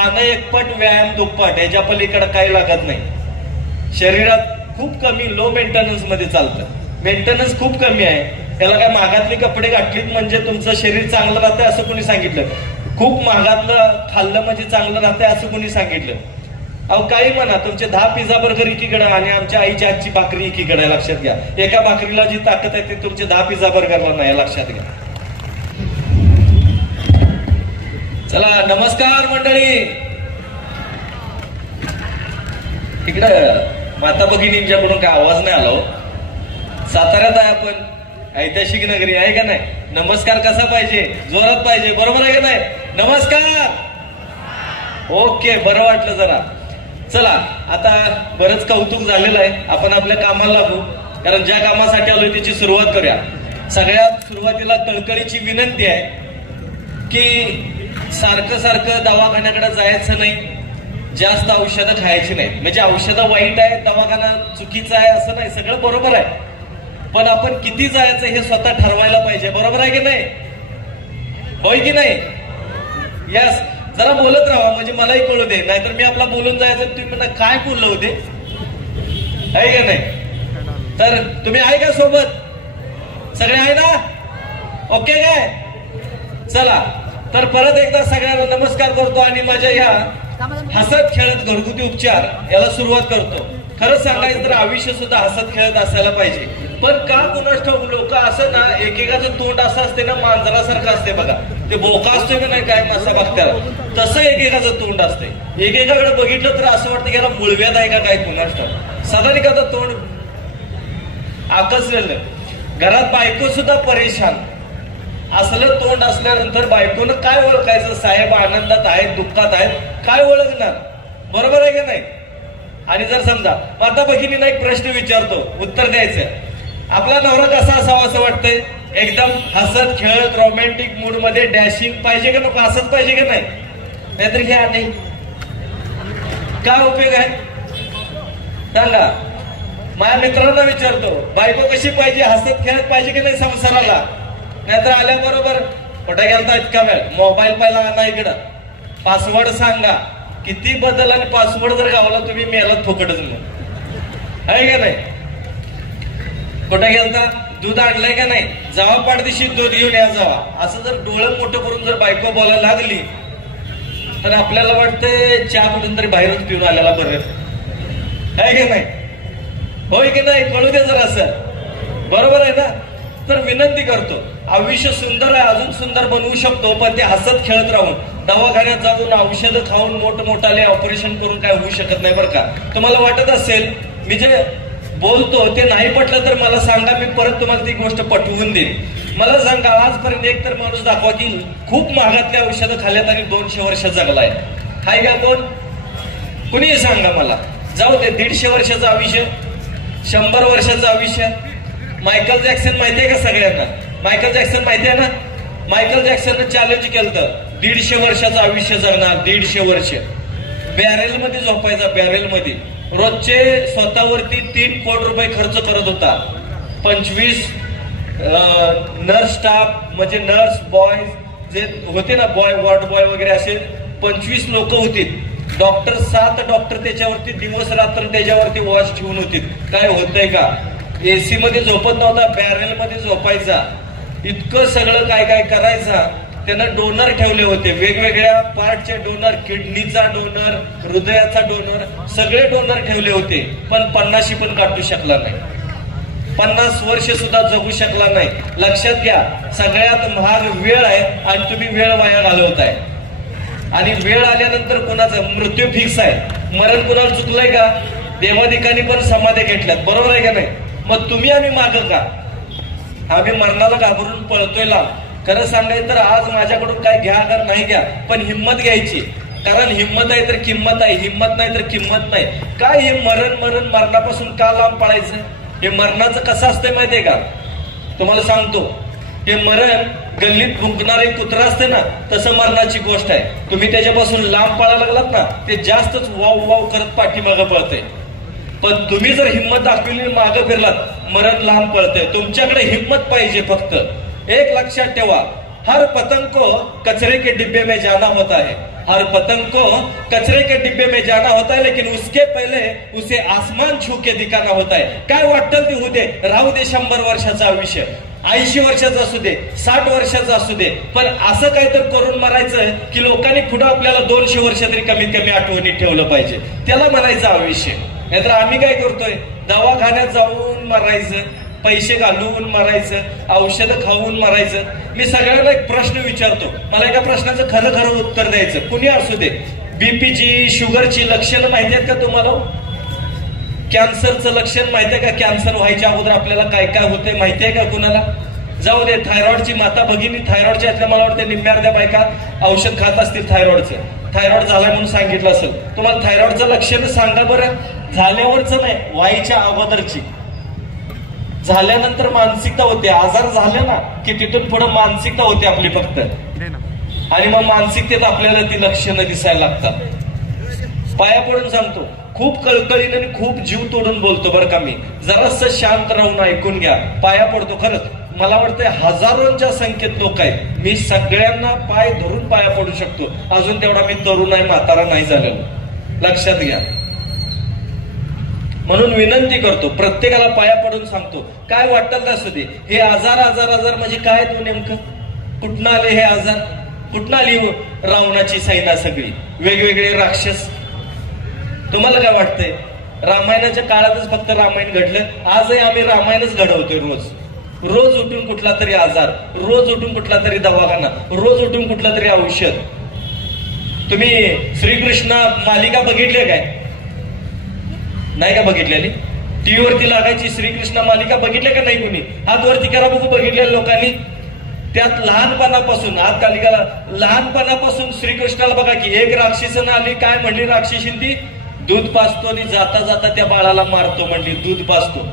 खाणं एकपट, व्यायाम दुप्पट, याच्या पलीकडे काही लागत नाही. शरीरात खूप कमी लो मेंटेनन्स मध्ये चालतं. मेंटेनन्स खूप कमी आहे. त्याला काय महागातले कपडे घातलीत म्हणजे तुमचं शरीर चांगलं राहतंय असं कोणी सांगितलं? खूप महागातलं खाल्लं म्हणजे चांगलं राहतंय असं कोणी सांगितलं? अहो काही म्हणा, तुमचे 10 पिझ्झा बर्गर एकीकडे आणि आमच्या आईच्या हातची भाकरी एकीकडे, लक्षात घ्या. एका भाकरीला जी ताकद आहे ती तुमचे 10 पिझ्झा बर्गरला नाही, लक्षात घ्या. चला, नमस्कार मंडळी. इकडं माता भगिनींच्याकडून काय आवाज नाही आला. साताऱ्यात आहे आपण, ऐतिहासिक नगरी आहे का नाही? नमस्कार कसा पाहिजे? जोरात पाहिजे, बरोबर आहे का नाही? नमस्कार. ओके, बरं वाटलं जरा. चला, आता बरंच कौतुक झालेलं आहे. आपण आपल्या कामाला लागू, कारण ज्या कामासाठी आलोय त्याची सुरुवात करूया. सगळ्यात सुरुवातीला कळकळीची विनंती आहे की सारखं सारखं दवाखान्याकडे जायचं नाही, जास्त औषधं खायची नाही. म्हणजे औषधं वाईट आहे, दवाखाना चुकीचा आहे असं नाही, सगळं बरोबर आहे. पण आपण किती जायचं हे स्वतः ठरवायला पाहिजे, बरोबर आहे की नाही? होय की नाही? यस. जरा बोलत राहा म्हणजे मलाही कळू दे, नाहीतर मी आपला बोलून जायचं तुम्ही म्हणा काय बोललो होते, आहे का नाही? तर तुम्ही आहे का सोबत? सगळे आहे ना? ओके काय? चला, तर परत एकदा सगळ्यांना नमस्कार करतो आणि माझ्या ह्या हसत खेळत घरगुती उपचार याला सुरुवात करतो. खरंच सांगायचं तर आयुष्य सुद्धा हसत खेळत असायला पाहिजे. पण का कुणास ठाऊक लोक असं ना, एकेकाचं तोंड असं असते ना, मांजरासारखं असते बघा. ते बोका असतोय का नाही काय मासा बघताना, तसं एकेकाचं तोंड असते. एकेकाकडे बघितलं तर असं वाटतं की याला मुळव्यात आहे का काय कुणास ठाऊक. साधारण तोंड आकसलेलं. घरात बायको सुद्धा परेशान. असलं तोंड असल्यानंतर बायकोनं काय ओळखायचं? साहेब आनंदात आहेत, दुःखात आहेत, काय ओळखणार? बरोबर आहे का नाही? आणि जर समजा माता भगिनींना एक प्रश्न विचारतो, उत्तर द्यायचं. आपला नवरा कसा असावा असं वाटतंय? एकदम हसत खेळत रोमॅन्टिक मूड मध्ये डॅशिंग पाहिजे का नको? हसत पाहिजे का नाही? नाहीतर घ्या नाही. काय उपयोग आहे सांगा? माझ्या मित्रांना विचारतो, बायको कशी पाहिजे? हसत खेळत पाहिजे की नाही संसाराला? नाहीतर आल्याबरोबर कुठे गेलता इतका वेळ? मोबाईल पहिला आणा इकडं, पासवर्ड सांगा. किती बदल आणि पासवर्ड जर गावला तुम्ही मेलात फुकटच मग, आहे का नाही? कुठे गेलता? दूध आणलंय का नाही? जावा पाठदिशी दूध घेऊन या जावा. असं जर डोळं मोठं करून जर बायको बोलायला लागली तर आपल्याला वाटतंय चहा कुठून तरी बाहेरच पिऊन आल्याला बरं, आहे का नाही? होय की नाही? कळू दे जर असं, बरोबर आहे ना? तर विनंती करतो, आयुष्य सुंदर आहे, अजून सुंदर बनवू शकतो, पण ते हसत खेळत राहून दवाखान्यात जाऊन औषधं खाऊन मोठमोठाले ऑपरेशन करून काय होऊ शकत नाही, बरं का? तुम्हाला वाटत असेल मी जे बोलतो ते नाही पटलं तर मला सांगा, मी परत तुम्हाला ती गोष्ट पटवून देईन. मला सांगा, आजपर्यंत एक तर माणूस दाखवा की खूप महागातली औषधं खाल्ल्यात आणि 200 वर्ष जगलाय. हाय का कोण? कुणीही सांगा मला. जाऊ दे, 150 वर्षाचं आयुष्य, 100 वर्षाचं आयुष्य. मायकल जॅक्सन माहितीये का सगळ्यांना? मायकल जॅक्सन माहितीये ना? मायकल जॅक्सननं चॅलेंज केलं तर 150 वर्षाचं आयुष्य जगणार, 150 वर्ष. बॅरेल मध्ये झोपायचा, बॅरेल मध्ये. रोजचे स्वतःवरती 3 कोटी रुपये खर्च करत होता. 25 नर्स स्टाफ म्हणजे नर्स बॉय जे होते ना, बॉय वॉर्ड बॉय वगैरे, असे 25 लोक होती. डॉक्टर 7 डॉक्टर त्याच्यावरती दिवस रात्र त्याच्यावरती वॉच ठेवून होती. काय होतंय का? एसी मध्ये झोपत नव्हता, बॅरेल मध्ये झोपायचा. इतकं सगळं काय काय करायचा. त्यानं डोनर ठेवले होते, वेगवेगळ्या पार्टचे डोनर, किडनीचा डोनर, हृदयाचा डोनर, सगळे डोनर ठेवले होते. पण 50 पण काढू शकला नाही. 50 वर्ष सुद्धा जगू शकला नाही. लक्षात घ्या, सगळ्यात महाग वेळ आहे आणि तुम्ही वेळ वाया घालवताय. आणि वेळ आल्यानंतर कोणाचा मृत्यू फिक्स आहे. मरण कोणाला चुकलंय का? देवाधिकांनी पण समाधी घेतल्यात, बरोबर आहे का नाही? मग तुम्ही आम्ही माग का? आम्ही मरणाला घाबरून पळतोय लांब. खरं सांगायचं तर आज माझ्याकडून काय घ्या का नाही घ्या, पण हिंमत घ्यायची. कारण हिंमत आहे तर किंमत आहे, हिंमत नाही तर किंमत नाही. काय हे मरणापासून का लांब पळायचं? हे मरणाचं कसं असतंय माहितीये का? तुम्हाला सांगतो, हे मरण गल्लीत भुंकणारे कुत्रा असते ना, तसं मरणाची गोष्ट आहे. तुम्ही त्याच्यापासून लांब पळायला लागलात ना, ते जास्तच वाव वाव करत पाठीमागं पळतंय. पण तुम्ही जर हिंमत दाखवली मागं फिरलात, मरण लांब पळतंय. तुमच्याकडे हिंमत पाहिजे फक्त. एक लक्षात ठेवा, हर पतंग को कचरे के डिब्बे में जाना होता है, हर पतंग को कचरे के डिब्बे में जाना होता है, लेकिन उसके पहिले उसे आसमान छू के दिखाना होता है. काय वाटतं ते होऊ दे, राहू दे 100 वर्षाचं आयुष्य, 80 वर्षाचा असू दे, 60 वर्षाचा असू दे, पण असं काय तर करून मरायचं की लोकांनी पुढे आपल्याला 200 वर्ष तरी कमीत कमी आठवणीत ठेवलं पाहिजे. त्याला म्हणायचं आयुष्य. नाहीतर आम्ही काय करतोय, दवाखान्यात जाऊन मरायचं, पैसे घालून मरायचं, औषधं खाऊन मरायचं. मी सगळ्यांना एक प्रश्न विचारतो, मला एका प्रश्नाचं खरं खरं उत्तर द्यायचं, कुणी असू दे. बीपीची, शुगरची लक्षणं माहिती आहेत का तुम्हाला? कॅन्सरचं लक्षण माहिती आहे का? कॅन्सर व्हायच्या अगोदर आपल्याला काय काय होते माहिती आहे का कुणाला? जाऊ दे, थायरॉइडची माता भगिनी, थायरॉइडच्या यातल्या मला वाटतं निम्म्यार्ध्या बायका औषध खात असतील थायरॉइडचं. थायरॉइड झालाय म्हणून सांगितलं असेल तुम्हाला. थायरॉइडचं लक्षण सांगा बरं. झाल्यावरच नाही, व्हायच्या अगोदरची. झाल्यानंतर मानसिकता होते. आजार झाले ना की तिथून पुढे मानसिकता होते आपली फक्त, आणि मग मानसिकतेत आपल्याला ती लक्षणं दिसायला लागतात. पाया पडून सांगतो, खूप कळकळीने आणि खूप जीव तोडून बोलतो बरं का मी. जरासं शांत राहून ऐकून घ्या. पाया पडतो खरंच. मला वाटतंय हजारोंच्या संख्येत लोक आहेत. मी सगळ्यांना पाय धरून पाया पडू शकतो. अजून तेवढा मी तरुण आहे, म्हातारा नाही झालेलो, लक्षात घ्या. म्हणून विनंती करतो, प्रत्येकाला पाया पडून सांगतो, काय वाटतं असू दे, हे आजार आजार आजार म्हणजे काय तू नेमकं? कुठनं आले हे आजार? कुठनं आली रावणाची सैना सगळी, वेगवेगळे राक्षस? तुम्हाला काय वाटतंय? रामायणाच्या काळातच फक्त रामायण घडलं. आजही आम्ही रामायणच घडवतोय. रोज रोज उठून कुठला तरी आजार, रोज उठून कुठला तरी दवाखाना, रोज उठून कुठला तरी औषध. तुम्ही श्रीकृष्ण मालिका बघितली काय? नाही का बघितलेली? टीव्ही वरती लागायची श्रीकृष्ण मालिका बघितली का नाही कुणी? हात वरती करा बघू बघितलेल्या लोकांनी. त्यात लहानपणापासून हात खाली करा, लहानपणापासून श्रीकृष्णाला बघा की एक राक्षसीनं आली, काय म्हणली राक्षसीन ती? दूध पाजतो आणि जाता जाता त्या बाळाला मारतो म्हणली, दूध पाजतो.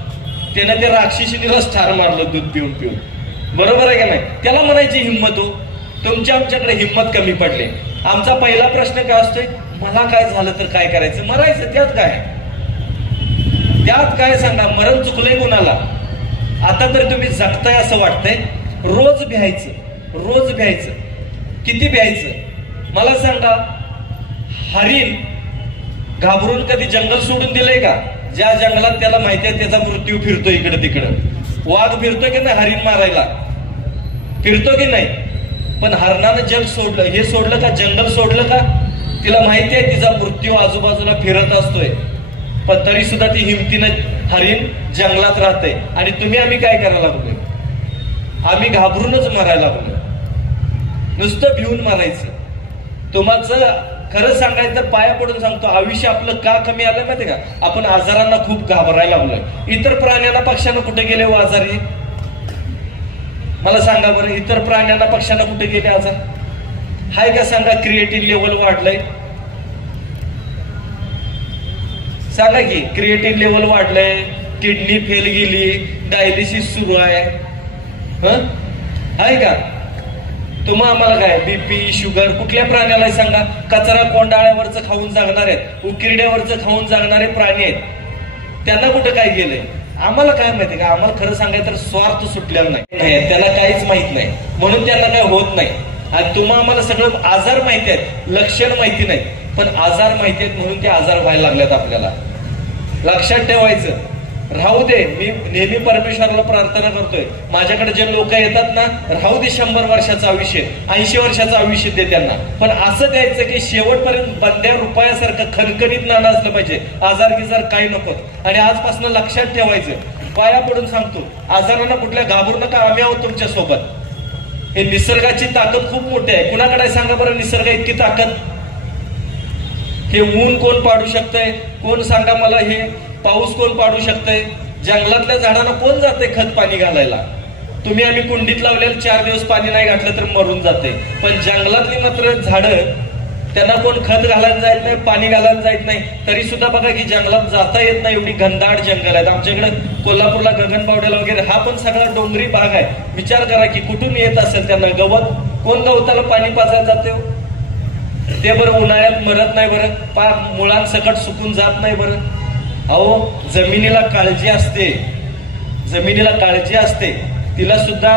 त्यानं त्या राक्षसीनीलाच ठार मारलं दूध पिऊन पिऊन. बरोबर आहे का नाही? त्याला म्हणायची हिंमत हो. तुमच्या आमच्याकडे हिंमत कमी पडले. आमचा पहिला प्रश्न काय असतोय? मला काय झालं तर काय करायचं? मरायचं. त्यात काय? त्यात काय सांगा? मरण चुकलंय कोणाला? आता तर तुम्ही जगताय असं वाटतंय. रोज भ्यायचं, रोज भ्यायचं. किती भ्यायचं मला सांगा? हरिण घाबरून कधी जंगल सोडून दिलंय का? ज्या जंगलात त्याला माहिती आहे त्याचा मृत्यू फिरतो इकडे तिकडं. वाघ फिरतो की नाही हरिण मारायला? फिरतो की नाही? पण हरणानं जग सोडलं, हे सोडलं का? जंगल सोडलं का? तिला माहिती आहे तिचा मृत्यू आजूबाजूला फिरत असतोय, पण तरी सुद्धा ती हिमतीनं हरिण जंगलात राहते. आणि तुम्ही आम्ही काय करायला लागलोय? आम्ही घाबरूनच मारायला लागलोय, नुसतं भिवून मारायचं. तुम्हाला खरं सांगायचं तर पाया पडून सांगतो, आयुष्य आपलं का कमी आलं माहिती का? आपण आजारांना खूप घाबरायला लागलोय. इतर प्राण्यांना पक्ष्यांना कुठे गेले हो आजार? हे मला सांगा बरं, इतर प्राण्यांना पक्ष्यांना कुठे गेले आजार? हाय का सांगा? क्रिएटिव्ह लेवल वाढलंय सांगा की. क्रिएटिव्ह लेवल वाढलंय, किडनी फेल गेली, डायलिसिस सुरू आहे. आहे का? तुम्हा आम्हाला काय बीपी शुगर कुठल्या प्राण्याला सांगा? कचरा कोंडाळ्यावरचं खाऊन जगणार आहेत, उकिरड्यावरचं खाऊन जगणारे प्राणी आहेत. त्यांना कुठं काय गेलंय? आम्हाला काय माहिती का? आम्हाला खरं सांगायचं तर स्वार्थ सुटलेला नाही. त्यांना काहीच माहित नाही म्हणून त्यांना काय होत नाही. आणि तुम्हा आम्हाला सगळं आजार माहिती आहेत, लक्षण माहिती नाही, पण आजार माहिती आहेत म्हणून ते आजार व्हायला लागलेत आपल्याला. लक्षात ठेवायचं. राहू दे. मी नेहमी परमेश्वराला प्रार्थना करतोय, माझ्याकडे जे लोक येतात ना, राहू दे 100 वर्षाचं आयुष्य, 80 वर्षाचं आयुष्य दे त्यांना, पण असं द्यायचं की शेवटपर्यंत बंद्या रुपयासारखं खणखणीत नाणं असलं पाहिजे. आजार गिजार काही नको. आणि आजपासून लक्षात ठेवायचं, पाया पडून सांगतो, आजारांना कुठल्या घाबरू नका. आम्ही आहोत तुमच्या सोबत. हे निसर्गाची ताकद खूप मोठी आहे. कुणाकडे सांगा बरं निसर्ग इतकी ताकद? हे ऊन कोण पाडू शकतंय? कोण सांगा मला? हे पाऊस कोण पाडू शकतंय? जंगलातल्या झाडांना कोण जाते खत पाणी घालायला? तुम्ही आम्ही कुंडीत लावलेलं 4 दिवस पाणी नाही घातलं तर मरून जाते. पण जंगलातली मात्र झाडं, त्यांना कोण खत घालायला जायत नाही, पाणी घालायला जायत नाही, तरी सुद्धा बघा की जंगलात जाता येत नाही. एवढी घनदाट जंगल आहेत आमच्याकडे. कोल्हापूरला गगनबावड्याला वगैरे हा पण सगळा डोंगरी भाग आहे. विचार करा की कुठून येत असेल त्यांना गवत. कोण गवताला पाणी पाजायला जाते? ते बरं उन्हाळ्यात मरत नाही बरं, मुळांसकट सुकून जात नाही बरं. अहो जमिनीला काळजी असते, जमिनीला काळजी असते, तिला सुद्धा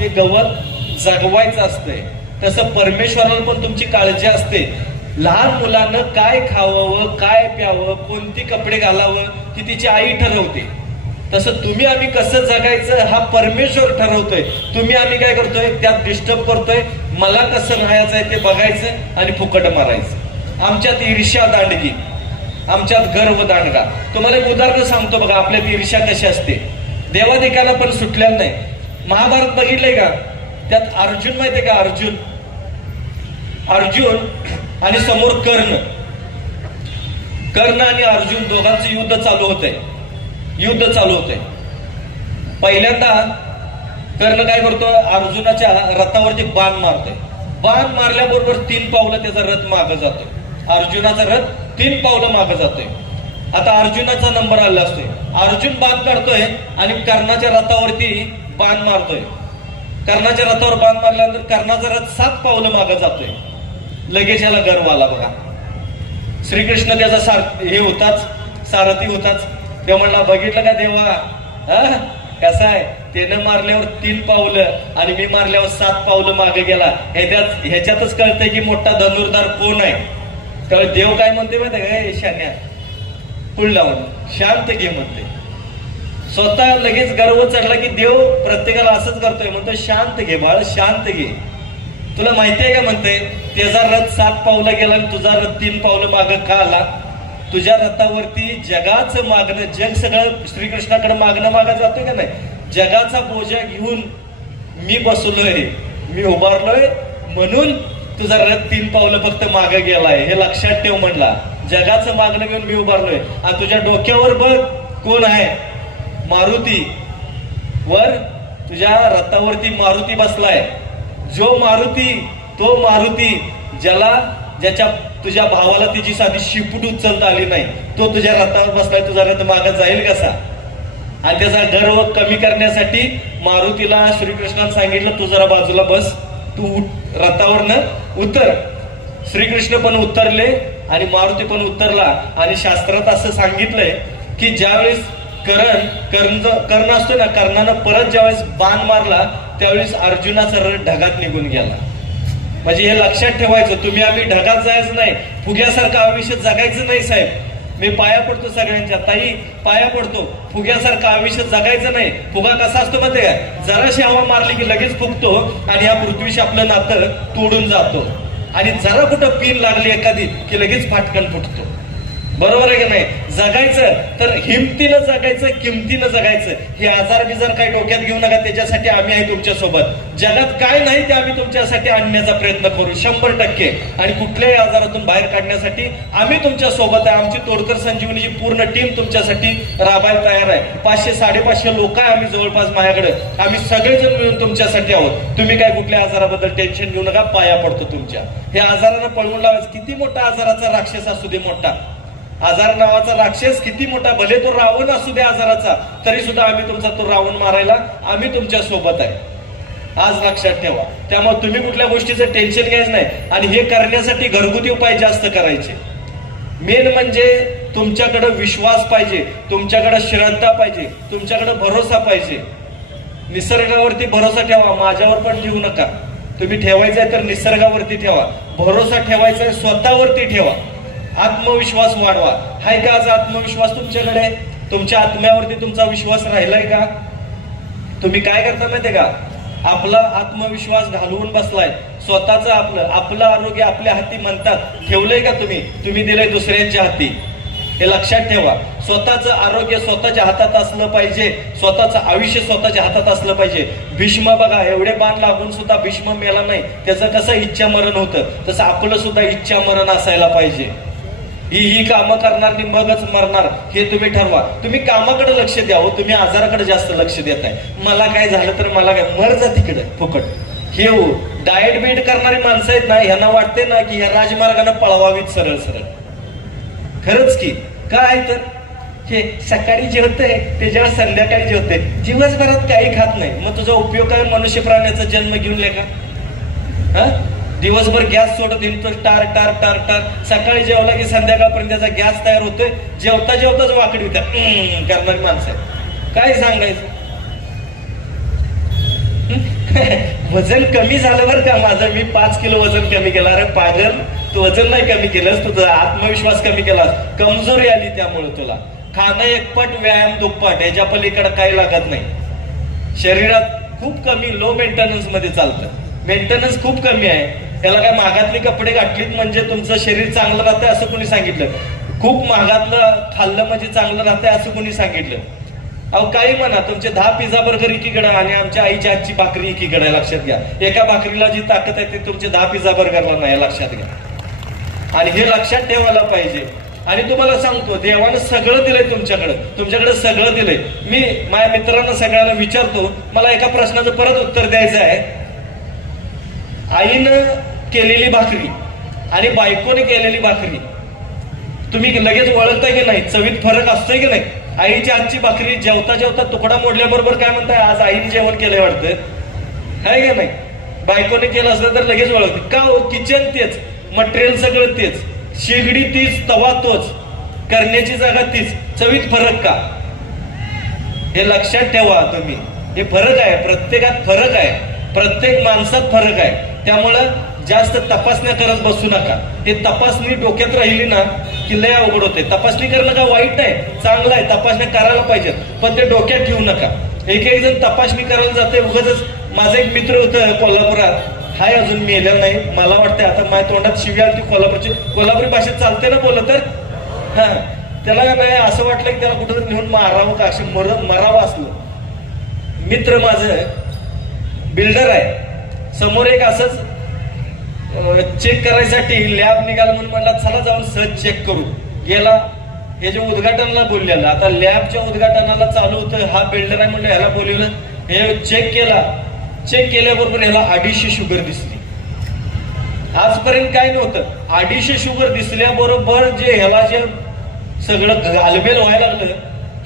ते गवत जगवायचं असतंय, तसं परमेश्वराला पण तुमची काळजी असते. लहान मुलानं काय खावावं, काय प्यावं, कोणती कपडे घालावं ही तिची आई ठरवते. तसं तुम्ही आम्ही कसं जगायचं हा परमेश्वर ठरवतोय. तुम्ही आम्ही काय करतोय, त्यात डिस्टर्ब करतोय. मला कसं राहायचंय ते बघायचं आणि फुकट मारायचं. आमच्यात ईर्ष्या दांडगी, आमच्यात गर्व दांडगा. तुम्हाला एक उदाहरण सांगतो बघा, आपल्यात ईर्ष्या कशी असते. देवादिकाला पण सुटलेलं नाही. महाभारत बघितलंय का? त्यात अर्जुन माहितीये का? अर्जुन आणि समोर कर्ण आणि अर्जुन दोघांचं युद्ध चालू होतंय. पहिल्यांदा कर्ण काय करतोय, अर्जुनाच्या रथावरती बाण मारतोय. बाण मारल्याबरोबर 3 पावलं त्याचा रथ मागं जातोय. अर्जुनाचा रथ 3 पावलं मागं जातोय. आता अर्जुनाचा नंबर आला असतोय. अर्जुन बाण काढतोय आणि कर्णाच्या रथावरती बाण मारतोय. कर्णाच्या रथावर बाण मारल्यानंतर कर्णाचा रथ 7 पावलं मागं जातोय. लगेच याला गर्व आला बघा. श्रीकृष्ण त्याचा हे होताच, सारथी होताच. देव म्हणला, बघितलं का देवा, कसं आहे, त्यानं मारल्यावर 3 पावलं आणि मी मारल्यावर 7 पावलं मागे गेला. ह्याच्यातच कळतंय की मोठा धनुर्धार कोण आहे. तर देव काय म्हणते माहिती आहे का? शान्या पुढ लावून शांत घे म्हणते. स्वतः लगेच गर्व चढला की देव प्रत्येकाला असंच करतोय. म्हणतो शांत घे बाळ, शांत घे. तुला माहितीये का म्हणते, त्याचा रथ 7 पावलं गेला आणि तुझा रथ 3 पावलं मागं का आला? तुझ्या रथावरती जगाचं मागणं, जग सगळं श्रीकृष्णाकडे मागं जातोय का नाही? जगाचा बोजा घेऊन मी बसलोय, मी उभारलोय, म्हणून तुझा रथ 3 पावलं फक्त मागं गेलाय. हे लक्षात ठेव म्हणला. जगाचं मागणं घेऊन मी उभारलोय. आणि तुझ्या डोक्यावर बघ कोण आहे? मारुती. वर तुझ्या रथावरती मारुती बसलाय. जो मारुती, तो मारुती ज्याच्या तुझ्या भावाला तिची साधी शिपूट उचलता आली नाही, तो तुझ्या रथावर बसलाय. तुझा रथ मागं जाईल कसा? आणि त्याचा गर्व कमी करण्यासाठी मारुतीला श्रीकृष्णाने सांगितलं, तू जरा बाजूला बस, तू रथावरनं उतर. श्रीकृष्ण पण उतरले आणि मारुती पण उतरला. आणि शास्त्रात असं सांगितलंय की ज्यावेळेस कर्ण असतो ना, कर्णानं परत ज्यावेळेस बाण मारला त्यावेळेस अर्जुनाचा रथ ढगात निघून गेला. म्हणजे हे लक्षात ठेवायचं, तुम्ही आम्ही ढगात जायचं नाही, फुग्यासारखं आयुष्य जगायचं नाही. साहेब, मी पाया पडतो सगळ्यांच्या, ताई पाया पडतो. फुग्यासारखं आयुष्य जगायचं नाही. फुगा कसा असतो माहिती काय? जराशी हवा मारली की लगेच फुगतो आणि या पृथ्वीशी आपलं नातं तोडून जातो. आणि जरा कुठं पिन लागली एखादी की लगेच फाटकन फुटतो. बरोबर आहे की नाही? जगायचं तर हिमतीनं जगायचं, किमतीनं जगायचं. हे आजार बिजार काही डोक्यात घेऊ नका. त्याच्यासाठी आम्ही आहे तुमच्या सोबत. जगात काय नाही ते आम्ही तुमच्यासाठी आणण्याचा प्रयत्न करू 100%. आणि कुठल्याही आजारातून बाहेर काढण्यासाठी आम्ही तुमच्या सोबत आहे. आमची तोडकर संजीवनीची पूर्ण टीम तुमच्यासाठी राबायला तयार आहे. 500-550 लोक आहे आम्ही जवळपास माझ्याकडे. आम्ही सगळेजण मिळून तुमच्यासाठी आहोत. तुम्ही काय कुठल्या आजाराबद्दल टेन्शन घेऊ नका. पाया पडतो तुमच्या. हे आजारानं पळवून लावायचं. किती मोठा आजाराचा राक्षस असू दे, मोठा आजार नावाचा राक्षस किती मोठा, भले तो रावण असू दे आजाराचा, तरी सुद्धा आम्ही तुमचा तो रावण मारायला आम्ही तुमच्या सोबत आहे. आज लक्षात ठेवा. त्यामुळे तुम्ही कुठल्या गोष्टीचं टेन्शन घ्यायचं नाही. आणि हे करण्यासाठी घरगुती उपाय जास्त करायचे. मेन म्हणजे तुमच्याकडे विश्वास पाहिजे, तुमच्याकडे श्रद्धा पाहिजे, तुमच्याकडे भरोसा पाहिजे. निसर्गावरती भरोसा ठेवा, माझ्यावर पण ठेवू नका. तुम्ही ठेवायचं आहे तर निसर्गावरती ठेवा. भरोसा ठेवायचा आहे स्वतःवरती ठेवा. आत्मविश्वास वाढवा. हाय का आज आत्मविश्वास तुमच्याकडे? तुमच्या आत्म्यावरती तुमचा विश्वास राहिलाय का? तुम्ही काय करता माहितीये का? आपला आत्मविश्वास घालवून बसलाय. स्वतःच आपलं आरोग्य आपल्या हाती म्हणतात. ठेवलंय का तुम्ही? तुम्ही दिलंय दुसऱ्यांच्या हाती. हे लक्षात ठेवा. स्वतःचं आरोग्य स्वतःच्या हातात असलं पाहिजे. स्वतःचं आयुष्य स्वतःच्या हातात असलं पाहिजे. भीष्म बघा, एवढे बाण लागून सुद्धा भीष्म मेला नाही. त्याचं कसं इच्छा मरण होतं, तसं आपलं सुद्धा इच्छा मरण असायला पाहिजे. ही कामं करणार आणि मगच मरणार हे तुम्ही ठरवा. तुम्ही कामाकडे लक्ष द्या हो, तुम्ही आजाराकडे जास्त लक्ष देताय. मला काय झालं तर मला काय, मर जा तिकडे फुकट. हे हो, डाएट बीट करणारी माणसं आहेत ना, ह्यांना वाटते ना की या राजमार्गाने पळवावीत सरळ सरळ. खरंच की काय तर हे सकाळी जेवतंय त्याच्यावर संध्याकाळी जेवते, दिवसभरात काही खात नाही. मग तुझा उपयोग काय? मनुष्य प्राण्याचा जन्म घेऊन लेखा. हा, दिवसभर गॅस सोडत येतो टार टार टार टार. सकाळी जेवला की संध्याकाळपर्यंत त्याचा गॅस तयार होतोय. जेवता जेवताच वाकडी होत्या करणारी माणसं. काय सांगायचं? वजन कमी झालं बरं का माझं, मी 5 किलो वजन कमी केलं. अरे पागल, तू वजन नाही कमी केलंस, तुझा आत्मविश्वास कमी केलास, कमजोरी आली त्यामुळे तुला. खाणं एकपट, व्यायाम दुप्पट, याच्या पलीकडे काही लागत नाही. शरीरात खूप कमी, लो मेंटेनन्स मध्ये चालतं. मेंटेनन्स खूप कमी आहे. त्याला काय महागातले कपडे घातलीत म्हणजे तुमचं शरीर चांगलं राहतंय असं कोणी सांगितलं? खूप महागातलं खाल्लं म्हणजे चांगलं राहतंय असं कोणी सांगितलं? अहो काही म्हणा, तुमचे 10 पिझ्झा बर्गर एकीकडे आणि आमच्या आईच्या हातची भाकरी एकीकडे, लक्षात घ्या. एका भाकरीला जी ताकद आहे ती तुमचे 10 पिझ्झा बर्गरला नाही, लक्षात घ्या. आणि हे लक्षात ठेवायला पाहिजे. आणि तुम्हाला सांगतो, देवानं सगळं दिलंय तुमच्याकडे सगळं दिलंय. मी माझ्या मित्रांना सगळ्यांना विचारतो, मला एका प्रश्नाचं परत उत्तर द्यायचं आहे. आईनं केलेली भाकरी आणि बायकोने केलेली भाकरी तुम्ही लगेच ओळखताय की नाही? चवीत फरक असतोय की नाही? आईची आजची भाकरी जेवता जेवता तुकडा मोडल्याबरोबर काय म्हणताय, आज आईने जेवण केलंय वाटतं, आहे का नाही? बायकोने केलं असलं तर लगेच ओळखते का? किचन तेच, मटेरियल सगळं तेच, शेगडी तीच, तवा तोच, करण्याची जागा तीच, चवीत फरक का? हे लक्षात ठेवा तुम्ही. हे फरक आहे, प्रत्येकात फरक आहे, प्रत्येक माणसात फरक आहे. त्यामुळं जास्त तपासण्या करत बसू नका. ते तपासणी डोक्यात राहिली ना की लय अवघड होते. तपासणी करणं का वाईट नाही, चांगलं आहे, तपासण्या करायला पाहिजेत, पण ते डोक्यात ठेवू नका. एक जण तपासणी करायला जाते उगाच. माझा एक मित्र होतं कोल्हापुरात, हाय अजून मेलेला नाही, मला वाटतं आता माझ्या तोंडात शिवी आली ती कोल्हापुरी भाषेत चालते ना बोललं तर. हा, त्याला काय नाही असं वाटलं की त्याला कुठं नेऊन मारावं का, अशी मरावं असलं. मित्र माझं बिल्डर आहे. समोर एक असंच चेक करायसाठी लॅब निघाला म्हणून म्हणला चला जाऊन सहज चेक करू. गेला, हे जे उद्घाटनाला बोललेलं, आता लॅबच्या उद्घाटनाला चालू होतं, हा बिल्डर आहे म्हणलं ह्याला बोलवलं, हे चेक केला. चेक केल्याबरोबर ह्याला 250 शुगर दिसली. आजपर्यंत काय नव्हतं. 250 शुगर दिसल्याबरोबर जे ह्याला जे सगळं घालमेल व्हायला लागलं,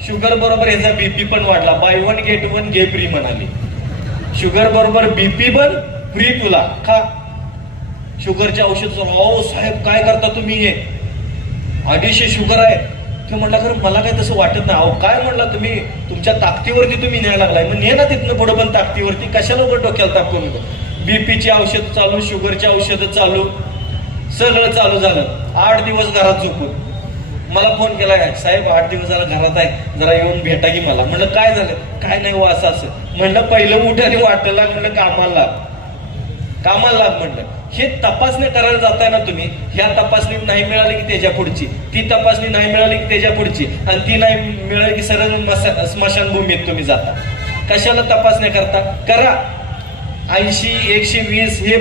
शुगर बरोबर ह्याचा बीपी पण वाढला. बाय 1 गेट 1 घे फ्री म्हणाली. शुगर बरोबर बीपी पण फ्री तुला, खा शुगरचे औषध. हो साहेब काय करता तुम्ही, हे 250 शुगर आहे. ते म्हणला खरं मला काय तसं वाटत नाही. अहो काय म्हणला तुम्ही, तुमच्या ताकदीवरती तुम्ही न्यायला लागलाय, मग ने ना तिथनं पुढे पण ताकदीवरती, कशाला उघड डोक्याला ताप करू. बीपीची औषध चालू, शुगरची औषधं चालू, सगळं चालू झालं. 8 दिवस घरात झोपून मला फोन केलाय, साहेब 8 दिवस झाला घरात आहे, जरा येऊन भेटा की मला. म्हणलं काय झालं? काय नाही हो असं असं. म्हणलं पहिलं उठ आणि वाटलं, म्हणलं कामाला लाग म्हणलं. हे तपासणी करायला जाताय ना तुम्ही, ह्या तपासणी नाही मिळाली की त्याच्या पुढची, ती तपासणी नाही मिळाली की त्याच्या पुढची, आणि ती नाही मिळाली की सरळ स्मशानभूमीत तुम्ही जाता. कशाला तपासण्या करता? करा. 80, 120 हे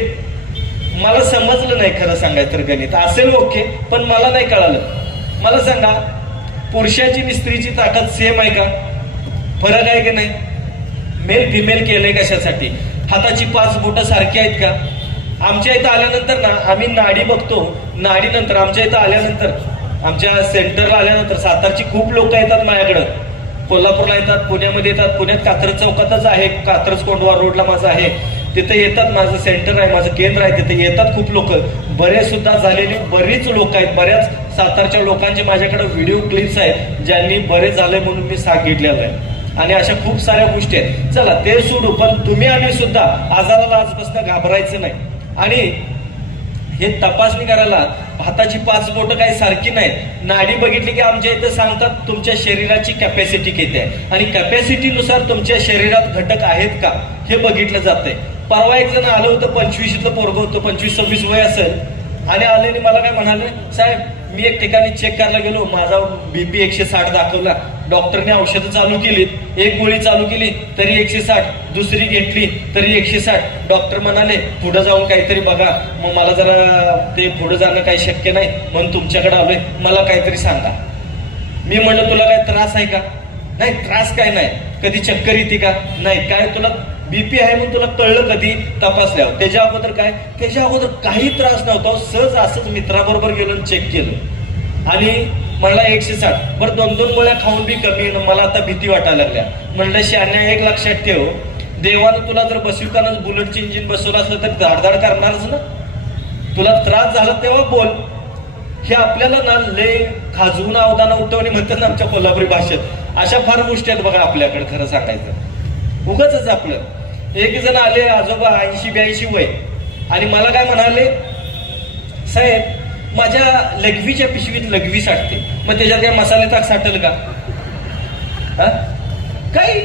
मला समजलं नाही खरं सांगायचं तर. गणित असेल ओके, पण मला नाही कळालं. मला सांगा, पुरुषाची आणि स्त्रीची ताकद सेम आहे का? फरक आहे की नाही? मेल फिमेल केलंय कशासाठी? हाताची 5 बोटं सारखी आहेत का? आमच्या इथं आल्यानंतर ना आम्ही नाडी बघतो. नाडी नंतर आमच्या इथं आल्यानंतर, आमच्या सेंटरला आल्यानंतर सातारची खूप लोक येतात माझ्याकडं. कोल्हापूरला येतात, पुण्यामध्ये येतात. पुण्यात कात्रज चौकातच आहे, कात्रज कोंडवा रोडला माझं आहे, तिथे येतात. माझं सेंटर आहे, माझं केंद्र आहे, तिथे येतात खूप लोक. बरेच सुद्धा झालेली बरीच लोक आहेत. बऱ्याच सातारच्या लोकांचे माझ्याकडे व्हिडिओ क्लिप्स आहेत, ज्यांनी बरे झाले म्हणून मी सांगितलेलं आहे. आणि अशा खूप साऱ्या गोष्टी आहेत. चला ते सोडू, पण तुम्ही आम्ही सुद्धा आजाराला आजपासून घाबरायचं नाही. आणि हे तपासणी करायला हाताची 5 बोटं काही सारखी नाही. नाडी बघितली की आमच्या इथं सांगतात तुमच्या शरीराची कॅपॅसिटी किती आहे, आणि कॅपॅसिटीनुसार तुमच्या शरीरात घटक आहेत का हे बघितलं जातंय. परवा एक जण आलं होतं, 25लं पोरगं होतं, 25-26 वय असेल, आणि आल्याने मला काय म्हणाले, साहेब मी एक ठिकाणी चेक करायला गेलो, माझा बीपी 160 दाखवला. डॉक्टरने औषधं चालू केली, एक गोळी चालू केली तरी 160, दुसरी घेतली तरी 160. डॉक्टर म्हणाले पुढे जाऊन काहीतरी बघा. मग मला जरा ते पुढे जाणं काही शक्य नाही म्हणून तुमच्याकडे आलोय, मला काहीतरी सांगा. मी म्हणलं तुला काय त्रास आहे का? नाही त्रास काय नाही. कधी चक्कर येते का? नाही. काय तुला बीपी आहे म्हणून तुला कळलं कधी? तपासल्यावर. त्याच्या अगोदर काय? त्याच्या अगोदर काही त्रास नव्हता. सहज असंच मित्राबरोबर गेलो, चेक केलं आणि म्हणला 160. बरं 2-2 गोळ्या खाऊन बी कमी. मला आता भीती वाटायला लागल्या. म्हणलं शान्या एक लक्षात ठेव, देवानं तुला जर बसवितानाच बुलेटचे इंजिन बसवलं असलं तर धाडधाड करणारच ना. तुला त्रास झाला तेव्हा बोल. हे आपल्याला ना लय खाजवून अवदाना उठवणे म्हणतात ना आमच्या कोल्हापुरी भाषेत. अशा फार गोष्टी आहेत बघा आपल्याकडे. खरं सांगायचं उगाच आपलं एक जण आले आजोबा 80-82 वय आणि मला काय म्हणाले, साहेब माझ्या लघवीच्या पिशवीत लघवी साठते, मग त्याच्यात काय मसाले ताक साठल का? काही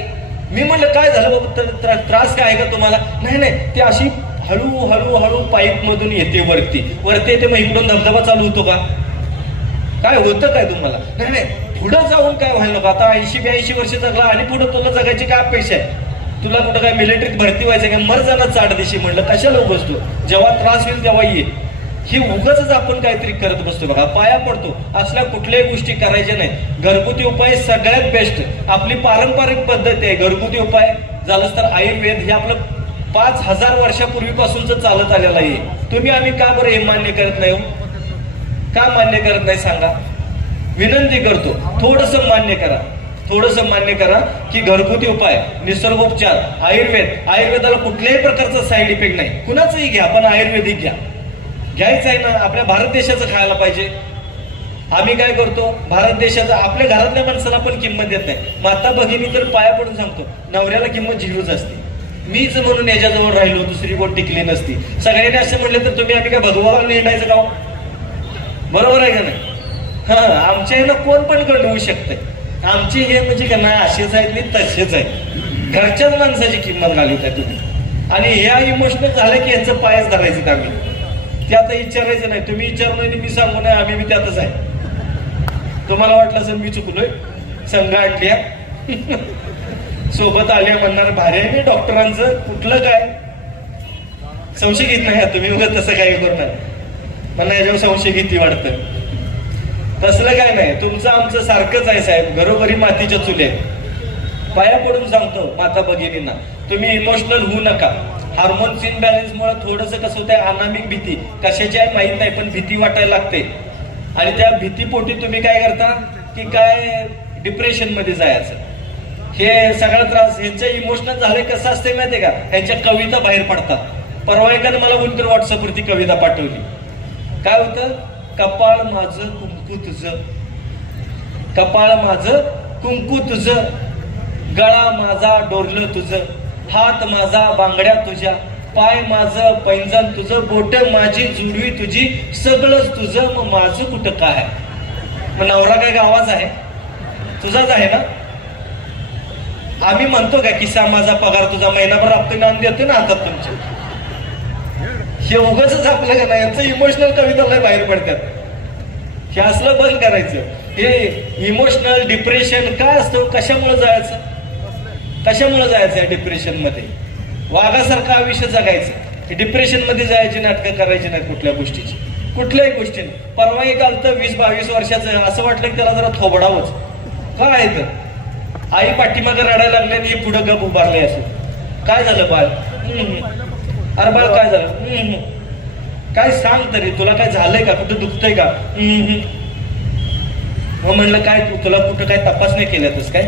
मी म्हणलं काय झालं बाबा, त्रास काय आहे का तुम्हाला? नाही नाही, ते अशी हळू हळू हळू पाईप मधून येते वरती येते, मग इकडून धबधबा चालू होतो का? काय होतं काय तुम्हाला? नाही नाही, पुढं जाऊन काय व्हायला नको, आता 80-82 वर्ष जगला आणि पुढे तुला जगायची काय अपेक्षा आहे? तुला कुठं काय मिलिटरीत भरती व्हायचं काय? मर जाणार चाड दिशी. म्हणलं कशाला बसतो, जेव्हा त्रास होईल तेव्हा ये. ही उगाच आपण काहीतरी करत बसतो बघा, पाया पडतो. असल्या कुठल्याही गोष्टी करायच्या नाही. घरगुती उपाय सगळ्यात बेस्ट. आपली पारंपरिक पद्धत आहे घरगुती उपाय. झालंच तर आयुर्वेद हे आपलं 5000 वर्षापूर्वीपासूनच चालत आलेलं आहे. तुम्ही आम्ही का बरं हे मान्य करत नाही? का मान्य करत नाही सांगा? विनंती करतो, थोडस मान्य करा. थोडंसं मान्य करा की घरगुती उपाय, निसर्गोपचार, आयुर्वेदाला कुठल्याही प्रकारचा साईड इफेक्ट नाही. कुणाचंही घ्या, पण आयुर्वेदिक घ्या. घ्यायचं आहे ना, आपल्या भारत देशाचं खायला पाहिजे. आम्ही काय करतो, भारत देशाचं आपल्या घरातल्या माणसाला पण किंमत देत नाही. माता भगिनी तर पाया पडून सांगतो, नवऱ्याला किंमत झिरोच असते. मीच म्हणून याच्याजवळ राहिलो, दुसरी बोट टिकली नसती. सगळ्यांनी असं म्हटलं तर तुम्ही आम्ही काय भगवान निंडायचं का? बरोबर आहे का नाही? आमच्या ह्यानं कोण पण घडवू शकतंय. आमचे हे म्हणजे का नाही असेच आहेत नाही तसेच आहेत. घरच्याच माणसाची किंमत घालवत आहे तुम्ही. आणि ह्या इमोशनल झालं की यांचं पायच धरायचं आम्ही. ते आता विचारायचं नाही, तुम्ही विचारू नाही मी सांगू नाही, आम्ही बी त्यातच आहे. तुम्हाला वाटलं असेल मी चुकलोय, संघ आणल्या सोबत आल्या म्हणणार भारी आहे. डॉक्टरांचं कुठलं काय संशय घेत नाही तुम्ही, उगाच तसं काही करणार मला याच्यावर संशय घेती वाटतं. तसलं काय नाही, तुमचं आमचं सारखंच आहे साहेब. घरोघरी मातीच्या चुले. पाया पडून सांगतो माता भगिनींना, तुम्ही इमोशनल होऊ नका. हार्मोन्स इनबॅलन्समुळे थोडंसं कसं होतंय, अनामिक भीती, कशाची आहे माहित नाही पण भीती वाटायला लागते. आणि त्या भीतीपोटी तुम्ही काय करता की काय डिप्रेशन मध्ये जायचं. हे सगळा त्रास ह्यांचं इमोशनल झालंय. कसं असते माहितीये का, ह्यांच्या कविता बाहेर पडतात. परवा एकाने मला कोणतरी व्हॉट्सअपवरती कविता पाठवली. काय होतं, कपाळ माझं कुंकू तुझं, कपाळ माझं कुंकू तुझं, गळा माझा डोरलं तुझं, हात माझा बांगड्या तुझ्या, पाय माझं पैंजण तुझं, बोट माझी जुडवी तुझी, सगळंच तुझं, मग माझं कुठं काय? मग नवरा काय गावाच आहे, तुझाच आहे ना. आम्ही म्हणतो का किस्सा माझा पगार तुझा, महिनाभर आपण आणून देतो ना हातात तुमच्या. हे उगाच आपलं का नाही, यांचं इमोशनल कविताला बाहेर पडतात. हे असलं बंद करायचं. हे इमोशनल डिप्रेशन काय असतं, कशामुळे जायचं, कशामुळे जायचं या डिप्रेशन मध्ये? वाघासारखं आयुष्य जगायचं, डिप्रेशन मध्ये जायची नाटकं करायची नाहीत कुठल्या गोष्टीची, कुठल्याही गोष्टीने. परवा एक आलतं 20-22 वर्षाचं, असं वाटलं की त्याला जरा थोबडावंच. काय आहे तर आई पाठीमागं रडायला लागले आणि हे पुढं गप उभारले. असं काय झालं बाळ? अरे बाळ काय झालं? काय सांग तरी, तुला काय झालंय का, कुठं दुखतंय का? मग म्हणलं काय तुला कुठं काय तपास नाही केल्यातच काय?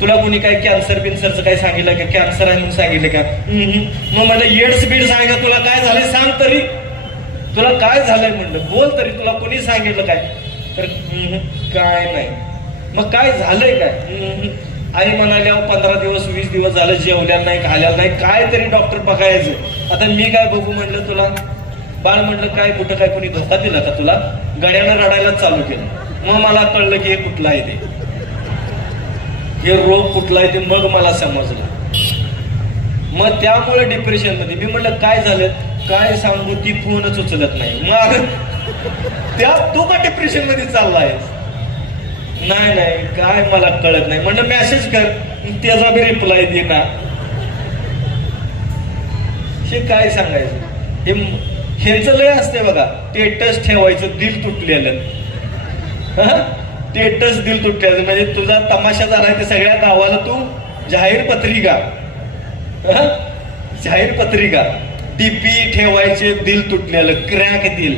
तुला कोणी काय कॅन्सर बिन्सरचं काय सांगितलं का, कॅन्सर आहे म्हणून सांगितलं का? मग म्हणलं एड्स बीड सांगा, तुला काय झालंय सांग तरी, तुला काय झालंय म्हणलं, बोल तरी, तुला कोणी सांगितलं काय? तर काय नाही. मग काय झालंय काय? आई म्हणाल्या 15 दिवस 20 दिवस झालं जेवल्या नाही, खाल्याला नाही, काय तरी डॉक्टर बघायचं. आता मी काय बघू म्हणलं तुला? बाळ म्हणलं काय कुठं काय कोणी धोका दिला का तुला? गड्यानं रडायला चालू केलं. मग मला कळलं की हे कुठलं आहे ते, हे रोग कुठला आहे ते मग मला समजलं. मग त्यामुळे डिप्रेशन मध्ये. मी म्हणलं काय झालं, काय सांगू, ती फोनच उचलत नाही. मग त्या तू का डिप्रेशन मध्ये चाललाय? नाही नाही काय मला कळत नाही. म्हणलं मेसेज कर, त्याचा बी रिप्लाय दे ना. हे काय सांगायचं, हे ह्यांचं लय असते बघा. स्टेटस ठेवायचं दिल तुटलेलं, स्टेटस दिल तुटलेलं म्हणजे तुझा तमाशा झालाय ते सगळ्या गावाला तू जाहीर पत्रिका, जाहीर पत्रिका, डीपी ठेवायचे दिल तुटलेलं, क्रॅक दिल.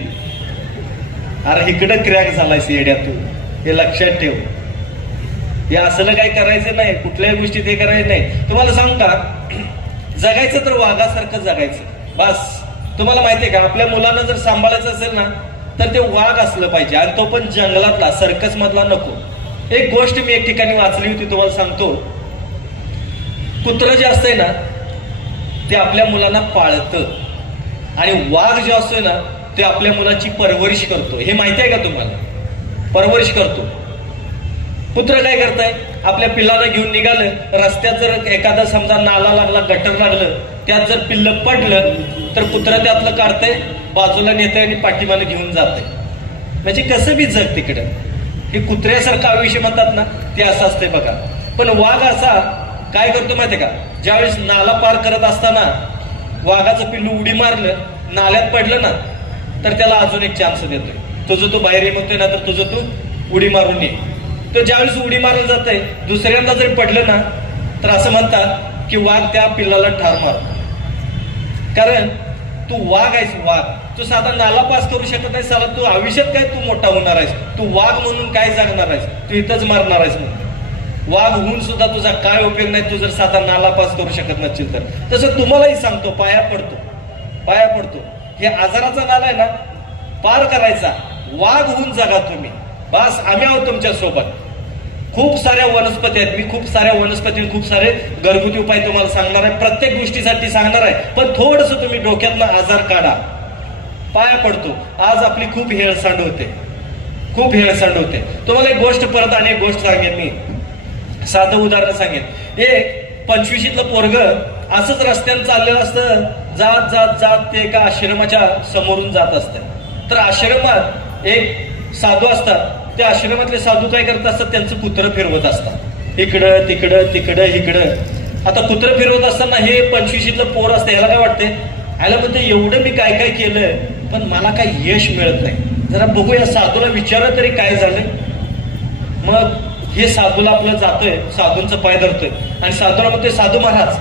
अरे इकडं क्रॅक झालाय येड्या तू, हे लक्षात ठेव. हे असलं काही करायचं नाही, कुठल्याही गोष्टी ते करायचं नाही. तुम्हाला सांगू का, जगायचं तर वाघासारखं जगायचं बस. तुम्हाला माहितीये का, आपल्या मुलांना जर सांभाळायचं असेल ना तर ते वाघ असलं पाहिजे, आणि तो पण जंगलातला, सर्कस मधला नको. एक गोष्ट मी एक ठिकाणी वाचली होती, तुम्हाला सांगतो. कुत्रं जे असतंय ना ते आपल्या मुलांना पाळतं आणि वाघ जो असतोय ना ते आपल्या मुलाची परवरिश करतो. हे माहिती आहे का तुम्हाला? परवरिश करतो. पुत्र काय करताय? आपल्या पिल्लाला घेऊन निघालं, रस्त्यात जर एखादा समजा नाला लागला, गटर लागलं, त्यात जर पिल्ल पडलं तर पुत्र त्यातलं काढतंय, बाजूला नेतंय आणि पाठीमाने घेऊन जातंय. म्हणजे कसं बी जग तिकडं. हे कुत्र्यासारखं आयुष्य म्हणतात ना, ते असं असतंय बघा. पण वाघ असा काय करतो माहितीये का? ज्यावेळेस नाला पार करत असताना वाघाचं पिल्लू उडी मारलं, नाल्यात पडलं ना, तर त्याला अजून एक चान्स देतोय. तुझं तू बाहेर ये म्हणतोय ना, तर तुझं तू उडी मारून ये. तर ज्यावेळेस उडी मारलं जातंय, दुसऱ्यांदा जरी पडलं ना, तर असं म्हणतात की वाघ त्या पिल्लाला ठार मार. कारण तू वाघ आहेस, वाघ. तू साधा नाला पास करू शकत नाही, साला तू आयुष्यात काय तू मोठा होणार आहेस? तू वाघ म्हणून काय जगणार आहेस? तू इथंच मारणार आहेस म्हणून. वाघ होऊन सुद्धा तुझा काय उपयोग नाही, तू जर साधा नाला पास करू शकत नसशील तर. तसं तुम्हालाही सांगतो, पाया पडतो, पाया पडतो. हे आजाराचा नाला आहे ना, पार करायचा. वाघ होऊन जगा तुम्ही. बस आम्ही आहोत तुमच्या सोबत. खूप साऱ्या वनस्पती आहेत. मी खूप साऱ्या वनस्पती, खूप सारे घरगुती उपाय तुम्हाला सांगणार आहे. प्रत्येक गोष्टीसाठी सांगणार आहे. पण थोडंसं तुम्ही डोक्यातनं आजार काढा. पाया पडतो. आज आपली खूप हेळसांड होते, खूप हेळसांड होते. तुम्हाला एक गोष्ट परत आणि एक गोष्ट सांगेन मी. साधं उदाहरण सांगेन. एक 25शीतलं पोरग असंच रस्त्यानं चाललेलं असतं. जात जात जात ते एका आश्रमाच्या समोरून जात असतं. तर आश्रमात एक साधू असतात. त्या आश्रमातले साधू काय करत असतात? त्यांचं कुत्रं फिरवत असतात, इकडं तिकडं तिकडं इकडं. आता कुत्रं फिरवत असताना हे 25शीतलं पोर असतं. ह्याला काय वाटतंय? ह्याला म्हणते एवढं मी काय काय केलं, पण मला काही यश मिळत नाही. जरा बघूया, साधूला विचारा तरी काय झालंय. मग हे साधूला आपलं जातोय, साधूंचं पाय धरतोय आणि साधूला म्हणतोय, साधू महाराज,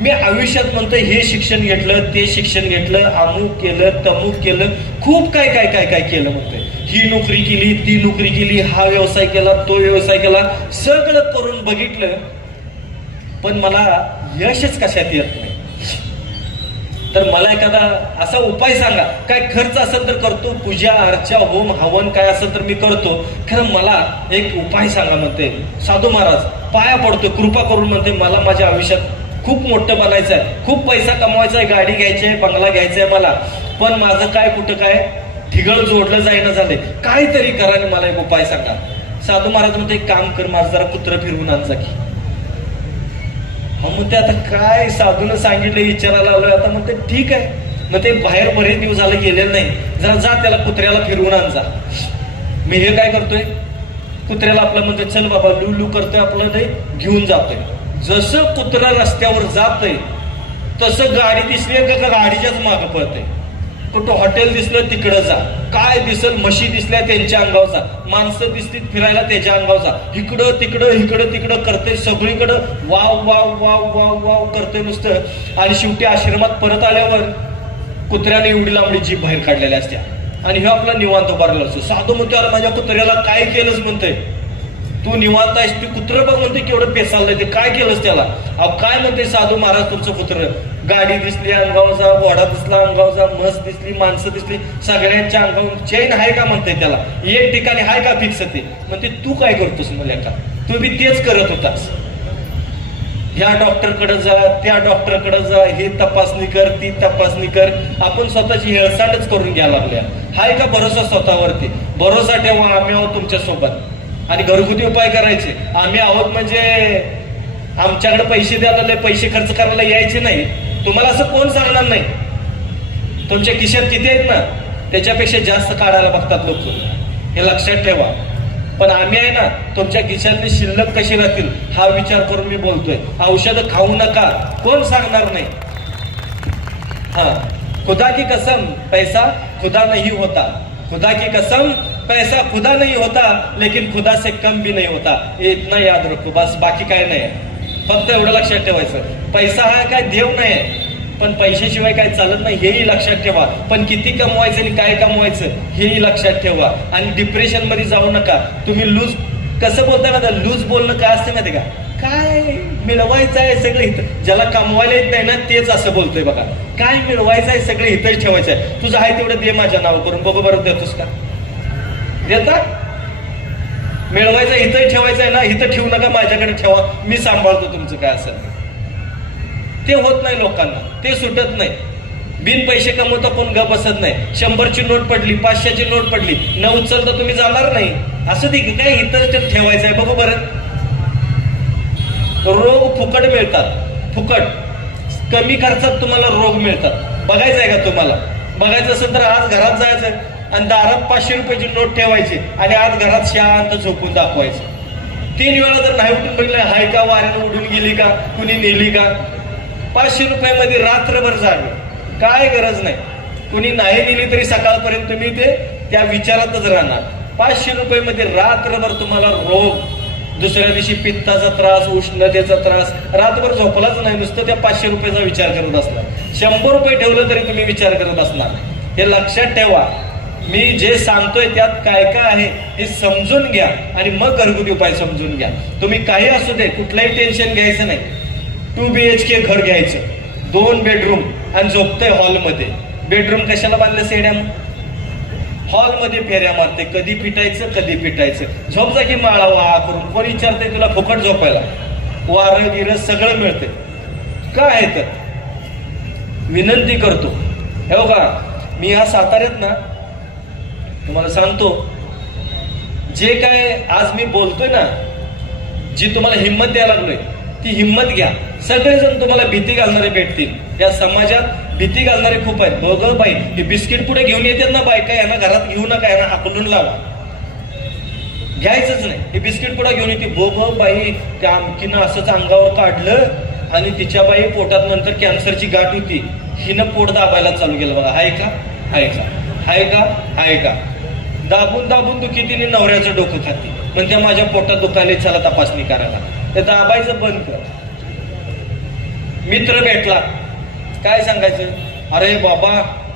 मी आयुष्यात म्हणतोय हे शिक्षण घेतलं, ते शिक्षण घेतलं, अमुक केलं, तमुक केलं, खूप काय काय काय काय केलं म्हणतोय. ही नोकरी केली, ती नोकरी केली, हा व्यवसाय केला, तो व्यवसाय केला, सगळं करून बघितलं, पण मला यशच कशात येत नाही. तर मला एखादा असा उपाय सांगा. काय खर्च असेल तर करतो, पूजा अर्चा होम हवन काय असेल तर मी करतो, खरं मला एक उपाय सांगा म्हणते. साधू महाराज पाया पडतो, कृपा करून म्हणते, मला माझ्या आयुष्यात खूप मोठं बनायचं आहे, खूप पैसा कमवायचा आहे, गाडी घ्यायची आहे, बंगला घ्यायचा आहे मला, पण माझं काय कुठं काय ठिगळ जोडलं जाईना झाले, काहीतरी करा आणि मला एक उपाय सांगा. साधू महाराज म्हणते, एक काम कर, माझं जरा कुत्रं फिरवून आण जा की. मग ते आता काय साधूनं सांगितलं विचारायला आलोय. आता म्हणते ठीक आहे. मग ते बाहेर बरेच दिवस झाले गेलेलं नाही, जरा जा त्याला कुत्र्याला फिरवून आण जा. मी हे काय करतोय, कुत्र्याला आपलं म्हणते चल बाबा, लू लू करतोय, आपलं ते घेऊन जातोय. जसं कुत्रा रस्त्यावर जातंय तसं गाडी दिसली का गाडीच्याच मागं पळतंय. कुठं हॉटेल दिसलं तिकडं जा, काय दिसल, म्हशी दिसल्या त्यांच्या अंगावर जा, माणसं दिसतील फिरायला त्याच्या अंगावर जा, इकडं तिकडं इकडं तिकडं करते, सगळीकडं wow wow wow wow wow करते नुसतं. आणि शेवटी आश्रमात परत आल्यावर कुत्र्याने एवढी लांबडी जीभ बाहेर काढलेल्या असत्या आणि हे आपला निवांत उभारला असतो. साधू म्हणतो, अरे माझ्या कुत्र्याला काय केलंच म्हणतोय, तू निवांत आहेस, तू कुत्र बघ म्हणते केवढं पेसाललंय, ते काय केलंस त्याला. अहो काय म्हणते साधू महाराज, तुमचं कुत्र गाडी दिसली अंगावर जा, घोडा दिसला अंगावर जा, म्हस दिसली, माणसं दिसली, सगळ्यांच्या अंगावर चैन आहे का म्हणते त्याला, एक ठिकाणी आहे का फिक्स ते म्हणते. तू काय करतोस मला का, तू बी तेच करत होतास. ह्या डॉक्टरकडे जा, त्या डॉक्टरकडे जा, हे तपासणी कर, ती तपासणी कर. आपण स्वतःची हेळसांडच करून घ्यायला लागल्या. हाय का भरोसा स्वतःवरती? भरोसा ठेवा, आम्ही आहोत तुमच्या सोबत. आणि घरगुती उपाय करायचे. आम्ही आहोत म्हणजे आमच्याकडे पैसे द्यायला, पैसे खर्च करायला यायचे नाही. तुम्हाला असं कोण सांगणार नाही. तुमच्या खिशात किती आहेत ना, त्याच्यापेक्षा जास्त काढायला बघतात लोक, हे लक्षात ठेवा. पण आम्ही आहे ना, तुमच्या खिशातली शिल्लक कशी राहतील हा विचार करून मी बोलतोय. औषधं खाऊ नका, कोण सांगणार नाही. हा, खुदा की कसम पैसा खुदा नहीं होता, खुदा की कसम पैसा खुदा नहीं होता, लेकिन खुदा से कम भी नहीं होता. इतना याद रखो बस, बाकी काय नाही. फक्त एवढं लक्षात ठेवायचं, पैसा हा काय देव नाही, पण पैशाशिवाय काय चालत नाही हेही लक्षात ठेवा. पण किती कमवायचं आणि काय कमवायचं हेही लक्षात ठेवा. आणि डिप्रेशन मध्ये जाऊ नका. तुम्ही लूज कसं बोलताय ना, लूज बोलणं काय असतं माहिती का, काय मिळवायचं आहे सगळं इथं, ज्याला कमवायला येत नाही ना तेच असं बोलतोय बघा. काय मिळवायचं आहे सगळं इथंच ठेवायचं आहे. तुझं आहे तेवढं दे माझ्या नाव करून, बघू बरं देतोस का, देता. मिळवायचं इथंही ठेवायचं आहे ना, इथं ठेवू नका, माझ्याकडे ठेवा, मी सांभाळतो तुमचं काय असेल. ते होत नाही लोकांना, ते सुटत नाही. बिन पैसे कमवता कोण ग बसत नाही. 100ची नोट पडली, 500ची नोट पडली, न उचलता तुम्ही जाणार नाही. असं दे काय इतर ठेवायचं आहे बघू बरं. रोग फुकट मिळतात, फुकट कमी खर्चात तुम्हाला रोग मिळतात. बघायचं आहे का तुम्हाला? बघायचं असेल तर आज घरात जायचं आणि दारात 500 रुपयाची नोट ठेवायची आणि आज घरात शांत झोपून दाखवायचं. 3 वेळा जर नाही उठून बघितलं, हाय का, वाऱ्यानं उडून गेली का, कुणी नेली का. 500 रुपयामध्ये रात्रभर जाणं काय गरज नाही. कुणी नाही नेली तरी सकाळपर्यंत तुम्ही ते त्या विचारातच राहणार. 500 रुपयामध्ये रात्रभर तुम्हाला रोग, दुसऱ्या दिवशी पित्ताचा त्रास, उष्णतेचा त्रास, रात्रभर झोपलाच नाही, नुसतं त्या 500 रुपयाचा विचार करत असणार. 100 रुपये ठेवलं तरी तुम्ही विचार करत असणार. हे लक्षात ठेवा. मी जे सांगतोय त्यात काय काय आहे हे समजून घ्या आणि मग घरगुती उपाय समजून घ्या. तुम्ही काही असू दे, कुठलंही टेन्शन घ्यायचं नाही. 2 BHK घर घ्यायचं, 2 बेडरूम आणि झोपतंय हॉलमध्ये. बेडरूम कशाला बांधलं सेड्याम? हॉलमध्ये फेऱ्या मारते, कधी पिटायचं कधी पिटायचं. झोप जा की माळा वा करून. कोण विचारते तुला फुकट झोपायला? वारं गिरं सगळं मिळते. काय आहे तर विनंती करतो, हे बघा मी ह्या साताऱ्यात ना तुम्हाला सांगतो, जे काय आज मी बोलतोय ना, जी तुम्हाला हिंमत द्यायला लागलोय ती हिंमत घ्या. सगळेजण तुम्हाला भीती घालणारे भेटतील. या समाजात भीती घालणारे खूप आहेत. बघ बाई, हे बिस्किट पुढे घेऊन येतात ना बायका, यांना घरात घेऊ नका, यांना हाकलून लावा, घ्यायचंच नाही. हे बिस्किट पुढे घेऊन येते. बघ बाई, त्या आमकीनं असंच अंगावर काढलं आणि तिच्या बाई पोटात नंतर कॅन्सरची गाठ होती, हिनं पोट दाबायला चालू केलं. बघा, हाय का, हाय का, हाय का, हाय का. दाबून दाबून दुखी तिने नवऱ्याचं डोकं खाती, पण त्या माझ्या पोटात दुखायला, चला तपासणी करायला. ते दाबायचं बंद कर. मित्र भेटला, काय सांगायचं? अरे बाबा,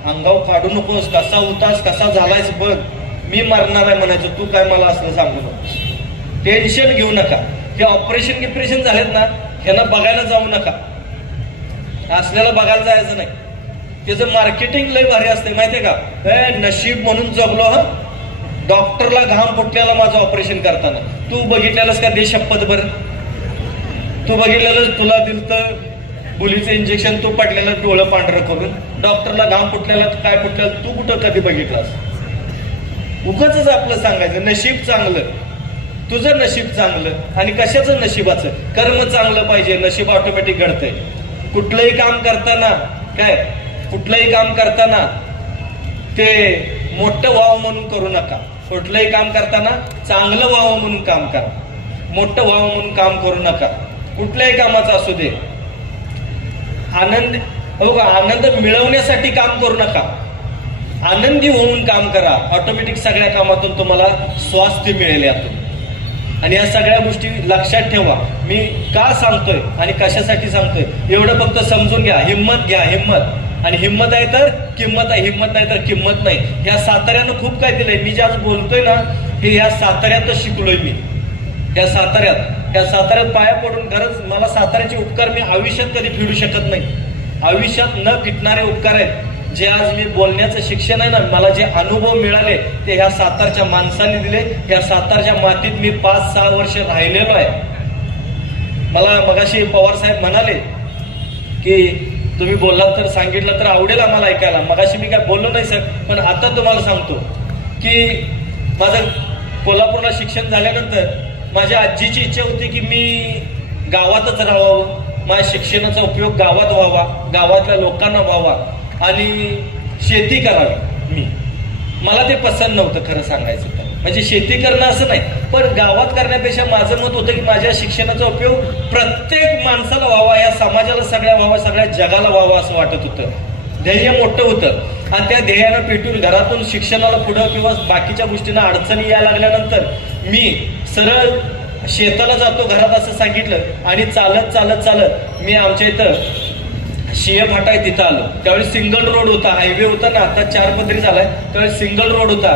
अंगाव काढू नकोस, कसा होतास, कसा झालायस बघ, मी मरणार आहे म्हणायचं, तू काय मला असलं सांगू नकोस. टेन्शन घेऊ नका. हे ऑपरेशन झालेत ना, ह्यांना बघायला जाऊ नका. असल्याला बघायला जायचं नाही. त्याचं मार्केटिंग लय भारी असते माहितीये का? नशीब म्हणून जगलो. हा, डॉक्टरला घाम फुटल्याला माझं ऑपरेशन करताना. तू बघितलेलंस का? दे शपथ बरं. तू बघितलेलं, तुला दिलं तर बुलीचं इंजेक्शन, तू पडलेलं डोळं पांढरं करून, डॉक्टरला घाम फुटलेला काय फुटलेला तू कुठं कधी बघितलास? उगाच आपलं सांगायचं नशीब चांगलं, तुझं नशीब चांगलं. आणि कशाचं नशिबाचं? कर्म चांगलं पाहिजे, नशीब ऑटोमॅटिक घडतंय. कुठलंही काम करताना काय, कुठलंही काम करताना ते मोठं व्हावं म्हणून करू नका. कुठलंही काम करताना चांगलं व्हावं म्हणून काम करा, मोठं व्हावं म्हणून काम करू नका. कुठल्याही कामाचं असू दे, आनंद आनंद मिळवण्यासाठी काम करू नका, आनंदी होऊन काम करा. ऑटोमॅटिक सगळ्या कामातून तुम्हाला स्वास्थ्य मिळेल यातून. आणि या सगळ्या गोष्टी लक्षात ठेवा. मी का सांगतोय आणि कशासाठी सांगतोय एवढं फक्त समजून घ्या. हिंमत घ्या, हिंमत. आणि हिंमत आहे तर किंमत आहे, हिंमत नाही तर किंमत नाही. ह्या साताऱ्यानं खूप काय दिलंय. मी जे आज बोलतोय ना, हे ह्या साताऱ्यातच शिकलोय मी. त्या साताऱ्यात पाया पडून, खरंच मला साताऱ्याचे उपकार मी आयुष्यात कधी फिरू शकत नाही. आयुष्यात न फिटणारे उपकार आहेत. जे आज मी बोलण्याचं शिक्षण आहे ना, मला जे अनुभव मिळाले ते ह्या सातारच्या माणसाने दिले. ह्या सातारच्या मातीत मी 5-6 वर्ष राहिलेलो आहे. मला मगाशी पवार साहेब म्हणाले की तुम्ही बोललात तर सांगितलं तर आवडेल आम्हाला ऐकायला. मगाशी मी काय बोललो नाही साहेब, पण आता तुम्हाला सांगतो की माझं कोल्हापूरला शिक्षण झाल्यानंतर माझ्या आजीची इच्छा होती की मी गावातच राहावं, माझ्या शिक्षणाचा उपयोग गावात व्हावा, गावातल्या लोकांना व्हावा आणि शेती करावी. मला ते पसंत नव्हतं खरं सांगायचं तर. म्हणजे शेती करणं असं नाही, पण गावात करण्यापेक्षा माझं मत होतं की माझ्या शिक्षणाचा उपयोग प्रत्येक माणसाला व्हावा, या समाजाला सगळ्या व्हावा, सगळ्या जगाला व्हावा असं वाटत होतं. ध्येय मोठं होतं. आणि त्या ध्येयानं पेटून घरातून शिक्षणाला पुढं किंवा बाकीच्या गोष्टींना अडचणी यायला लागल्यानंतर मी सरळ शेताला जातो घरात असं सांगितलं आणि चालत चालत चालत मी आमच्या इथं शिय फाटा आहे तिथं आलो. त्यावेळी सिंगल रोड होता, हायवे होता ना, आता 4 पदरी झालाय. त्यावेळी सिंगल रोड होता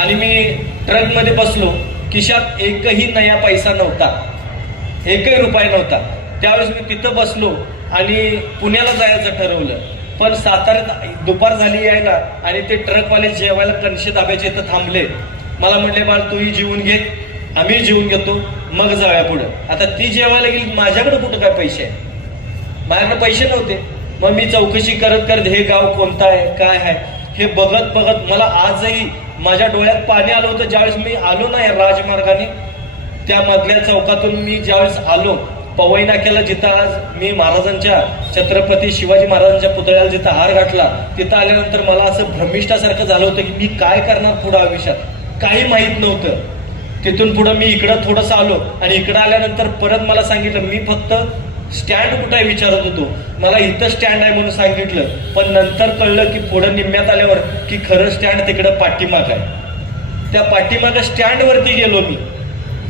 आणि मी ट्रक मध्ये बसलो. खिशात एकही नया पैसा नव्हता, एकही रुपया नव्हता. त्यावेळेस मी तिथं बसलो आणि पुण्याला जायचं ठरवलं. पण साताऱ्यात दुपार झाली यायला आणि ते ट्रकवाले जेवायला कणशे दाब्याचे इथं थांबले. मला म्हटले, बाळ तूही जेवून घे, आम्ही जेवून घेतो, मग जाऊया पुढं. आता ती जेवायला गेली, माझ्याकडे कुठं काय पैसे आहे. माझ्याकडे पैसे नव्हते. मग मी चौकशी करत करत हे गाव कोणतं आहे काय आहे हे बघत बघत मला आजही माझ्या डोळ्यात पाणी आलं होतं. ज्यावेळेस मी आलो ना या राजमार्गाने, त्या मधल्या चौकातून मी ज्यावेळेस आलो पवई नाक्याला, जिथं आज मी महाराजांच्या छत्रपती शिवाजी महाराजांच्या पुतळ्याला जिथं हार घातला, तिथं आल्यानंतर मला असं भ्रमिष्ठासारखं झालं होतं की मी काय करणार पुढं आयुष्यात, काही माहित नव्हतं. तिथून पुढं मी इकडं थोडंसं आलो आणि इकडं आल्यानंतर परत मला सांगितलं, मी फक्त स्टँड कुठं आहे विचारत होतो, मला इथं स्टँड आहे म्हणून सांगितलं. पण नंतर कळलं की पुढं निम्म्यात आल्यावर की खरं स्टँड तिकडं पाठीमाग आहे. त्या पाठीमाग स्टँडवरती गेलो मी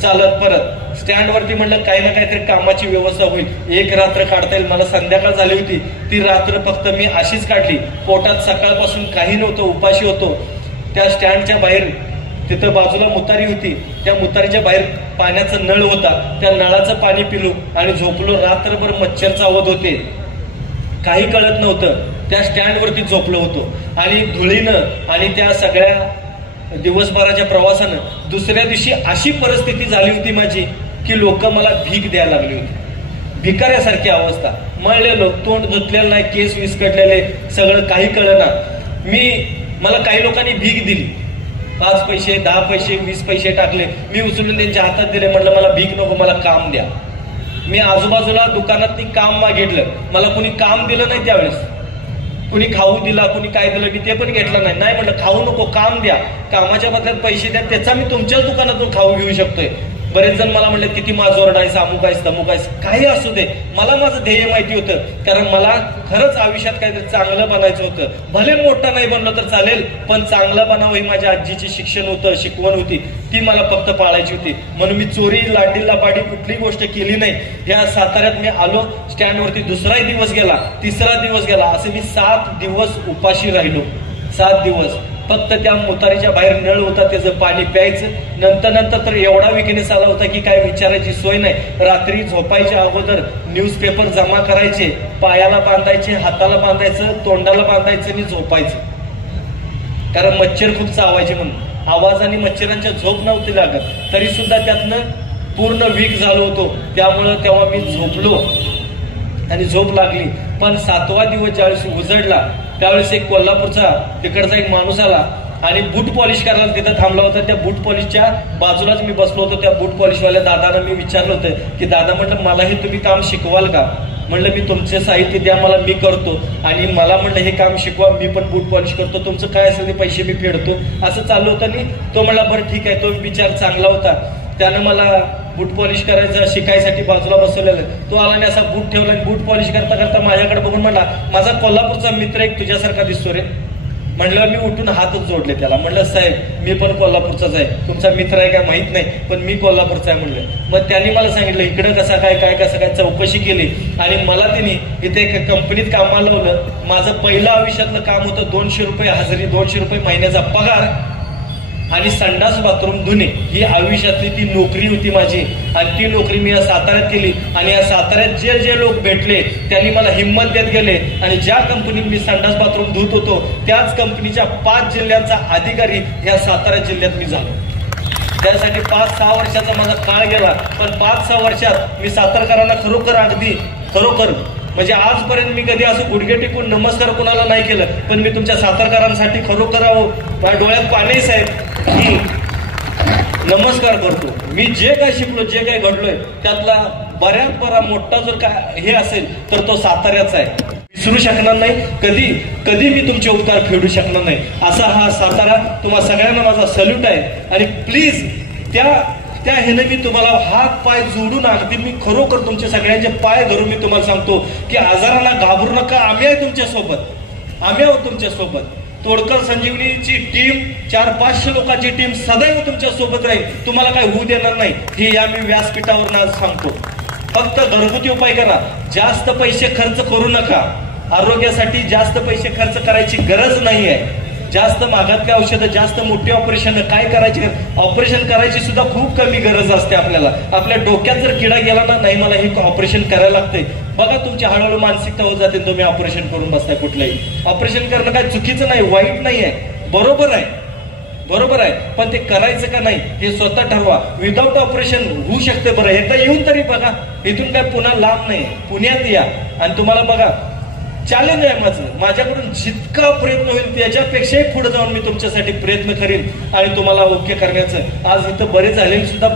चालत परत स्टँडवरती. म्हणलं काही ना काहीतरी कामाची व्यवस्था होईल, एक रात्र काढता येईल. मला संध्याकाळ झाली होती, ती रात्र फक्त मी अशीच काढली. पोटात सकाळपासून काही नव्हतं, उपाशी होतो. त्या स्टँडच्या बाहेर तिथं बाजूला मुतारी होती, त्या मुतारीच्या बाहेर पाण्याचा नळ होता, त्या नळाचं पाणी पिलो आणि झोपलो. रात्रभर मच्छर चावत होते, काही कळत नव्हतं. त्या स्टँडवरती झोपलो होतो आणि धुळीनं आणि त्या सगळ्या दिवसभराच्या प्रवासानं दुसऱ्या दिवशी अशी परिस्थिती झाली होती माझी की लोक मला भीक द्यायला लागली होती. भिकाऱ्यासारखी अवस्था, मळलेलो, तोंड धुतलेलं नाही, केस विस्कटलेले, सगळं काही कळना. मला काही लोकांनी भीक दिली, 5 पैसे 10 पैसे 20 पैसे टाकले, मी उचलून त्यांच्या हातात दिले. म्हटलं मला भीक नको, मला काम द्या. मी आजूबाजूला दुकानात काम मागितलं, मला कुणी काम दिलं नाही. त्यावेळेस कुणी खाऊ दिला, कुणी काय दिलं, मी ते पण घेतलं नाही. नाही म्हटलं खाऊ नको, काम द्या, कामाच्या बदल्यात पैसे द्या, त्याचा मी तुमच्याच दुकानातून खाऊ घेऊ शकतोय. बरेच जण मला म्हणले किती माजोरड आहेस, अमुक आहेस, तमुक आहेस, काही असू दे. मला माझं ध्येय माहिती होतं, कारण मला खरंच आयुष्यात काहीतरी चांगलं बनायचं होतं. भले मोठं नाही बनलं तर चालेल, पण चांगलं बनावं ही माझ्या आजीची शिक्षण होतं, शिकवण होती, ती मला फक्त पाळायची होती. म्हणून मी चोरी लाडी लबाडी कुठली गोष्ट केली नाही. या साताऱ्यात मी आलो, स्टँडवरती दुसराही दिवस गेला, तिसरा दिवस गेला, असे मी 7 दिवस उपाशी राहिलो. 7 दिवस फक्त त्या मुतारीच्या बाहेर नळ होता, त्याचं पाणी प्यायचं. नंतर तर एवढा विकनेस आला होता की काय विचारायची सोय नाही. रात्री झोपायच्या अगोदर न्यूजपेपर जमा करायचे, पायाला बांधायचे, हाताला बांधायचं, तोंडाला बांधायचं आणि झोपायचं, कारण मच्छर खूप चावायचे म्हणून. आवाजाने मच्छरांच्या झोप नव्हती लागत, तरी सुद्धा त्यातनं पूर्ण वीक झालो होतो. त्यामुळं तेव्हा मी झोपलो आणि झोप लागली. पण 7वा दिवस ज्यावेळेस उजडला त्यावेळेस एक कोल्हापूरचा तिकडचा एक माणूस आला आणि बूट पॉलिश करायला तिथं थांबला होता. त्या बूट पॉलिशच्या बाजूलाच मी बसलो होतो. त्या बूट पॉलिशवाल्या दादांना मी विचारलं होतं की दादा, म्हटलं मला हे तुम्ही काम शिकवाल का? म्हणलं मी तुमचे साहित्य द्या मला, मी करतो, आणि मला म्हणलं हे काम शिकवा, मी पण बूट पॉलिश करतो, तुमचं काय असेल ते पैसे मी फेडतो. असं चालू होतं. आणि तो म्हणला बरं ठीक आहे. तो विचार चांगला होता. त्यानं मला बूट पॉलिश करायचं शिकायसाठी बाजूला बसवलेलं. तो आला आणि असा बूट ठेवला आणि बूट पॉलिश करता करता माझ्याकडे बघून म्हणला, माझा कोल्हापूरचा मित्र एक तुझ्यासारखा दिसतो रे. म्हणलं मी उठून हातच जोडले त्याला. म्हणलं साहेब मी पण कोल्हापूरचाच आहे, तुमचा मित्र आहे काय माहित नाही, पण मी कोल्हापूरचा आहे म्हणलं. मग त्यांनी मला सांगितलं इकडं कसं काय चौकशी केली आणि मला त्यांनी इथे एका कंपनीत कामाला लावलं. माझं पहिलं आयुष्यातलं काम होतं 200 रुपये हजेरी, 200 रुपये महिन्याचा पगार आणि संडास बाथरूम धुणे, ही आयुष्यातली ती नोकरी होती माझी. आणि ती नोकरी मी या साताऱ्यात केली आणि या साताऱ्यात जे जे लोक भेटले त्यांनी मला हिंमत देत गेले. आणि ज्या कंपनीत मी संडास बाथरूम धुत होतो त्याच कंपनीच्या 5 जिल्ह्यांचा अधिकारी ह्या सातारा जिल्ह्यात मी झालो. त्यासाठी 5-6 वर्षाचा माझा काळ गेला. पण 5-6 वर्षात मी सातारकरांना खरोखर म्हणजे आजपर्यंत मी कधी असं गुडघे टेकून नमस्कार कोणाला नाही केलं, पण मी तुमच्या सातारकरांसाठी खरोखर माझ्या डोळ्यात पाणी साहेब की नमस्कार करतो. मी जे काय शिकलो, जे काय घडलोय त्यातला बऱ्याच बरा मोठा जर काय हे असेल तर तो साताऱ्याचा आहे. विसरू शकणार नाही, कधी मी तुमचे उपकार फेडू शकणार नाही. असा हा सातारा, तुम्हा सगळ्यांना माझा सल्यूट आहे. आणि प्लीज त्या ह्याने मी तुम्हाला हात पाय जोडून अगदी मी खरोखर तुमचे सगळ्यांचे पाय धरून मी तुम्हाला सांगतो की आजाराला घाबरू नका, आम्ही आहे तुमच्यासोबत, आम्ही आहोत तुमच्यासोबत. तोडकर संजीवनीची टीम 400-500 लोकांची टीम सदैव तुमच्या सोबत राहील, तुम्हाला काय होऊ देणार नाही. हे या मी व्यासपीठावर आज सांगतो. फक्त घरगुती उपाय करा, जास्त पैसे खर्च करू नका. आरोग्यासाठी जास्त पैसे खर्च करायची गरज नाही आहे. जास्त महागातली औषधं, जास्त मोठी ऑपरेशन काय करायची, ऑपरेशन करायची सुद्धा खूप कमी गरज असते आपल्याला. आपल्या डोक्यात जर किडा गेला ना, नाही मला हे ऑपरेशन करायला लागतंय, बघा तुमची हळूहळू मानसिकता होत जाते, तुम्ही ऑपरेशन करून बसताय. कुठलंही ऑपरेशन करणं काय चुकीचं नाही, वाईट नाही आहे, बरोबर आहे. बरोबर आहे, पण ते करायचं का नाही हे स्वतः ठरवा. विदाऊट ऑपरेशन होऊ शकते. बरं, एकदा येऊन तरी बघा. इथून काय पुन्हा लांब नाही, पुण्यात या आणि तुम्हाला बघा. चॅलेंज आहे माझ्याकडून जितका प्रयत्न होईल त्याच्यापेक्षाही पुढे जाऊन मी तुमच्यासाठी प्रयत्न करीन आणि तुम्हाला ओके करण्याचं. आज इथं बरेच झाले सुद्धा,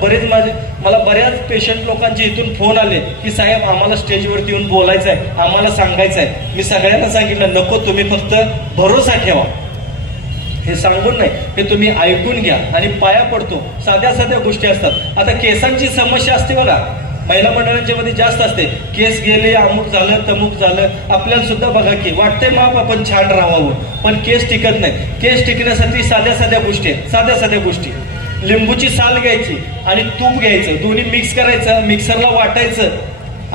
मला बऱ्याच पेशंट लोकांचे इथून फोन आले की साहेब आम्हाला स्टेजवरती येऊन बोलायचं आहे, आम्हाला सांगायचं आहे. मी सगळ्यांना सांगितलं नको, तुम्ही फक्त भरोसा ठेवा. हे सांगून नाही, हे तुम्ही ऐकून घ्या आणि पाया पडतो. साध्या साध्या गोष्टी असतात. आता केसांची समस्या असते बघा, महिला मंडळांच्या मध्ये जास्त असते. केस गेले, अमुक झालं तमुक झालं. आपल्याला सुद्धा बघा की वाटतंय माप आपण छान राहावं, पण केस टिकत नाही. केस टिकण्यासाठी साध्या साध्या गोष्टी आहेत. साध्या साध्या गोष्टी, लिंबूची साल घ्यायची आणि तूप घ्यायचं, दोन्ही मिक्स करायचं, मिक्सरला वाटायचं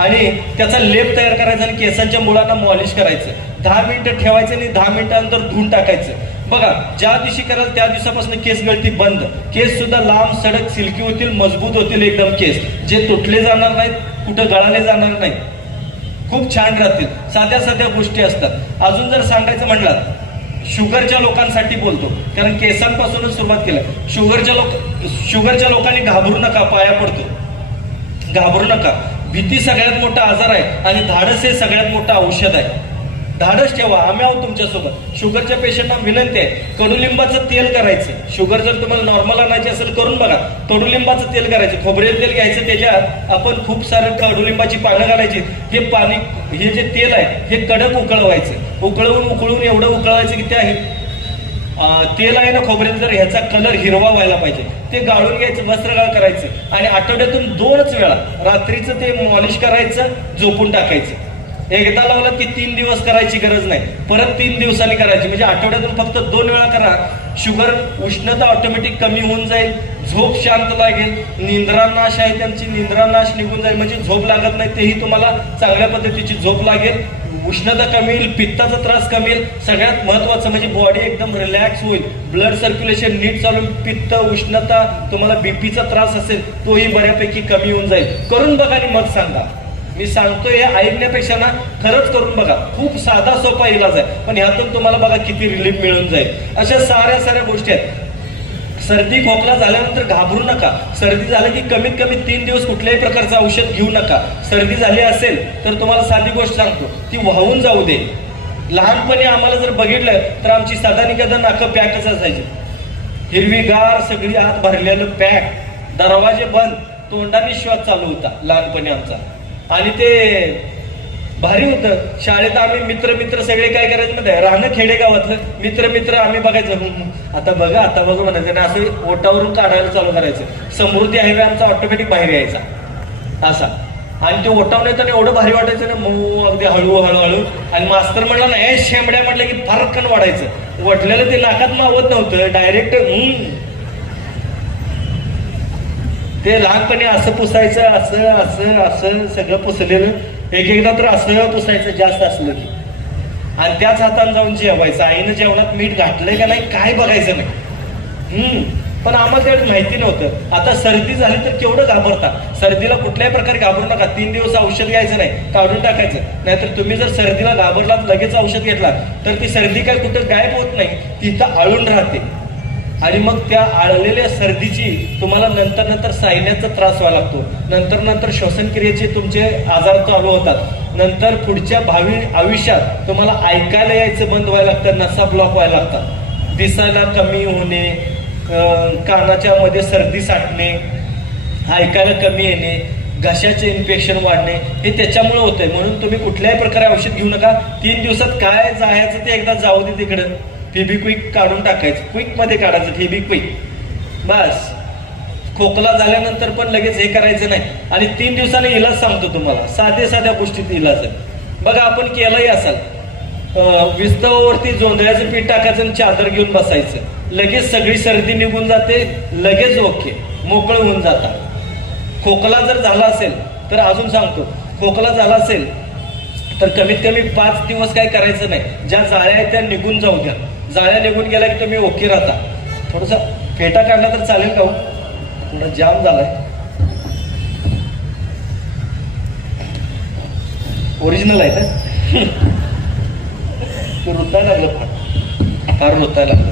आणि त्याचा लेप तयार करायचा आणि केसांच्या मुळांना मॉलिश करायचं. 10 मिनिटं ठेवायचं आणि 10 मिनिटांनंतर धुवून टाकायचं. बघा, ज्या दिवशी कराल त्या दिवसापासून केस गळती बंद. केस सुद्धा लांब सडक सिल्की होतील, मजबूत होतील एकदम. केस जे तुटले जाणार नाहीत, कुठं गळाले जाणार नाहीत, खूप छान राहतील. साध्या साध्या गोष्टी असतात. अजून जर सांगायचं म्हणलं, शुगरच्या लोकांसाठी बोलतो, कारण केसांपासूनच सुरुवात केलं. शुगरच्या लोकांनी घाबरू नका, पाया पडतो, घाबरू नका. भीती सगळ्यात मोठा आजार आहे आणि धाडस हे सगळ्यात मोठं औषध आहे. धाडस ठेवा, आम्ही आहोत तुमच्यासोबत. शुगरच्या पेशंटना विनंती आहे, कडुलिंबाचं तेल करायचं. शुगर जर तुम्हाला नॉर्मल आणायची असेल करून बघा. कडुलिंबाचं तेल करायचं, खोबरेल तेल घ्यायचं, त्याच्यात आपण खूप सारं कडुलिंबाची पानं घालायची. हे पाणी, हे जे तेल आहे हे कडक उकळवायचं. उकळून एवढं उकळवायचं की त्या तेल आहे ना खोबरेल, जर ह्याचा कलर हिरवा व्हायला पाहिजे. ते गाळून घ्यायचं, वस्त्रगाळ करायचं आणि आठवड्यातून 2च वेळा रात्रीचं ते मॉलिश करायचं, झोपून टाकायचं. एकदा लावलं की 3 दिवस करायची गरज नाही, परत 3 दिवसांनी करायची. म्हणजे आठवड्यातून फक्त 2 वेळा करा. शुगर, उष्णता ऑटोमॅटिक कमी होऊन जाईल, झोप शांत लागेल, निंद्रानाश आहे त्यांची, निंद्रानाश निघून जाईल, म्हणजे झोप लागत नाही तेही तुम्हाला चांगल्या पद्धतीची झोप लागेल. उष्णता कमी होईल, पित्ताचा त्रास कमी होईल. सगळ्यात महत्वाचं म्हणजे बॉडी एकदम रिलॅक्स होईल, ब्लड सर्क्युलेशन नीट चालून पित्त, उष्णता, तुम्हाला बीपीचा त्रास असेल तोही बऱ्यापैकी कमी होऊन जाईल. करून बघा आणि मग सांगा. मी सांगतोय हे ऐकण्यापेक्षा ना खरंच करून बघा. खूप साधा सोपा इलाज आहे, पण ह्यातून तुम्हाला बघा किती रिलीफ मिळून जाईल. अशा साऱ्या गोष्टी आहेत. सर्दी खोकला झाल्यानंतर घाबरू नका. सर्दी झाली की कमीत कमी 3 दिवस कुठल्याही प्रकारचं औषध घेऊ नका. सर्दी झाली असेल तर तुम्हाला साधी गोष्ट सांगतो, ती वाहून जाऊ दे. लहानपणी आम्हाला जर बघितलं तर आमची साधा निकादा नाकं पॅकच असायची, हिरवीगार सगळी आत भरलेलं पॅक, दरवाजे बंद, तोंडाने श्वास चालू होता लहानपणी आमचा. आणि ते भारी होतं. शाळेत आम्ही मित्र सगळे काय करायचं म्हणजे राहणं खेडेगावातलं मित्र आम्ही बघायचं, आता बघा म्हणायचं, असं ओटावरून काढायला चालू करायचं. समृद्धी हायवे आमचा ऑटोमॅटिक बाहेर यायचा असा. आणि ते ओटावून येताना एवढं भारी वाटायचं ना, मऊ, अगदी हळू. आणि मास्तर म्हणलं ना, हे शेंबड्या म्हटलं की फारकन वाढायचं. वटलेलं ते नाकात मावत नव्हतं, डायरेक्ट ते लहानपणी असं पुसायचं, असं सगळं पुसलेलं. एकदा तर असं पुसायचं जास्त असलं की, आणि त्याच हाताने जाऊन जेवायचं. आईनं जेवणात मीठ घातलंय का नाही काय बघायचं नाही. पण आम्हाला तेवढं माहिती नव्हतं. आता सर्दी झाली तर केवढं घाबरता. सर्दीला कुठल्याही प्रकारे घाबरू नका. 3 दिवस औषध घ्यायचं नाही, काढून टाकायचं. नाहीतर तुम्ही जर सर्दीला घाबरलात, लगेच औषध घेतला तर ती सर्दी काय कुठं गायब होत नाही, ती इथं आळून राहते. आणि मग त्या आळलेल्या सर्दीची तुम्हाला नंतर सायण्याचा त्रास व्हायला लागतो. नंतर श्वसनक्रियेचे तुमचे आजार चालू होतात. नंतर पुढच्या भावी आयुष्यात तुम्हाला ऐकायला यायचं बंद व्हायला लागतं, नसा ब्लॉक व्हायला लागतात, दिसायला कमी होणे, कानाच्या मध्ये सर्दी साठणे, ऐकायला कमी येणे, घशाचे इन्फेक्शन वाढणे, हे त्याच्यामुळे होतंय. म्हणून तुम्ही कुठल्याही प्रकारे औषध घेऊ नका. 3 दिवसात काय जायचं ते एकदा जाऊ दे तिकडं. फेबिक्विक काढून टाकायचं, क्विक मध्ये काढायचं फेबिक्विक बस. खोकला झाल्यानंतर पण लगेच हे करायचं नाही. आणि 3 दिवसांनी इलाज सांगतो तुम्हाला, साध्या गोष्टीत इलाज आहे. बघा, आपण केलंही असाल, विस्तवावरती जोंधळ्याचं पीठ टाकायचं आणि चादर घेऊन बसायचं, लगेच सगळी सर्दी निघून जाते, लगेच ओके, मोकळं होऊन जातात. खोकला जर झाला असेल तर अजून सांगतो, खोकला झाला असेल तर कमीत कमी 5 दिवस काय करायचं नाही. ज्या जाळ्या आहेत त्या निघून जाऊ द्या. जाळ्या निघून गेल्या की तुम्ही ओके राहता. थोडासा फेटा काढला तर चालेल का? थोडा जाम झालाय. ओरिजिनल आहे का? रुतायला लागलं, फार रुतायला लागलं.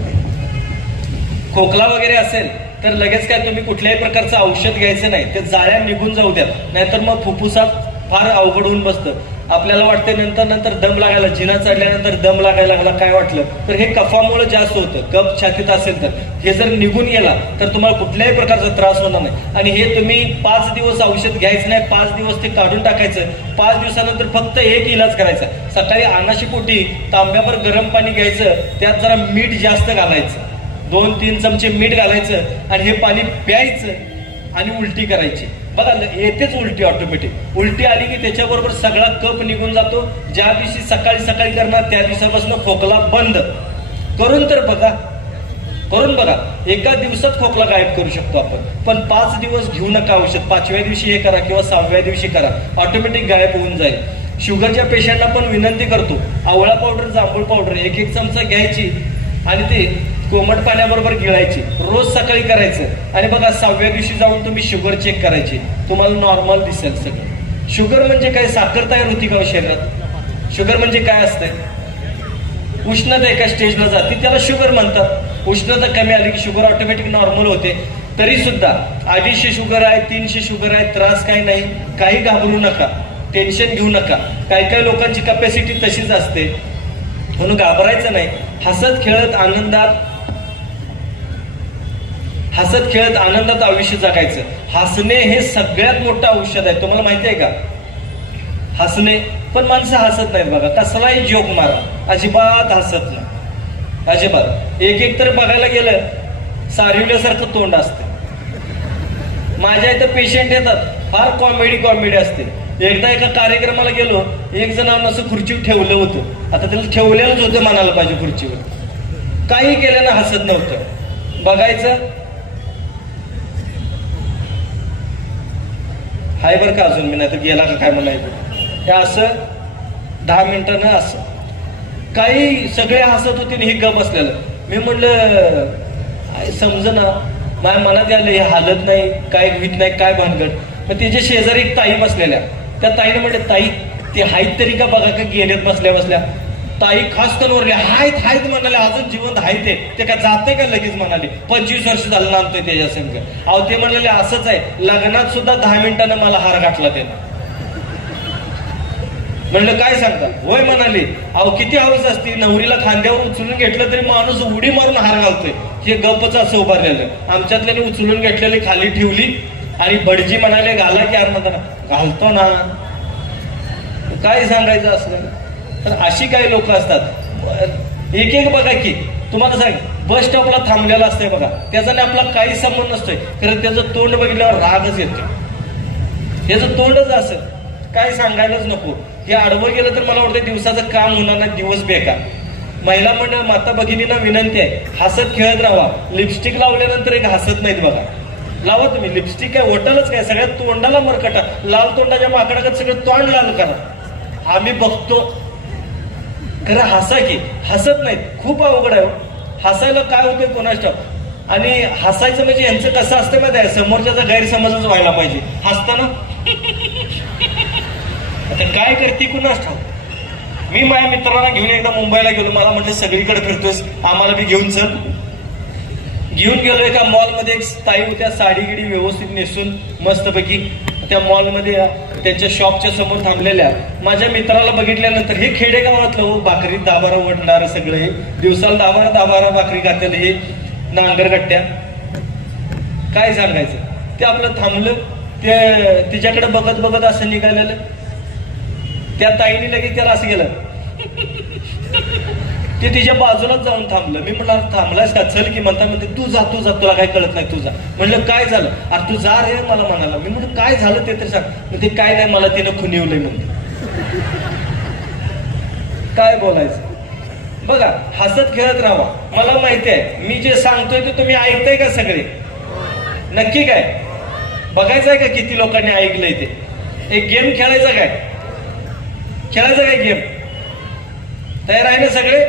खोकला वगैरे असेल तर लगेच काय तुम्ही कुठल्याही प्रकारचं औषध घ्यायचं नाही, ते जाळ्या निघून जाऊ द्या, नाहीतर मग फुफ्फुसात फार अवघड होऊन बसतं. आपल्याला वाटते नंतर दम लागायला, जिना चढल्यानंतर दम लागायला लागला काय वाटलं तर हे कफामुळे जास्त होतं. कफ छातीत असेल तर हे जर निघून गेला तर तुम्हाला कुठल्याही प्रकारचा त्रास होणार नाही. आणि हे तुम्ही 5 दिवस औषध घ्यायचं नाही, 5 दिवस ते काढून टाकायचं. 5 दिवसानंतर फक्त एक इलाज करायचा. सकाळी अनाशीपोटी तांब्यावर गरम पाणी घ्यायचं, त्यात जरा मीठ जास्त घालायचं, 2-3 चमचे मीठ घालायचं आणि हे पाणी प्यायचं आणि उलटी करायची. बघा येतेच उलटी ऑटोमॅटिक. उलटी आली की त्याच्याबरोबर सगळा कफ निघून जातो. ज्या दिवशी सकाळी करणार त्या दिवसापासून खोकला बंद. करून बघा. एका दिवसात खोकला गायब करू शकतो आपण. पण 5 दिवस घेऊ नका औषध. 5व्या दिवशी हे करा किंवा 6व्या दिवशी करा, ऑटोमॅटिक गायब होऊन जाईल. शुगरच्या पेशंटला पण विनंती करतो, आवळा पावडर, जांभूळ पावडर 1-1 चमचा घ्यायची आणि ते कोमट पाण्याबरोबर गिळायची, रोज सकाळी करायचं. आणि बघा 6व्या दिवशी जाऊन तुम्ही शुगर चेक करायची, तुम्हाला नॉर्मल दिसेल सगळं. शुगर म्हणजे काय, साखर तयार होती का शरीरात? शुगर म्हणजे काय असतंय? उष्णता एका स्टेजला जाते त्याला शुगर म्हणतात. उष्णता कमी आली की शुगर ऑटोमॅटिक नॉर्मल होते. तरी सुद्धा 250 शुगर आहे, 300 शुगर आहे, त्रास काही नाही, काही घाबरू नका, टेन्शन घेऊ नका. काही लोकांची कॅपॅसिटी तशीच असते म्हणून घाबरायचं नाही. हसत खेळत आनंदात आयुष्य जगायचं. हसणे हे सगळ्यात मोठं औषध आहे. तुम्हाला माहिती आहे का? हसणे. पण माणसं हसत नाहीत बघा. कसलाही जोक मारा, अजिबात हसत नाही, अजिबात. एक तर बघायला गेलं सारविल्यासारखं तोंड असते. माझ्या इथं पेशंट येतात, फार कॉमेडी असते. एकदा एका कार्यक्रमाला गेलो, एक जण असं खुर्चीवर ठेवलं होतं. आता त्याला ठेवलेलंच होतं म्हणायला पाहिजे खुर्चीवर, काही केल्यानं हसत नव्हतं. बघायचं हाय बरं का अजून मी, नाही तर गेला का काय म्हणायचं. हे असं 10 मिनिटानं असं काही सगळे हसत होते आणि हे गप बसलेलं. मी म्हणलं समजना, माझ्या मनात आलं हे हालत नाही, काय होत नाही, काय भानगड. मग तिच्या शेजारी एक ताई बसलेल्या, त्या ताईने म्हणलं ताई ते हाईत तरी का बघा का गेलेत बसल्या. ताई खास कनवरल्या, हायत म्हणाले, अजून जिवंत हायत आहे. ते काय जाते का लगेच म्हणाले, 25 वर्ष झालं नांदतोय त्याच्या संघ. अहो ते म्हणाले असंच आहे, लग्नात सुद्धा 10 मिनिटानं मला हार गाठला त्यानं. म्हणलं काय सांगता? होय म्हणाले. अहो किती हौस असती, नवरीला खांद्यावर उचलून घेतलं तरी माणूस उडी मारून हार घालतोय. हे गप्पच असं उभारलेलं. आमच्यातल्याने उचलून घेतलेली खाली ठेवली आणि भटजी म्हणाले घाला की आरमताना. घालतो ना, काय सांगायचं असलं. तर अशी काही लोक असतात. एक बघा की तुम्हाला सांग, बस स्टॉपला थांबलेला असतंय बघा, त्याचा आपला काही संबंध नसतोय, खरं त्याचं तोंड बघितल्यावर रागच येतो. त्याचं तोंडच असं काय सांगायलाच नको. हे आडवं गेलं तर मला वाटतं दिवसाचं काम होणार नाही, दिवस बेकार. महिला मंडळ माता भगिनींना विनंती आहे, हसत खेळत राहा. लिपस्टिक लावल्यानंतर एक हसत नाहीत बघा. लावा तुम्ही लिपस्टिक, काय होटलच काय, सगळ्यात तोंडाला मरकटा. लाल तोंडाच्या माकडाकडे सगळं तोंड लाल करा. आम्ही बघतो, खरं हसा की हसत नाहीत. खूप अवघड आहे. हसायला काय होतंय कोणास ठाऊक. आणि हसायचं म्हणजे यांचं कसं असतं माहिती आहे, समोरच्याचा गैरसमजच व्हायला पाहिजे हसताना. आता काय करते कुणास ठाऊक. मी माझ्या मित्रांना घेऊन एकदा मुंबईला गेलो. मला म्हटलं सगळीकडे फिरतोस, आम्हाला बी घेऊन चल. घेऊन गेलो एका मॉलमध्ये. एक ताई होत्या साडीगिडी व्यवस्थित नेसून मस्तपैकी, त्या मॉलमध्ये त्यांच्या शॉपच्या समोर थांबलेल्या. माझ्या मित्राला बघितल्यानंतर, हे खेडेगावातलं हो, भाकरी 10-12 वडणार सगळं, हे दिवसाला 10-12 भाकरी खात्याला, हे नांगरगट्ट्या, काय सांगायचं. ते आपलं थांबलं, ते तिच्याकडे बघत असं निघालेलं. त्या ताईने लगेच त्याला असं गेलं, ते तिच्या बाजूलाच जाऊन थांबलं. मी म्हटलं थांबलास का, चल की. म्हणते तू जा, तुला काय कळत नाही, तू जा. म्हणलं काय झालं? अरे तू जा रे मला म्हणाला. मी म्हणलं काय झालं ते तर सांग. ते काय नाही, मला तिनं खुनिवलंय म्हणते. काय बोलायचं. बघा हसत खेळत राहा. मला माहिती आहे मी जे सांगतोय ते तुम्ही ऐकताय का सगळे? नक्की काय बघायचंय का किती लोकांनी ऐकलंय ते? एक गेम खेळायचा काय गेम? तयार आहे ना सगळे?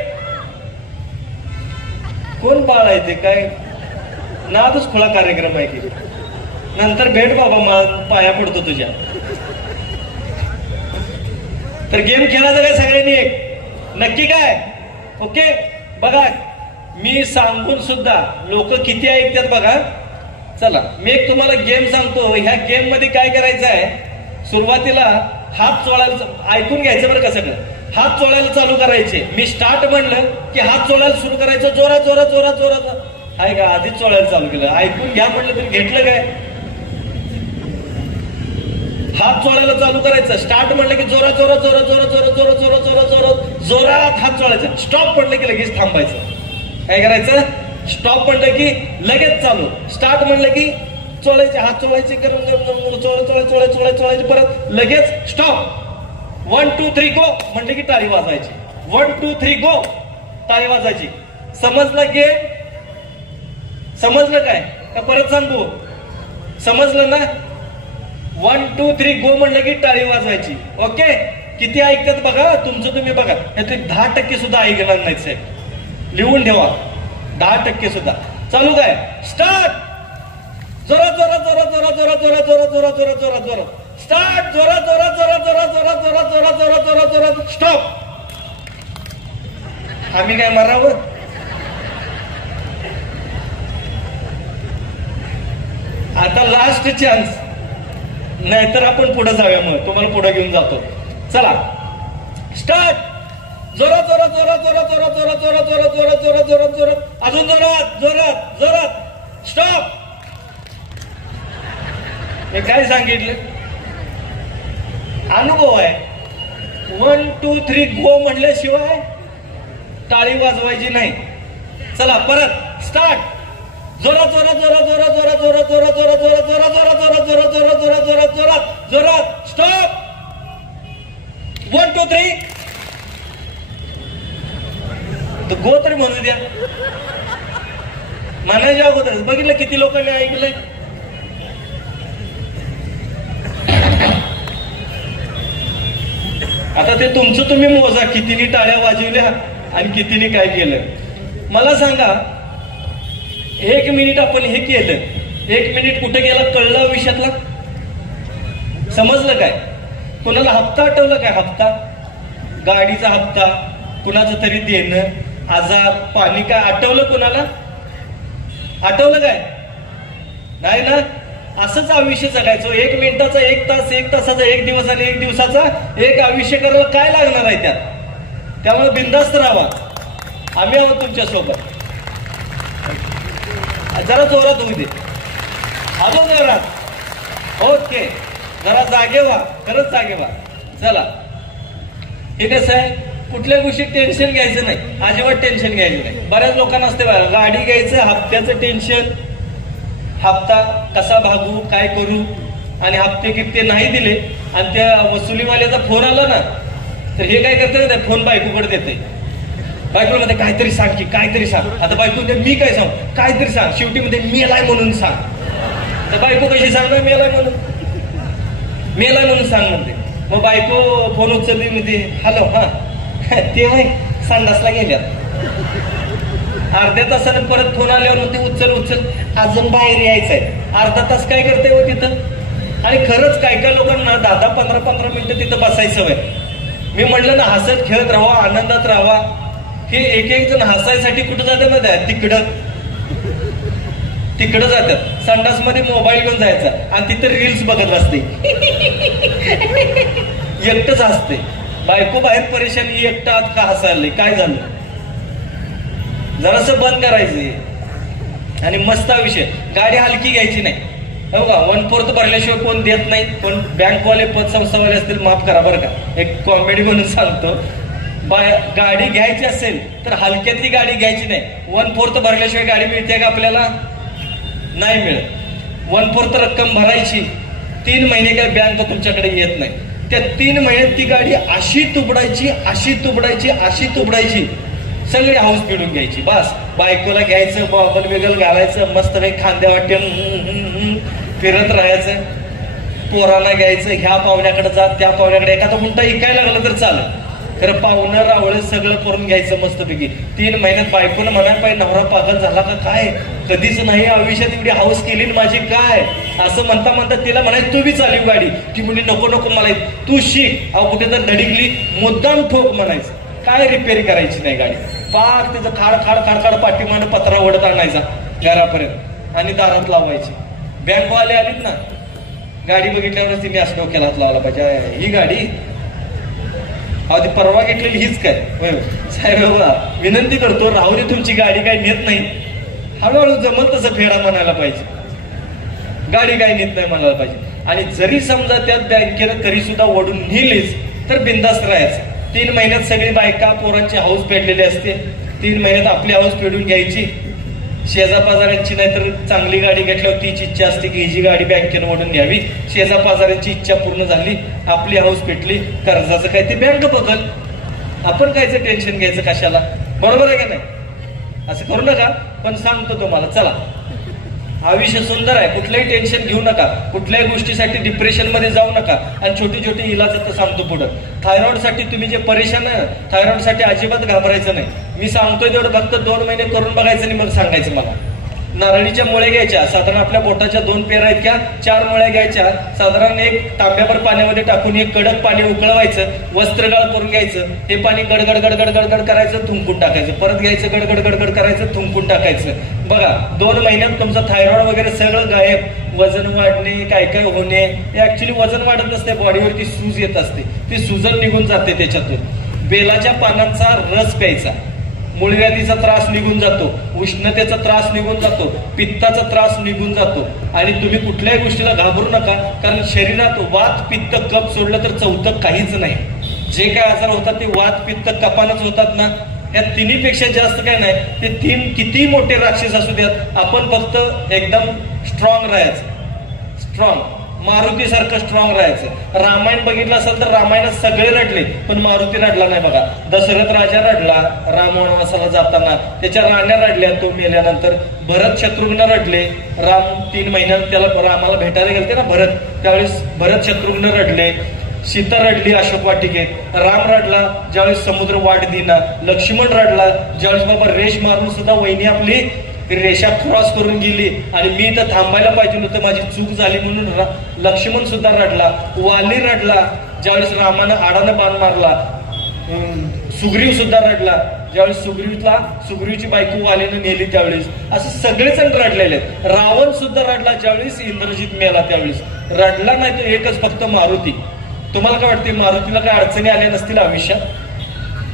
कोण बाळ आहे ते? काय नादच खुळा कार्यक्रम आहे की. नंतर भेट बाबा, पाया पडतो तुझ्या. तर गेम खेळायचा काय सगळ्यांनी? एक नक्की काय? ओके बघा मी सांगून सुद्धा लोक किती ऐकतात बघा. चला मी एक तुम्हाला गेम सांगतो. ह्या गेम मध्ये काय करायचं आहे, सुरुवातीला हात चोळायला, ऐकून घ्यायचं बरं का सगळं. हात चोळायला चालू करायचे. मी स्टार्ट म्हणलं की हात चोळायला सुरू करायचं, जोरात जोरात जोरात जोरात. आहे का, आधीच चोळायला चालू केलं. ऐकून घ्या म्हणलं तरी घेतलं काय. हात चोळायला चालू करायचं. स्टार्ट म्हणलं की जोरात जोरात जोरात जोरात जोरात जोरात जोरात जोरात जोरात जोरात हात चोळायचा. स्टॉप म्हणलं की लगेच थांबायचं. काय करायचं, स्टॉप म्हणलं की लगेच चालू. स्टार्ट म्हणलं की चोळायचे, हात चोळायचे, चोळायचे, परत लगेच स्टॉप. 1 2 3 गो म्हणलं की टाळी वाजवायची. 1 2 3 गो टाळी वाजवायची. समजलं की, समजलं काय का परत सांगू, समजलं ना. 1 2 3 गो म्हणलं की टाळी वाजवायची. ओके, किती ऐकतात बघा, तुमचं तुम्ही बघा. यातले 10% सुद्धा ऐकणार नाहीत साहेब, लिहून ठेवा. 10% सुद्धा. चालू काय, स्टार्ट. जोरात जोरात जोरात जोरात जोरात जोरात जोरात जोरात जोरात जोरात जोरात स्टार्ट. जोरात जोरात जोरात जोरात जोरात जोरात जोरात जोरात जोरात जोरात स्टॉप. आम्ही काय मारावं. आता लास्ट चान्स, नाहीतर आपण पुढे जाऊया. मग तुम्हाला पुढे घेऊन जातो. चला स्टार्ट. जोरात जोरात जोरात जोरात जोरात जोरात जोरात जोरात जोरात जोरात जोरात जोरात अजून जोरात जोरात जोरात स्टॉप. हे काय सांगितलं, अनुभव आहे. 1 2 3 गो म्हणल्याशिवाय टाळी वाजवायची नाही. चला परत स्टार्ट. जोरात जोरात जोरात जोरात जोरात जोरात जोरात जोरात जोरात जोरात जोरात जोरात जोरात जोरात जोरात जोरात जोरात जोरात स्टॉप. 1 2 3 तर गो तरी म्हणू द्या. म्हणायच्या अगोदर बघितलं किती लोकांनी ऐकलंय. आता ते तुमचं तुम्ही मोजा, कितीनी टाळ्या वाजवल्या आणि कितीनी काय केलं. मला सांगा, 1 मिनिट आपण हे केलं, 1 मिनिट कुठे गेला कळलं विषयातला, समजलं काय. कुणाला हप्ता आठवलं काय, हप्ता, गाडीचा हप्ता, कुणाचं तरी देणं, आजार, पाणी, काय आठवलं कुणाला, आठवलं काय नाही ना. असंच आयुष्य जगायचं. 1 मिनिटाचा 1 तास, 1 तासाचा 1 दिवस आणि 1 दिवसाचा 1 आयुष्य करायला काय लागणार आहे त्यात. त्यामुळे बिनधास्त राहा. आम्ही आहोत तुमच्या सोबत. जरा जोरात होऊ दे, आलो जोरात. ओके, जरा जागे व्हा, खरंच जागे व्हा. चला, हे कसं आहे, कुठल्या गोष्टी टेन्शन घ्यायचं नाही, अजिबात टेन्शन घ्यायचं नाही. बऱ्याच लोकांना असते बघा, गाडी घ्यायचं, हप्त्याचं टेन्शन, हप्ता कसा भागू, काय करू, आणि हप्ते किती नाही दिले आणि त्या वसुलीवाल्याचा फोन आला ना, तर हे काय करते ना, फोन बायकोकडे देते. बायको मध्ये काहीतरी सांग की, काहीतरी सांग. आता बायको मी काय सांग, काहीतरी सांग. शेवटी मध्ये मेलाय म्हणून सांग. तर बायको कशी सांगणार, मेलाय म्हणून, मेलाय म्हणून सांग म्हणते. मग बायको फोन उचलली मध्ये, हॅलो, हा ते होय संडासला गेल्यात. अर्ध्या तासानं परत फोन आल्यावर ते उचल उचल, अजून बाहेर यायचंय. अर्धा तास काय करते हो तिथं. आणि खरंच काय काय लोकांना 10-15 मिनिटं तिथं बसायचं सवय. मी म्हणलं ना, हसत खेळत राहा, आनंदात राहा. हे एक जण हसायसाठी कुठं जाते ना, त्या तिकडं जातात. संडास मध्ये मोबाईल घेऊन जायचा आणि तिथं रील्स बघत असते, एकटंच हसते. बायको बाहेर परेशानी, एकटा का हसायला, काय झालं, जरासं बंद करायचं. आणि मस्त विषय, गाडी हलकी घ्यायची नाही. हो का, 1/4 भरल्याशिवाय कोण देत नाही. पण बँकवाले, पतसंस्थावाले असतील, माफ करा बरं का, एक कॉमेडी म्हणून सांगतो. गाडी घ्यायची असेल तर हलक्यातली गाडी घ्यायची नाही. 1/4 भरल्याशिवाय गाडी मिळते का आपल्याला, नाही मिळत. 1/4 रक्कम भरायची. 3 महिने काय बँक तुमच्याकडे येत नाही. त्या 3 महिन्यात ती गाडी अशी तुबडायची, अशी तुबडायची, अशी तुबडायची, सगळी हाऊस पिढून घ्यायची. बस बायकोला घ्यायचं, बॉबल वेगल घालायचं, मस्त काही खांद्या वाटेन फिरत राहायचं. पोरांना घ्यायचं, ह्या पाहुण्याकडे जा, त्या पाहुण्याकडे, एखादा मुंटा इकायला लागलं तर चालेल, खरं पाहुणं रावळ सगळं करून घ्यायचं मस्तपैकी. 3 महिन्यात बायकोनं म्हणायला पाहिजे, नवरा पागल झाला का काय, कधीच नाही आयुष्यात एवढी हाऊस केली माझी काय, असं म्हणता म्हणता तिला म्हणायचं तू बी चालू गाडी. ती मुली नको नको मला तू शिक. अहो कुठे तर धडकली, मुद्दाम ठोक म्हणायचं, काय रिपेअर करायची नाही गाडी. पाक त्याचं खाड खाड खाड खाड पाठीमानं पत्रा ओढत आणायचा घरापर्यंत आणि दारात लावायची. बँकवाले आलीत ना, गाडी बघितल्यावरच तिने असं डोक्याला हात लावला पाहिजे, ही गाडी अहो ती परवा घेतलेली हीच काय. साहेब बाबा विनंती करतो, राहू दे तुमची गाडी काही नेत नाही, हळूहळू जमल तसं फेडा म्हणायला पाहिजे, गाडी काही नेत नाही म्हणायला पाहिजे. आणि जरी समजा त्यात बँकेनं तरी सुद्धा ओढून नेलीच तर बिंदास्त राहायचं. 3 महिन्यात सगळी बायका पोरांची हाऊस पेटलेली असते, 3 महिन्यात आपली हाऊस पेटून घ्यायची. शेजापाजाऱ्यांची नाही तर चांगली गाडी घेतल्यावर तीच इच्छा असते की ही जी गाडी बँकेनं ओढून घ्यावी. शेजापाजाऱ्यांची इच्छा पूर्ण झाली, आपली हाऊस पेटली, कर्जाचं काय ते बँक बघल, आपण कायचं टेन्शन घ्यायचं कशाला. बरोबर आहे का नाही? असं करू नका. पण सांगतो तुम्हाला, चला आयुष्य सुंदर आहे, कुठलंही टेन्शन घेऊ नका, कुठल्याही गोष्टीसाठी डिप्रेशन मध्ये जाऊ नका. आणि छोटी छोटी इलाज तर सांगतो पुढं. थायरॉइड साठी तुम्ही जे परेशान आहे, थायरॉइड साठी अजिबात घाबरायचं नाही. मी सांगतोय तेवढं फक्त 2 महिने करून बघायचं आणि मग सांगायचं मला. नारळीच्या मुळ्या घ्यायच्या, साधारण आपल्या बोटाच्या 2 पेरा इतक्या 4 मुळ्या घ्यायच्या, साधारण 1 तांब्याभर पाण्यामध्ये टाकून 1 कडक पाणी उकळवायचं, वस्त्रगाळ करून घ्यायचं. हे पाणी गडगड गडगड गडगड करायचं, थुंकून टाकायचं, परत घ्यायचं, गडगड गडगड करायचं, थुंकून टाकायचं. बघा 2 महिन्यात तुमचं थायरॉइड वगैरे सगळं गायब. वजन वाढणे, काय काय होणे, हे ऍक्च्युली वजन वाढत नसते, बॉडीवरती सूज येत असते, ती सुजन निघून जाते त्याच्यातून. बेलाच्या पानांचा रस प्यायचा, मूळव्याधीचा त्रास निघून जातो, उष्णतेचा त्रास निघून जातो, पित्ताचा त्रास निघून जातो. आणि तुम्ही कुठल्याही गोष्टीला घाबरू नका, कारण शरीरात वात पित्त कफ सोडलं तर चौथं काहीच नाही. जे काय आजार होतात ते वात पित्त कपानच होतात ना, या तिन्हीपेक्षा जास्त काय नाही. ते 3 किती मोठे राक्षस असू द्यात, आपण फक्त एकदम स्ट्रॉंग राहायचं, स्ट्रॉंग मारुती सारखं स्ट्रॉंग राहायचं. रामायण बघितलं असेल तर रामायणात सगळे रडले, पण मारुती रडला नाही बघा. दशरथ राजा रडला राम वनवासाला जाताना, त्याच्या राण्या रडल्या तो मेल्यानंतर. भरत शत्रुघ्न रडले, राम 3 महिन्यात त्याला रामाला भेटायला गेलते ना भरत, त्यावेळेस भरत शत्रुघ्न रडले. सीता रडली अशोक वाटिकेत, राम रडला ज्यावेळेस समुद्र वाट दिना, लक्ष्मण रडला ज्यावेळेस बाबा रेष मारून सुद्धा वहिनी आपली रेषा क्रॉस करून गेली आणि मी इथं थांबायला पाहिजे नव्हतं, माझी चूक झाली म्हणून लक्ष्मण सुद्धा रडला. वाली रडला ज्यावेळेस रामानं आडानं बाण मारला. सुग्रीव सुद्धा रडला ज्यावेळेस सुग्रीवची बायको वालीनं नेली त्यावेळेस. असं सगळेजण रडलेले आहेत. रावण सुद्धा रडला ज्यावेळेस इंद्रजित मेला त्यावेळेस. रडला नाही तो एकच फक्त मारुती. तुम्हाला काय वाटते मारुतीला काय अडचणी आल्या नसतील आयुष्यात?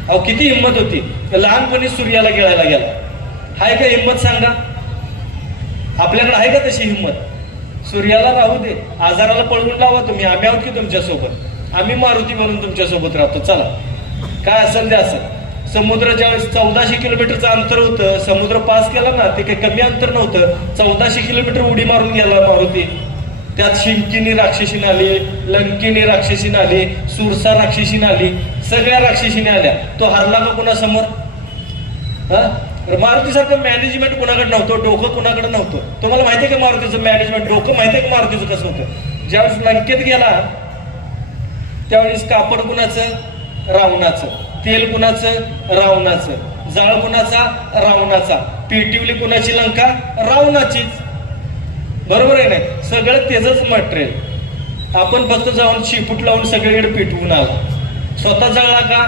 अहो किती हिंमत होती, लहानपणी सूर्याला गिळायला गेला. हाय का हिंमत सांगा? आपल्याकडे आहे का तशी हिंमत? सूर्याला राहू दे, आजाराला पळवून लावा तुम्ही, आम्ही आहोत की तुमच्यासोबत, आम्ही मारुती बनून तुमच्यासोबत राहतो. चला काय असेल ते असेल. समुद्र ज्यावेळेस 1400 किलोमीटरचं अंतर होतं, समुद्र पास केला ना, ते काही कमी अंतर नव्हतं. 1400 किलोमीटर उडी मारून गेला मारुती. त्यात शिंकिनी राक्षसीन आली, लंकिनी राक्षसीन आली, सुरसा राक्षसीन आली, सगळ्या राक्षसीने आल्या. तो हरला का कुणासमोर? मारुतीसारखं मॅनेजमेंट कुणाकडे नव्हतं, डोकं कुणाकडे नव्हतं. तुम्हाला माहितीये का मारुतीचं मॅनेजमेंट, डोकं माहितीये का मारुतीचं कसं होतं? ज्यावेळेस लंकेत गेला त्यावेळेस कापड कुणाचं? रावणाचं. तेल कुणाचं? रावणाचं. जाळ कुणाचा? रावणाचा. पेटिवली कुणाची लंका? रावणाचीच. बरोबर आहे नाही? सगळं तेजच मटेरियल. आपण फक्त जाऊन शिपूट लावून सगळीकडे पेटवून आला. स्वतः जळला का?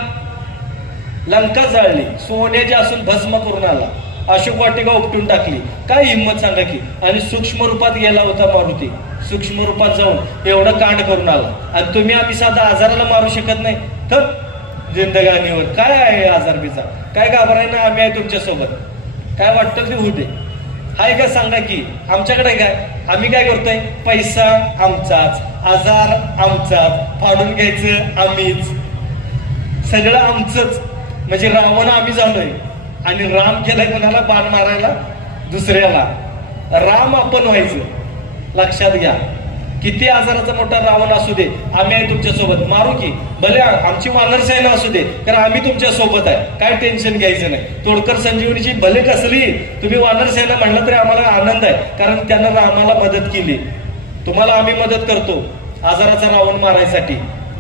लंका जाळली, सोन्याची असून भस्म करून आला, अशोक वाटिका उपटून टाकली. काय हिंमत सांगा की. आणि सूक्ष्म रूपात गेला होता मारुती, सूक्ष्म रूपात जाऊन एवढं कांड करून आला. आणि तुम्ही आम्ही साधा आजाराला मारू शकत नाही तर जिंदगानीवर काय आहे आजार बिजार? काय घाबराय ना, आम्ही आहे तुमच्या सोबत. काय वाटतं ते होऊ दे. हाय का सांगा की. आमच्याकडे काय, आम्ही काय करतोय? पैसा आमचाच, आजार आमचाच, फाडून घ्यायचं आम्हीच, सगळं आमचंच. म्हणजे रावण आम्ही झालोय आणि राम केलाय कोणाला? बाण मारायला दुसऱ्याला. राम आपण व्हायचं. लक्षात घ्या. किती आजाराचा मोठा रावण असू दे, आम्ही आहे तुमच्या सोबत. मारू की भले आमची वानरसेना असू दे, कारण आम्ही तुमच्या सोबत आहे. काय टेन्शन घ्यायचं नाही. तोडकर संजीवनीची भले कसली तुम्ही वानरसेना म्हणलं तरी आम्हाला आनंद आहे, कारण त्यानं आम्हाला मदत केली. तुम्हाला आम्ही मदत करतो आजाराचा रावण मारायसाठी.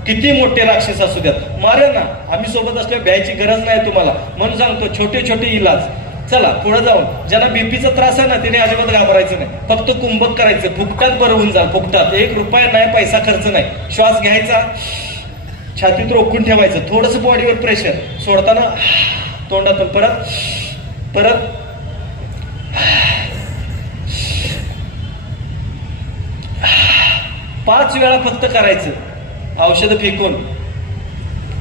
किती मोठे राक्षस असू द्यात, मारे ना, आम्ही सोबत असल्यावर भ्यायची गरज नाही तुम्हाला. म्हणून सांगतो छोटे छोटे इलाज. चला पुढे जाऊन, ज्यांना बीपीचा त्रास आहे ना त्याने अजिबात घाबरायचं नाही. फक्त कुंभक करायचं, फुकटात बरं होऊन जा. फुकटात 1 रुपया नाही, पैसा खर्च नाही. श्वास घ्यायचा, छातीत रोखून ठेवायचं, थोडंसं बॉडीवर प्रेशर सोडताना तोंडातून परत परत 5 वेळा फक्त करायचं औषधं फेकून.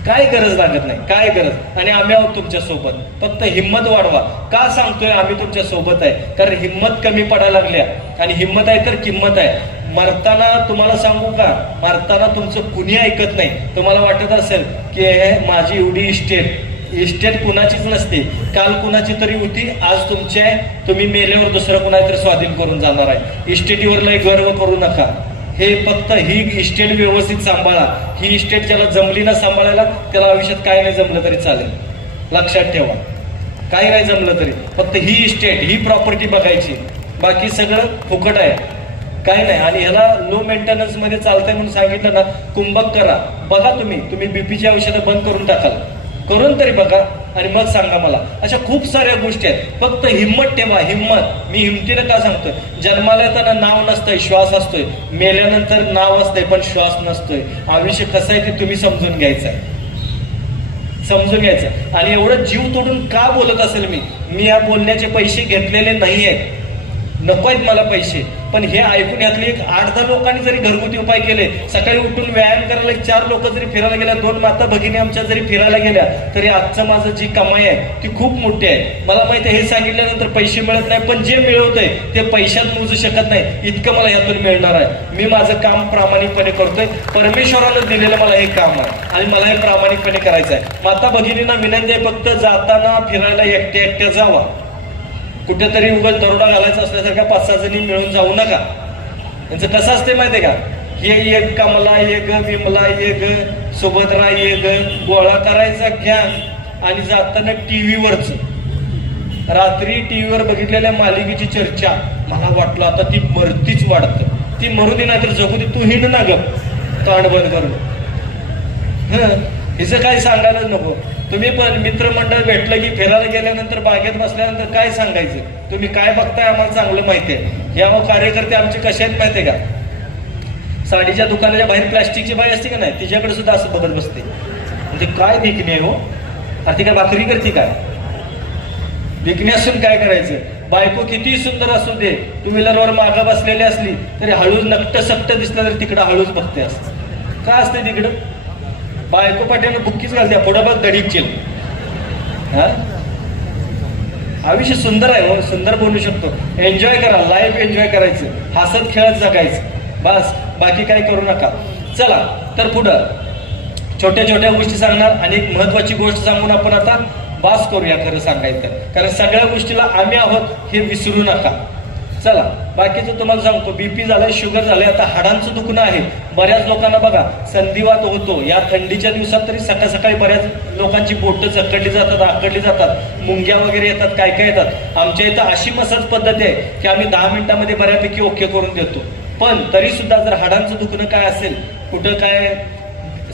काय गरज लागत नाही, काय गरज. आणि आम्ही आहोत तुमच्या सोबत. फक्त हिंमत वाढवा. का सांगतोय आम्ही तुमच्या सोबत आहे? कारण हिंमत कमी पडायला लागल्या आणि हिंमत आहे तर किंमत आहे. मरताना तुम्हाला सांगू का, मरताना तुमचं कुणी ऐकत नाही. तुम्हाला वाटत असेल की माझी एवढी इस्टेट कुणाचीच नसते. काल कुणाची तरी होती, आज तुमची आहे. तुम्ही मेल्यावर दुसरं कुणातरी स्वाधीन करून जाणार आहे. इस्टेटीवर लय गर्व करू नका. हे फक्त ही इस्टेट व्यवस्थित सांभाळा. ही इस्टेट ज्याला जमली ना सांभाळायला, त्याला आयुष्यात काय नाही जमलं तरी चालेल. लक्षात ठेवा, काही नाही जमलं तरी फक्त ही इस्टेट, ही प्रॉपर्टी बघायची. बाकी सगळं फुकट आहे, काय नाही. आणि ह्याला लो मेंटेनन्स मध्ये चालतंय म्हणून सांगितलं ना, कुंभक करा. बघा तुम्ही बीपीची औषधं बंद करून टाकाल. करून तरी बघा आणि मग सांगा मला. अशा खूप साऱ्या गोष्टी आहेत. फक्त हिंमत ठेवा, हिंमत. मी हिमतीनं का सांगतोय? जन्माला येताना नाव नसतंय, श्वास असतोय. मेल्यानंतर नाव असतंय पण श्वास नसतोय. आयुष्य कसं आहे ते तुम्ही समजून घ्यायचं आहे, समजून घ्यायचं. आणि एवढं जीव तोडून का बोलत असेल मी या बोलण्याचे पैसे घेतलेले नाही आहेत, नको आहेत मला पैसे. पण हे ऐकून यातले एक 8-10 लोकांनी जरी घरगुती उपाय केले, सकाळी उठून व्यायाम करायला 4 लोक जरी फिरायला गेल्या, 2 माता भगिनी आमच्या जरी फिरायला गेल्या, तरी आजचं माझं जी कमाई आहे ती खूप मोठी आहे. मला माहिती आहे हे सांगितल्यानंतर पैसे मिळत नाही, पण जे मिळवतंय ते पैशात मोजू शकत नाही इतकं मला यातून मिळणार आहे. मी माझं काम प्रामाणिकपणे करतोय. परमेश्वरानं दिलेलं मला हे काम आहे आणि मला हे प्रामाणिकपणे करायचं आहे. माता भगिनींना विनंती आहे, फक्त जाताना फिरायला एकट्या जावा. कुठेतरी उगाच दरोडा घालायचा असल्यासारख्या 5-6 जणी मिळून जाऊ नका. त्यांचं कसं असते माहितीये का, हे एक कमला, एक विमला, एक सुभद्रा, एक गोळा करायचा ज्ञान. आणि जाताना टीव्हीवरच रात्री टीव्हीवर बघितलेल्या मालिकेची चर्चा, मला वाटलं आता ती मरतीच वाढतं. ती मरू दे नाही तर जगू दे, तू हिंड ना ग तोंड बंद करून. हिचं काही सांगायलाच नको. तुम्ही पण मित्रमंडळ भेटलं की फिरायला गेल्यानंतर बागेत बसल्यानंतर काय सांगायचं? तुम्ही काय बघताय आम्हाला चांगलं माहिती आहे. या कार्यकर्ते आमचे कसे आहेत माहितीये का, साडीच्या दुकानाच्या बाहेर प्लास्टिकची बाई असते का नाही, तिच्याकडे सुद्धा असं बघत बसते. म्हणजे काय दिखणे हो, अरे ती काय भाकरी करते काय? दिखणे असून काय करायचं? बायको किती सुंदर असू दे, टू व्हीलरवर मागं बसलेली असली तरी हळूच नकट सक्ट दिसलं तरी तिकडं हळूच बघते असते. काय असते तिकडं? बायको पाट्यानं बुक्कीच घालते, पुढं बघ दडीकचील. आयुष्य सुंदर आहे हो, सुंदर बोलू शकतो. एन्जॉय करा, लाईफ एन्जॉय करायचं, हसत खेळत जगायचं, बस. बाकी काय करू नका. चला तर पुढं छोट्या छोट्या गोष्टी सांगणार आणि एक महत्वाची गोष्ट सांगून आपण आता बास करूया. खरं सांगायचं कारण सगळ्या गोष्टीला आम्ही आहोत हे विसरू नका. चला बाकीचं तुम्हाला सांगतो. बीपी झालंय, शुगर झालंय, आता हाडांचं दुखणं आहे. बऱ्याच लोकांना बघा संधिवात होतो. या थंडीच्या दिवसात तरी सकाळ सकाळी बऱ्याच लोकांची बोटं चकडली जातात, आकडली जातात, मुंग्या वगैरे येतात, काय काय येतात. आमच्या इथं अशी मसाज पद्धती आहे की आम्ही 10 मिनिटांमध्ये बऱ्यापैकी ओके करून देतो. पण तरी सुद्धा जर हाडांचं दुखणं काय असेल, कुठं काय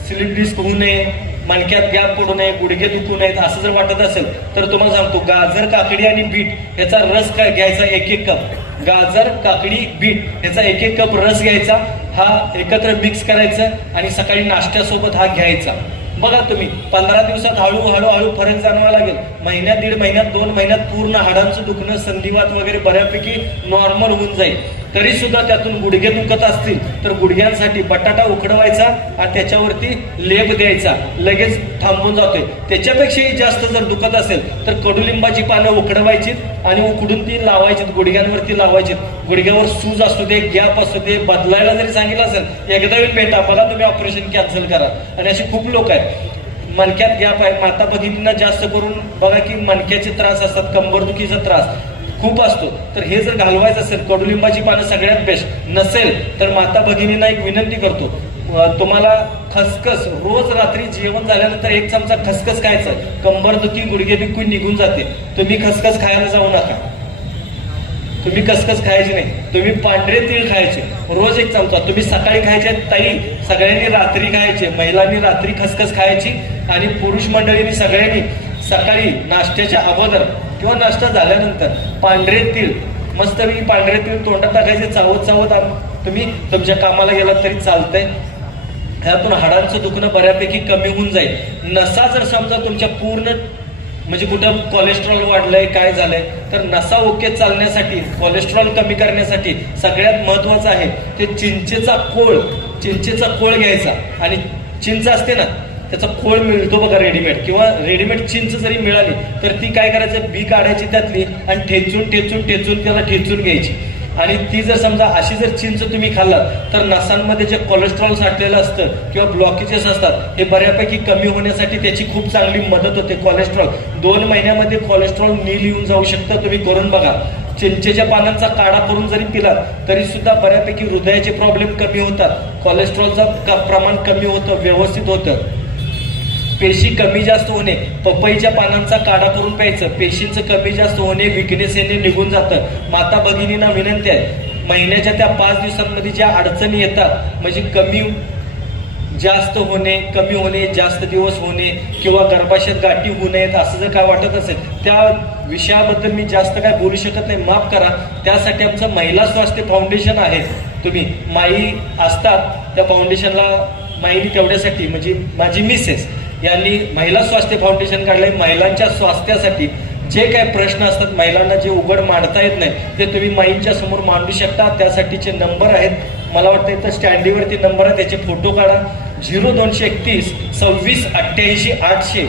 स्लिप डिस्क होऊ नये, मणक्यात गॅप पडू नये, गुडघे दुखू नयेत असं जर वाटत असेल तर तुम्हाला सांगतो गाजर, काकडी आणि बीट याचा रस काय घ्यायचा 1-1 कप. गाजर, काकडी, बीट याचा 1-1 कप रस घ्यायचा. हा एकत्र मिक्स करायचं आणि सकाळी नाश्त्यासोबत हा घ्यायचा. बघा तुम्ही 15 दिवसात हळूहळू फरक जाणवा लागेल. महिन्यात, 1.5 महिन्यात, 2 महिन्यात पूर्ण हाडांचं दुखणं, संधिवात वगैरे बऱ्यापैकी नॉर्मल होऊन जाईल. तरी सुद्धा त्यातून गुडघे दुखत असतील तर गुडघ्यांसाठी बटाटा उकडवायचा आणि त्याच्यावरती लेप द्यायचा, लगेच थांबून जातोय. त्याच्यापेक्षाही जास्त जर दुखत असेल तर कडुलिंबाची पानं उकडवायची आणि उकडून ती लावायची, गुडघ्यांवरती लावायची. गुडघ्यावर सूज असू दे, गॅप असू दे, बदलायला जरी सांगितलं असेल एकदा येऊन भेटा, बघा तुम्ही ऑपरेशन कॅन्सल करा. आणि असे खूप लोक आहेत. मणक्यात गॅप आहे, माता भगिनींना जास्त करून बघा की मणक्याचे त्रास असतात, कंबरदुखीचा त्रास खूप असतो. तर हे जर घालवायचं असेल, कडुलिंबाची पानं सगळ्यात बेस्ट. नसेल तर माता भगिनींना एक विनंती करतो, तुम्हाला खसखस रोज रात्री जेवण झाल्यानंतर 1 चमचा खसखस खायचं. कंबरदुखी, गुडघेदुखी निघून जाते. तुम्ही खसखस खायला जाऊ नका, तुम्ही खसखस खायची नाही. तुम्ही पांढरे तीळ खायचे रोज 1 चमचा. तुम्ही सकाळी खायचे, ताई सगळ्यांनी रात्री खायचे, महिलांनी रात्री खसखस खायची आणि पुरुष मंडळींनी सगळ्यांनी सकाळी नाश्त्याच्या अगोदर किंवा नाश्ता झाल्यानंतर पांढरे तीळ, मस्तपैकी पांढरे तीळ तोंडात टाकायचे. चावत चावत तुम्ही तुमच्या कामाला गेलात तरी चालतंय. ह्यातून हाडांचं दुखणं बऱ्यापैकी कमी होऊन जाईल. नसा जर समजा तुमच्या पूर्ण म्हणजे कुठं कोलेस्ट्रॉल वाढलंय, काय झालंय, तर नसा ओके चालण्यासाठी, कोलेस्ट्रॉल कमी करण्यासाठी सगळ्यात महत्वाचं आहे ते चिंचेचा कोळ घ्यायचा. आणि चिंच असते ना, त्याचा खोळ मिळतो बघा रेडीमेड, किंवा रेडीमेड चिंच जरी मिळाली तर ती काय करायचं, बी काढायची त्यातली आणि ठेचून त्याला ठेचून घ्यायची. आणि ती जर समजा अशी जर चिंच तुम्ही खाल्लात तर नसांमध्ये जे कोलेस्ट्रॉल साठलेलं असतं किंवा ब्लॉकेजेस असतात हे बऱ्यापैकी कमी होण्यासाठी त्याची खूप चांगली मदत होते. कोलेस्ट्रॉल 2 महिन्यामध्ये कोलेस्ट्रॉल नील येऊन जाऊ शकतं. तुम्ही करून बघा. चिंचेच्या पानांचा काढा करून जरी पिला तरी सुद्धा बऱ्यापैकी हृदयाचे प्रॉब्लेम कमी होतात, कोलेस्ट्रॉलचं प्रमाण कमी होतं, व्यवस्थित होतं. पेशी कमी जास्त होणे, पपईच्या पानांचा काढा करून प्यायचं, पेशींचं कमी जास्त होणे, विकनेस येणे निघून जातं. माता भगिनींना विनंती आहे, महिन्याच्या त्या 5 दिवसांमध्ये ज्या अडचणी येतात, म्हणजे कमी जास्त होणे, कमी होणे, जास्त दिवस होणे किंवा गर्भाशयात गाठी होऊ नयेत असं जर काय वाटत असेल, त्या विषयाबद्दल मी जास्त काय बोलू शकत नाही, माफ करा. त्यासाठी आमचं महिला स्वास्थ्य फाउंडेशन आहे. तुम्ही माई असतात त्या फाउंडेशनला, माईनी तेवढ्यासाठी म्हणजे माझी मिसेस यांनी महिला स्वास्थ्य फाउंडेशन काढलंय. महिलांच्या स्वास्थ्यासाठी जे काय प्रश्न असतात, महिलांना जे उघड मांडता येत नाही ते तुम्ही माईंच्या समोर मांडू शकता. त्यासाठीचे नंबर आहेत, मला वाटतं इथं स्टँडीवरती नंबर आहे, त्याचे फोटो काढा. 0231 26 88 800,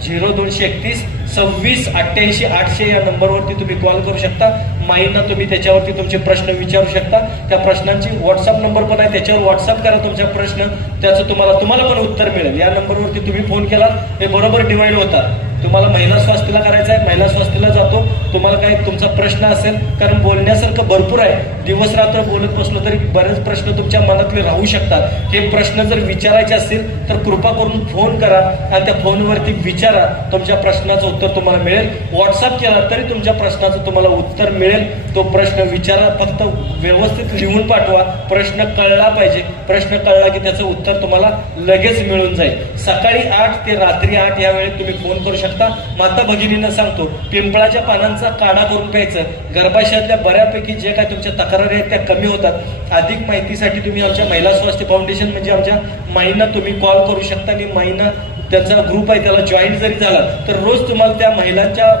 0231 26 88 800 या नंबरवरती तुम्ही कॉल करू शकता. माईंना तुम्ही त्याच्यावरती तुमचे प्रश्न विचारू शकता. त्या प्रश्नांची व्हॉट्सअप नंबर पण आहे, त्याच्यावर व्हॉट्सअप करा तुमचा प्रश्न, त्याचं तुम्हाला पण उत्तर मिळेल. या नंबरवरती तुम्ही फोन केला हे बरोबर डिवाइड होतात. तुम्हाला महिला स्वास्थ्याला करायचं आहे, महिला स्वास्थ्याला जातो. तुम्हाला काय तुमचा प्रश्न असेल, कारण बोलण्यासारखं भरपूर आहे, दिवस रात्र बोलत बसलो तरी बरेच प्रश्न तुमच्या मनातले राहू शकतात. हे प्रश्न जर विचारायचे असतील तर कृपा करून फोन करा आणि त्या फोनवरती विचारा, तुमच्या प्रश्नाचं उत्तर तुम्हाला मिळेल. व्हॉट्सअप केला तरी तुमच्या प्रश्नाचं तुम्हाला उत्तर मिळेल. तो प्रश्न विचारा, फक्त व्यवस्थित लिहून पाठवा. प्रश्न कळला पाहिजे, प्रश्न कळला की त्याचं उत्तर तुम्हाला लगेच मिळून जाईल. सकाळी 8 ते रात्री 8 या वेळेत तुम्ही फोन करू शकता. माता भगिनींना सांगतो, पिंपळाच्या पानांचा काढा करून प्यायचं. गर्भाशयातल्या बऱ्यापैकी जे काय तुमच्या तक्रारी आहेत त्या कमी होतात. अधिक माहितीसाठी तुम्ही आमच्या महिला स्वास्थ्य फाउंडेशन म्हणजे आमच्या माईंना तुम्ही कॉल करू शकता आणि माईंना त्यांचा ग्रुप आहे त्याला जॉईन जरी झाला तर रोज तुम्हाला त्या महिलांच्या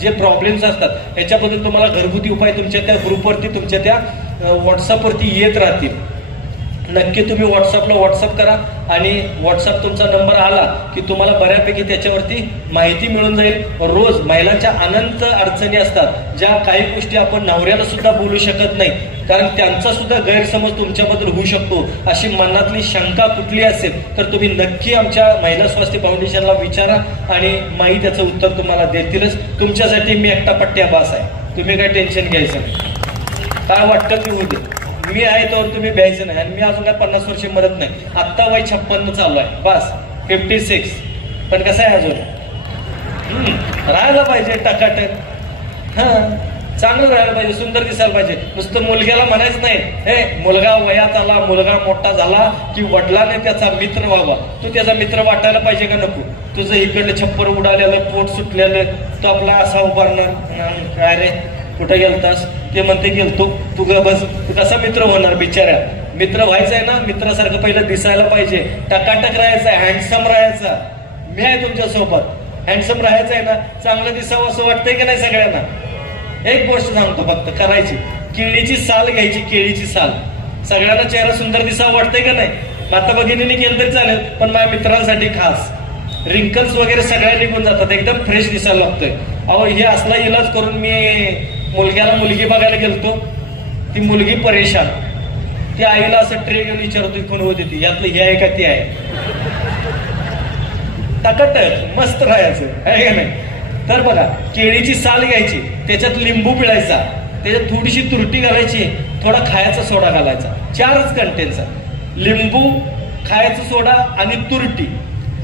जे प्रॉब्लेम्स असतात याच्याबद्दल तुम्हाला घरगुती उपाय तुमच्या त्या ग्रुपवरती, तुमच्या त्या व्हॉट्सअपवरती येत राहतील. नक्की तुम्ही व्हॉट्सअप करा आणि व्हॉट्सअप तुमचा नंबर आला की तुम्हाला बऱ्यापैकी त्याच्यावरती माहिती मिळून जाईल. रोज महिलांच्या अनंत अडचणी असतात, ज्या काही गोष्टी आपण नवऱ्याला सुद्धा बोलू शकत नाही, कारण त्यांचा सुद्धा गैरसमज तुमच्याबद्दल होऊ शकतो. अशी मनातली शंका कुठली असेल तर तुम्ही नक्की आमच्या महिला स्वास्थ्य फाउंडेशनला विचारा आणि माई त्याचं उत्तर तुम्हाला देतीलच. तुमच्यासाठी मी एकटा पट्ट्या बास आहे, तुम्ही काय टेन्शन घ्यायचं नाही. काय वाटतं ते होऊ दे, मी आहे तर तुम्ही भ्यायचं नाही. आणि मी अजून काय 50 वर्ष मरत नाही, आत्ता वय 56 चालू आहे, बस 56. पण कसं आहे अजून राहायला पाहिजे टकाटक, चांगलं राहायला पाहिजे, सुंदर दिसायला पाहिजे. नुसतं मुलग्याला म्हणायचं नाही, हे मुलगा वयात आला, मुलगा मोठा झाला की वडिलाने त्याचा मित्र व्हावा. तू त्याचा मित्र वाटायला पाहिजे का नको? तुझं इकडलं छप्पर उडालेलं, पोट सुटलेलं, तो आपला असा उभारणार, काय रे कुठं गेलतास, ते म्हणते गेलतो, तू बस, तू कसा मित्र होणार बिचाऱ्या? मित्र व्हायचंय ना, मित्रासारखं पहिलं दिसायला पाहिजे, टकाटक राहायचंय, हँडसम राहायचा. मी आहे तुमच्या सोबत, हँडसम राहायचंय ना, चांगलं दिसावं असं वाटतंय की नाही सगळ्यांना? एक गोष्ट सांगतो फक्त करायची, केळीची साल घ्यायची, केळीची साल. सगळ्यांना चेहरा सुंदर दिसावं वाटतंय का नाही? माता भगिनीने केलं तरी चालेल, पण माझ्या मित्रांसाठी खास. रिंकल्स वगैरे सगळ्या निघून जातात, एकदम फ्रेश दिसायला लागतोय. अहो हे असला इलाज करून मी मुलग्याला मुलगी बघायला गेलतो, ती मुलगी परेशान. ती आईला असं ट्रे घेऊन विचारतो कोण होती ती, यातलं हे आहे का ती आहे? टकाटक मस्त राहायचं आहे का नाही? तर बघा, केळीची साल घ्यायची, त्याच्यात लिंबू पिळायचा, त्याच्यात थोडीशी तुरटी घालायची, थोडा खायचा सोडा घालायचा. 4च कंटेनचा, लिंबू, खायचा सोडा आणि तुरटी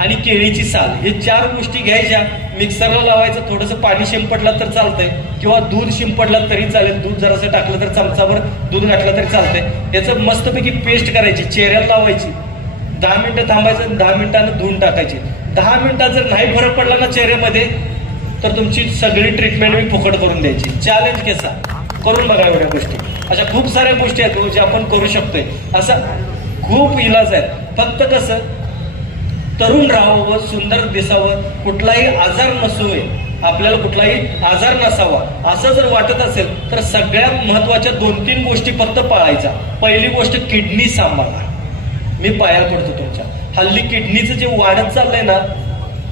आणि केळीची साल, हे 4 गोष्टी घ्यायच्या, मिक्सरला लावायचं. थोडंसं पाणी शिंपडलं तर चालतंय किंवा दूध शिंपडलं तरी चालेल, दूध जरासं टाकलं तर चमचाभर दूध घातलं तरी चालतंय. याचं मस्तपैकी पेस्ट करायची, चेहऱ्याला लावायची, 10 मिनिटं थांबायचं, 10 मिनिटांना धुवून टाकायची. 10 मिनिटात जर नाही फरक पडला ना चेहऱ्यामध्ये तर तुमची सगळी ट्रीटमेंट मी फुकट करून द्यायची. चॅलेंज कसा करून बघा. एवढ्या गोष्टी, अशा खूप साऱ्या गोष्टी आहेत ज्या आपण करू शकतोय. असा खूप इलाज आहेत. फक्त कसं तरुण राहावं, सुंदर दिसावं, कुठलाही आजार नसू नये, आपल्याला कुठलाही आजार नसावा असं जर वाटत असेल तर सगळ्यात महत्वाच्या 2-3 गोष्टी फक्त पाळायच्या. पहिली गोष्ट, किडनी सांभाळा. मी पाया पडतो तुमच्या. हल्ली किडनीचं जे वाढत चाललंय ना,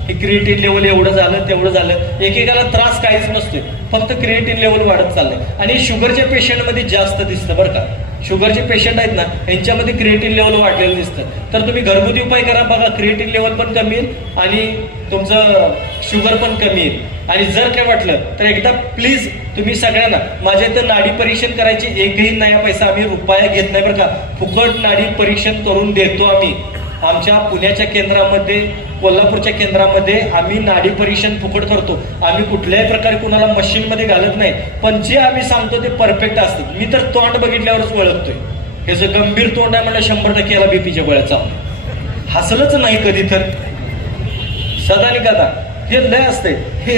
हे क्रिएटिन लेवल एवढं झालं तेवढं झालं, एकेकाला त्रास काहीच नसतोय, फक्त क्रिएटिन लेवल वाढत चाललंय. आणि शुगरच्या पेशंटमध्ये जास्त दिसतं बरं का. शुगरचे पेशंट आहेत ना, यांच्यामध्ये क्रिएटिन लेवल वाढलेलं दिसतं. तर तुम्ही घरगुती उपाय करा बघा, क्रिएटिन लेवल पण कमी येईल आणि तुमचं शुगर पण कमी येईल. आणि जर काय वाटलं तर एकदा प्लीज तुम्ही सगळ्यांना, माझ्या इथं नाडी परीक्षण करायची एकही नया पैसा आम्ही रुपया घेत नाही बरं का. फुकट नाडी परीक्षण करून देतो आम्ही. आमच्या पुण्याच्या केंद्रामध्ये, कोल्हापूरच्या केंद्रामध्ये आम्ही नाडी परीक्षण फुकट करतो. आम्ही कुठल्याही प्रकारे कुणाला मशीनमध्ये घालत नाही, पण जे आम्ही सांगतो ते परफेक्ट असतं. मी तर तोंड बघितल्यावरच ओळखतोय, हे जर गंभीर तोंड आहे म्हणजे 100% याला बीपीच्या गोळ्या चालू. हसलंच नाही कधी तर सदानी कदा. हे लय असते, हे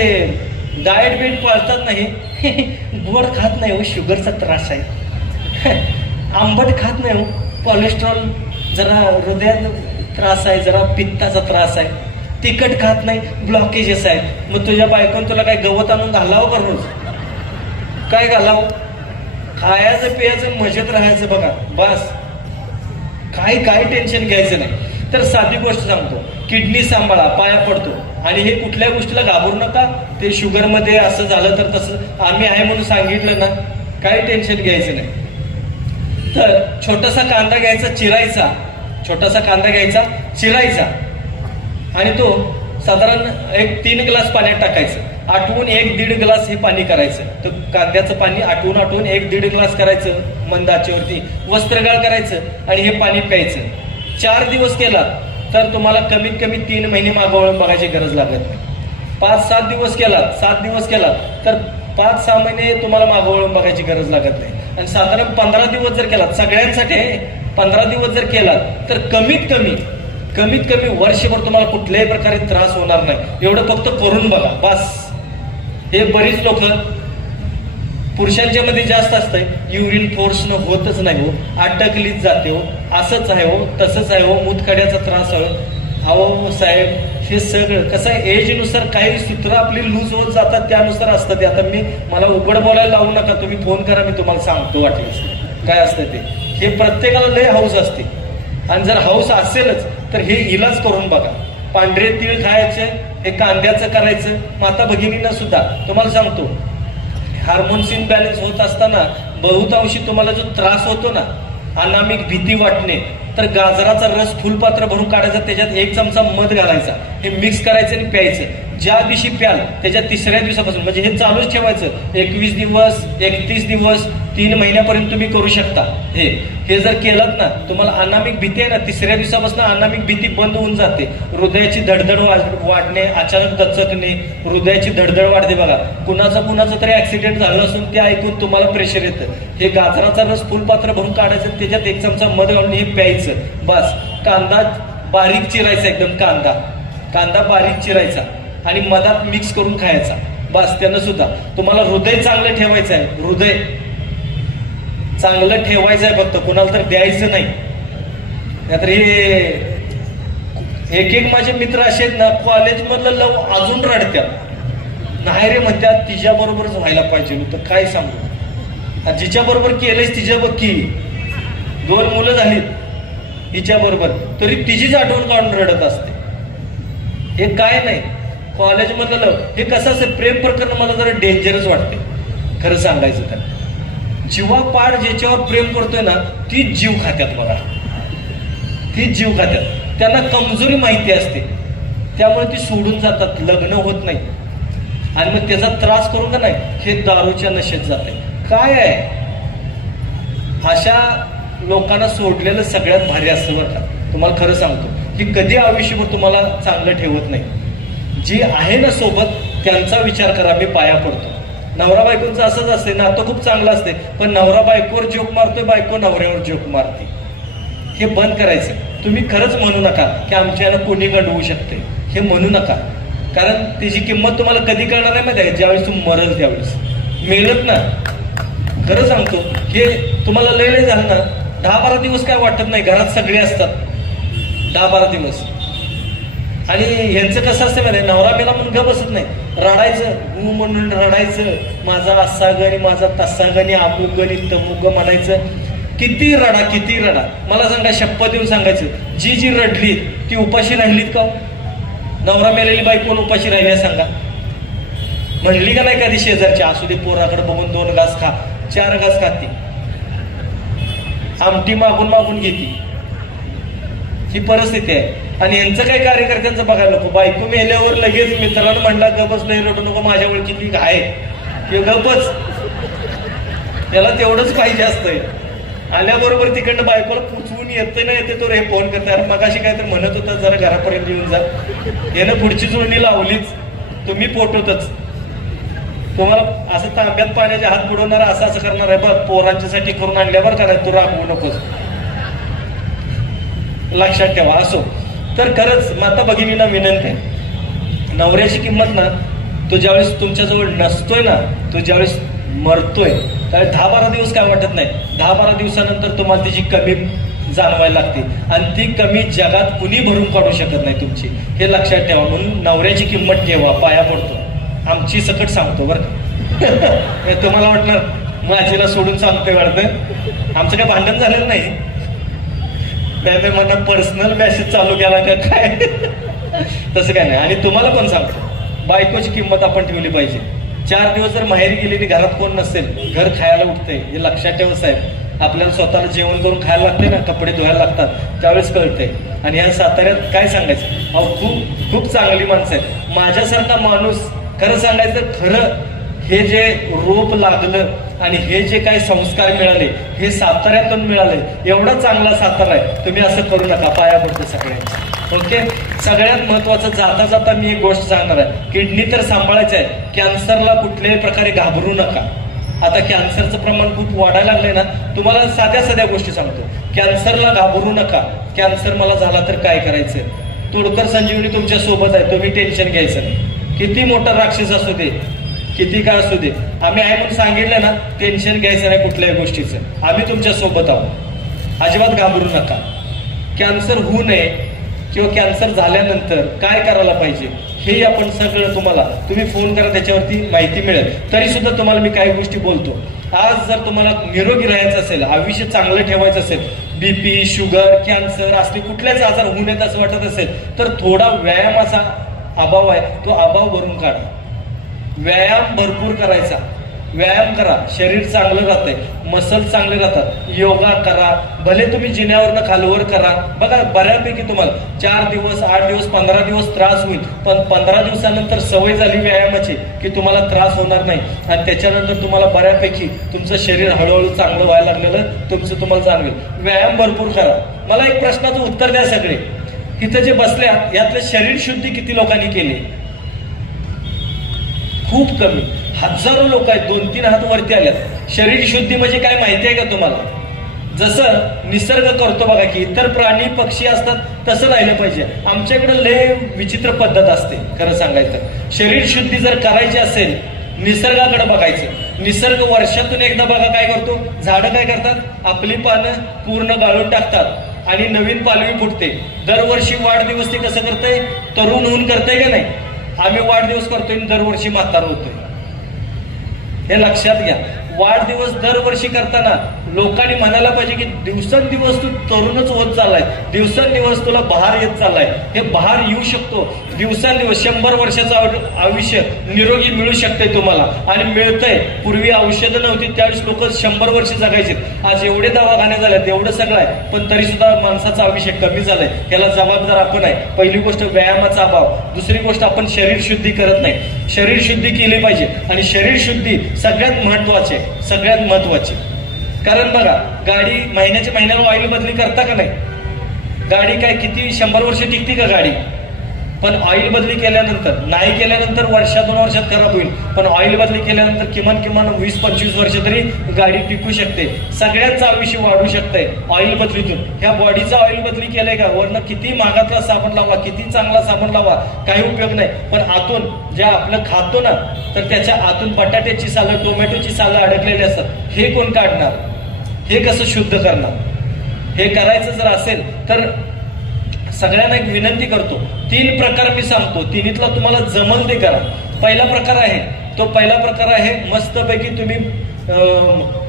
डाएट बीट पाळतात नाही, गोड खात नाही हो, शुगरचा त्रास आहे. आंबट खात नाही हो, कोलेस्ट्रॉल, जरा हृदयात त्रास आहे, जरा पित्ताचा त्रास आहे. तिखट खात नाही, ब्लॉकेजेस आहेत. मग तुझ्या बायकोन तुला काय गवत आणून घालावं का रोज? काय घालावं? खायचं पियाचं मजेत राहायचं बघा बस. काय टेन्शन घ्यायचं नाही. तर साधी गोष्ट सांगतो, किडनी सांभाळा, पाया पडतो. आणि हे कुठल्या गोष्टीला घाबरू नका. ते शुगरमध्ये असं झालं तर तसं आम्ही आहे म्हणून सांगितलं ना, काही टेन्शन घ्यायचं नाही. तर छोटासा कांदा घ्यायचा, चिरायचा. छोटासा कांदा घ्यायचा, चिरायचा आणि तो साधारण 3 ग्लास पाण्यात टाकायचं. आटवून 1-1.5 ग्लास हे पाणी करायचं. तर कांद्याचं पाणी आटवून 1-1.5 ग्लास करायचं मंद आचेवरती. वस्त्रगाळ करायचं आणि हे पाणी प्यायचं. 4 दिवस केला तर तुम्हाला कमीत कमी 3 महिने मागं वळून बघायची गरज लागत नाही. 5-7 दिवस केला, 7 दिवस केला तर 5-6 महिने तुम्हाला मागं वळून बघायची गरज लागत नाही. आणि साधारण 15 दिवस जर केला, सगळ्यांसाठी 15 दिवस जर केला तर कमीत कमी वर्षभर तुम्हाला कुठल्याही प्रकारे त्रास होणार नाही. एवढं फक्त करून बघा बस. हे बरीच लोक, पुरुषांच्या मध्ये जास्त असतंय, युरिन फोर्सनं होतच नाही हो, अटकलीच जाते हो, असंच आहे हो, तसंच आहे हो, मूतखड्याचा त्रास आहे. अहो साहेब, हे सगळं कसं आहे, एजनुसार काही सूत्र आपली लूज होत जातात, त्यानुसार असतं ते. आता मला उघड बोलायला लावू नका, तुम्ही फोन करा, मी तुम्हाला सांगतो वाटलं काय असतं ते. हे प्रत्येकाला लय हाऊस असते. आणि जर हाऊस असेलच तर हे इलाज करून बघा. पांढरे तीळ खायचे, हे कांद्याचं करायचं. माता भगिनींना सुद्धा तुम्हाला सांगतो, हार्मोन्स इनबॅलन्स होत असताना बहुतांशी तुम्हाला जो त्रास होतो ना, अनामिक भीती वाटणे, तर गाजराचा रस फुलपात्र भरून काढायचा, त्याच्यात 1 चमचा मध घालायचा, हे मिक्स करायचं आणि प्यायचं. ज्या दिवशी प्याल त्याच्या 3ऱ्या दिवसापासून, म्हणजे हे चालूच ठेवायचं. 21 दिवस, 31 दिवस, 3 महिन्यापर्यंत तुम्ही करू शकता. हे जर केलं ना, तुम्हाला अनामिक भीती आहे ना, 3ऱ्या दिवसापासून अनामिक भीती बंद होऊन जाते. हृदयाची धडधड वाढणे, अचानक दचकणे, हृदयाची धडधड वाढते बघा. कुणाचा तरी ऍक्सिडेंट झालं असून ते ऐकून तुम्हाला प्रेशर येतं. हे गाजराचा रस फुलपात्र भरून काढायचं, त्याच्यात 1 चमचा मध घालून हे प्यायचं बस. कांदा बारीक चिरायचा, एकदम कांदा बारीक चिरायचा आणि मधात मिक्स करून खायचा बस. त्यानं सुद्धा तुम्हाला हृदय चांगलं ठेवायचं आहे. हृदय चांगलं ठेवायचं आहे फक्त, कुणाला तर द्यायचं नाही. नाहीतर हे एक माझे मित्र असे आहेत ना, कॉलेजमधलं लव अजून रडत्यात. नाही रे म्हणतात, तिच्या बरोबरच व्हायला पाहिजे होतं. काय सांगू, जिच्या बरोबर केलंयस तिच्या बक्की 2 मुलं झालीत हिच्या बरोबर, तरी तिचीच आठवण काढून रडत असते. हे काय नाही, कॉलेजमधलं लव हे कसं असं प्रेम प्रकरण मला जरा डेंजरस वाटते खरं सांगायचं तर. जीवापाड ज्याच्यावर प्रेम करतोय ना, तीच जीव खात्यात बघा, तीच जीव खात्यात. त्यांना कमजोरी माहिती असते, त्यामुळे ती सोडून जातात, लग्न होत नाही. आणि मग त्याचा त्रास करून का नाही, हे दारूच्या नशेत जाते. काय आहे, अशा लोकांना सोडलेलं सगळ्यात भारी असतं बरं का. तुम्हाला खरं सांगतो की कधी आयुष्यभर तुम्हाला चांगलं ठेवत नाही. जी आहे ना सोबत त्यांचा विचार करा. मी पाया पडतो. नवरा बायकोंचं असंच असते, नातं खूप चांगलं असते, पण नवरा बायकोवर जोक मारतोय, बायको नवऱ्यावर जोक मारते. हे बंद करायचं. तुम्ही खरंच म्हणू नका की आमच्यानं कोणी गंडवू शकते, हे म्हणू नका. कारण त्याची किंमत तुम्हाला कधी कळणार नाही माहिती आहे, ज्यावेळेस तुम्ही मरल त्यावेळेस. मेलत ना, खरं सांगतो, हे तुम्हाला लय झालं ना, 10-12 दिवस काय वाटत नाही, घरात सगळे असतात. 10-12 दिवस आणि ह्यांचं कसं असतं माहिती, नवरा मेला म्हणून गप बसत नाही, रडायचं, हू म्हणून रडायचं, माझा असा गणी माझा तसा गणी अमुक गणी तमुक म्हणायचं. किती रडा किती रडा. मला सांगा, शपथ देऊन सांगायचं, जी जी रडली ती उपाशी राहिलीत का? नवरा मेलेली बायकोन उपाशी राहिली सांगा, म्हणली का नाही कधी शेजारची, असू दे पोराकडे बघून 2 घास खा, 4 घास खाती, आमटी मागून मागून घेती. ही परिस्थिती आहे. आणि यांचं काही कार्यकर्त्यांचं बघायला नको, बायको मेल्यावर लगेच मित्रांनो म्हणला गपच नाही रडू नको, माझ्या ओळखीतली आहे की गपच, त्याला तेवढंच पाहिजे असतंय. आल्याबरोबर तिकडनं बायकोला पुचवून येते ना येते तो रे फोन करता, मगाशी काय तर म्हणत होता जरा घरापर्यंत येऊन जा, यानं पुढची जोडणी लावलीच, तुम्ही पोटवतच. तुम्हाला असं तांब्यात पाण्याचे हात बुडवणार असं असं करणार आहे, बघ पोरांच्यासाठी करून आणल्यावर का नाही, तू रागवू नकोस, लक्षात ठेवा. असो तर खरंच माता भगिनींना विनंती आहे, नवऱ्याची किंमत ना तो ज्यावेळेस तुमच्याजवळ नसतोय ना, तो ज्यावेळेस मरतोय त्यावेळेस 10-12 दिवस काय वाटत नाही, 10-12 दिवसानंतर तुम्हाला त्याची कमी जाणवायला लागते, आणि ती कमी जगात कुणी भरून काढू शकत नाही तुमची, हे लक्षात ठेवा. म्हणून नवऱ्याची किंमत ठेवा, पाया पडतो, आमची सकट सांगतो बरं. तुम्हाला वाटणार माझीला सोडून सांगतोय वाटतं, आमचं काय भांडण झालेलं नाही, त्यामुळे मला पर्सनल मेसेज चालू केला का काय, तसं काय नाही. आणि तुम्हाला पण सांगतो, बायकोची किंमत आपण ठेवली पाहिजे. 4 दिवस जर माहेरी गेली आणि घरात कोण नसेल, घर खायला उठतंय, हे लक्षात ठेवा साहेब. आपल्याला स्वतःला जेवण करून खायला लागते ना, कपडे धुवायला लागतात, त्यावेळेस कळतंय. आणि ह्या साताऱ्यात काय सांगायचं, अहो खूप खूप चांगली माणसं आहेत. माझ्यासारखा माणूस खरं सांगायचं, खरं हे जे रोप लागलं आणि हे जे काही संस्कार मिळाले हे साताऱ्यातून मिळाले. एवढा चांगला सातारा आहे, तुम्ही असं करू नका, पाया पडतो सगळ्यांचं. ओके. सगळ्यात महत्वाचं जाता जाता मी एक गोष्ट सांगणार आहे, किडनी तर सांभाळायचं आहे, कॅन्सरला कुठल्याही प्रकारे घाबरू नका. आता कॅन्सरचं प्रमाण खूप वाढायला लागलंय ना, तुम्हाला साध्या साध्या गोष्टी सांगतो, कॅन्सरला घाबरू नका. कॅन्सर मला झाला तर काय करायचं, तोडकर संजीवनी तुमच्या सोबत आहे, तुम्ही टेन्शन घ्यायचं नाही. किती मोठा राक्षस असू दे, किती काय असू दे, आम्ही आहे म्हणून सांगितलं ना, टेन्शन घ्यायचं नाही कुठल्याही गोष्टीचं, आम्ही तुमच्या सोबत आहोत, अजिबात घाबरू नका. कॅन्सर होऊ नये किंवा कॅन्सर झाल्यानंतर काय करायला पाहिजे हे आपण सगळं तुम्ही फोन करा, त्याच्यावरती माहिती मिळेल. तरी सुद्धा तुम्हाला मी काही गोष्टी बोलतो. आज जर तुम्हाला निरोगी राहायचं असेल, आयुष्य चांगलं ठेवायचं असेल, बीपी, शुगर, कॅन्सर असले कुठल्याच आजार होऊ नयेत असं वाटत असेल, तर थोडा व्यायामाचा अभाव आहे, तो अभाव भरून काढा. व्यायाम भरपूर करायचा, व्यायाम करा, शरीर चांगलं राहतंय, मसल चांगले राहतात. योगा करा, भले तुम्ही जिन्यावरनं खालवर करा. बघा बऱ्यापैकी तुम्हाला 4 दिवस 8 दिवस 15 दिवस त्रास होईल, पण 15 दिवसानंतर सवय झाली व्यायामाची की तुम्हाला त्रास होणार नाही, आणि त्याच्यानंतर तुम्हाला बऱ्यापैकी तुमचं शरीर हळूहळू चांगलं व्हायला लागलेलं तुमचं तुम्हाला जाणवेल. व्यायाम भरपूर करा. मला एक प्रश्नाचं उत्तर द्या सगळे, इथं जे बसले यातलं शरीर शुद्धी किती लोकांनी केली? खूप कमी. हजारो लोक आहेत, 2-3 हात वरती आल्यात. शरीर शुद्धी म्हणजे काय माहिती आहे का तुम्हाला? जसं निसर्ग करतो बघा की इतर प्राणी पक्षी असतात तसं राहिलं पाहिजे. आमच्याकडे लय विचित्र पद्धत असते खरं सांगायचं. शरीर शुद्धी जर करायची असेल निसर्गाकडे बघायचं. निसर्ग वर्षातून एकदा बघा काय करतो, झाडं काय करतात, आपली पानं पूर्ण गाळून टाकतात आणि नवीन पालवी फुटते. दरवर्षी वाढदिवस ते कसं करतंय, तरुण होऊन करतंय का नाही? आम्ही वाढदिवस करतोय दरवर्षी म्हातार होतोय. हे लक्षात घ्या. वाढदिवस दरवर्षी करताना लोकांनी म्हणायला पाहिजे की दिवसेंदिवस तू तरुणच होत चाललाय, दिवसेंदिवस तुला बहार येत चाललाय. हे बहार येऊ शकतो दिवसेंदिवस. 100 वर्षाचं आयुष्य निरोगी मिळू शकते तुम्हाला, आणि मिळतंय. पूर्वी औषधं नव्हती त्यावेळेस लोक 100 वर्ष जगायचे. आज एवढे दवाखाने झालेत, एवढं सगळं आहे, पण तरी सुद्धा माणसाचं आयुष्य कमी झालंय. त्याला जबाबदार आपण आहे. पहिली गोष्ट व्यायामाचा अभाव, दुसरी गोष्ट आपण शरीर शुद्धी करत नाही. शरीर शुद्धी केली पाहिजे, आणि शरीर शुद्धी सगळ्यात महत्वाची, सगळ्यात महत्वाची. कारण बघा, गाडी महिन्याला ऑइल बदली करता का नाही? गाडी काय किती 100 वर्ष टिकते का गाडी? पण ऑइल बदली केल्यानंतर, नाही केल्यानंतर 1-2 वर्षात खराब होईल, पण ऑइल बदली केल्यानंतर किमान 20-25 वर्ष तरी गाडी टिकू शकते. सगळ्यांचं आयुष्य वाढू शकतंय ऑइल बदलीतून. ह्या बॉडीचा ऑइल बदली केलंय का? वरनं किती महागातला साबण लावा, किती चांगला साबण लावा, काही उपयोग नाही. पण आतून जे आपलं खातो ना, तर त्याच्या आतून बटाट्याची सालं, टोमॅटोची सालं अडकलेली असतात. हे कोण काढणार? हे कसं शुद्ध करणार? हे करायचं जर असेल तर सगळ्यांना एक विनंती करतो, 3 प्रकार मी सांगतो, तिन्हीतला तुम्हाला जमल ते करा. पहिला प्रकार आहे, तो पहिला प्रकार आहे मस्तपैकी तुम्ही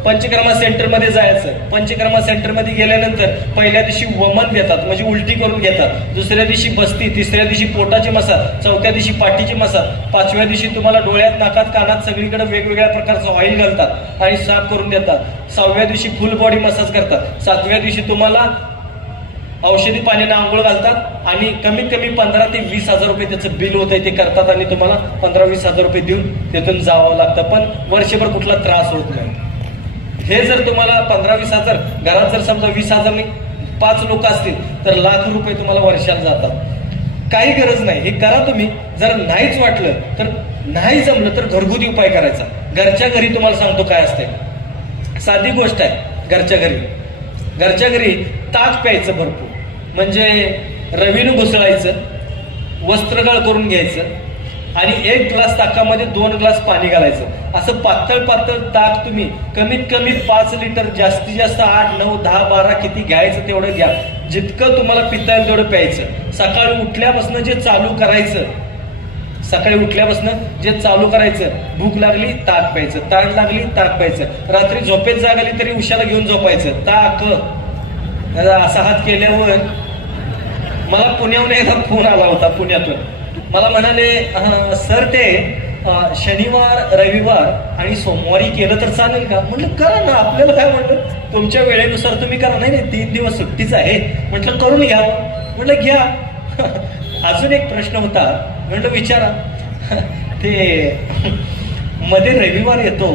पंचकर्मा सेंटरमध्ये जायचं. पंचकर्मा सेंटरमध्ये गेल्यानंतर पहिल्या दिवशी वमन देतात, म्हणजे उलटी करून घेतात. दुसऱ्या दिवशी बस्ती, तिसऱ्या दिवशी पोटाची मसाज, चौथ्या दिवशी पाठीची मसाज, 5व्या दिवशी तुम्हाला डोळ्यात, नाकात, कानात सगळीकडे वेगवेगळ्या प्रकारचं ऑइल घालतात आणि साफ करून देतात. 6व्या दिवशी फुल बॉडी मसाज करतात. 7व्या दिवशी तुम्हाला औषधी पाण्याने आंघोळ घालतात आणि कमीत कमी 15 ते 20 हजार रुपये त्याचं बिल होतंय ते करतात आणि तुम्हाला 15-20 हजार रुपये देऊन तिथून जावं लागतं. पण वर्षभर कुठला त्रास होत नाही. हे जर तुम्हाला 15-20 हजार, घरात जर समजा 20 हजार नाही 5 लोक असतील तर लाख रुपये तुम्हाला वर्षाला जातात. काही गरज नाही, हे करा तुम्ही. जर नाहीच वाटलं तर नाही जमलं तर घरगुती उपाय करायचा. घरच्या घरी तुम्हाला सांगतो काय असतंय, साधी गोष्ट आहे. घरच्या घरी ताक प्यायचं भरपूर, म्हणजे रवीनं घुसळायचं, वस्त्रगाळ करून घ्यायचं आणि 1 ग्लास ताकामध्ये 2 ग्लास पाणी घालायचं. असं पातळ पातळ ताक तुम्ही कमीत कमी 5 लिटर, जास्तीत जास्त 8, 9, 10, 12 किती घ्यायचं तेवढं घ्या. जितकं तुम्हाला पिता येईल तेवढं प्यायचं. सकाळी उठल्यापासून जे चालू करायचं, भूक लागली ताक प्यायचं, ताण लागली ताक प्यायचं, रात्री झोपेत जाग आली तरी उशाला घेऊन झोपायचं. ताक. असा हात केल्यावर मला पुण्याहून एकदा फोन आला होता. पुण्यातून मला म्हणाले, सर ते शनिवार, रविवार आणि सोमवारी केलं तर चालेल का? म्हटलं करा ना, आपल्याला काय. म्हटलं तुमच्या वेळेनुसार तुम्ही करा. नाही 3 दिवस सुट्टीच आहे. म्हटलं करून घ्या. म्हटलं घ्या. अजून एक प्रश्न होता, म्हटलं विचारा. ते मध्ये रविवार येतो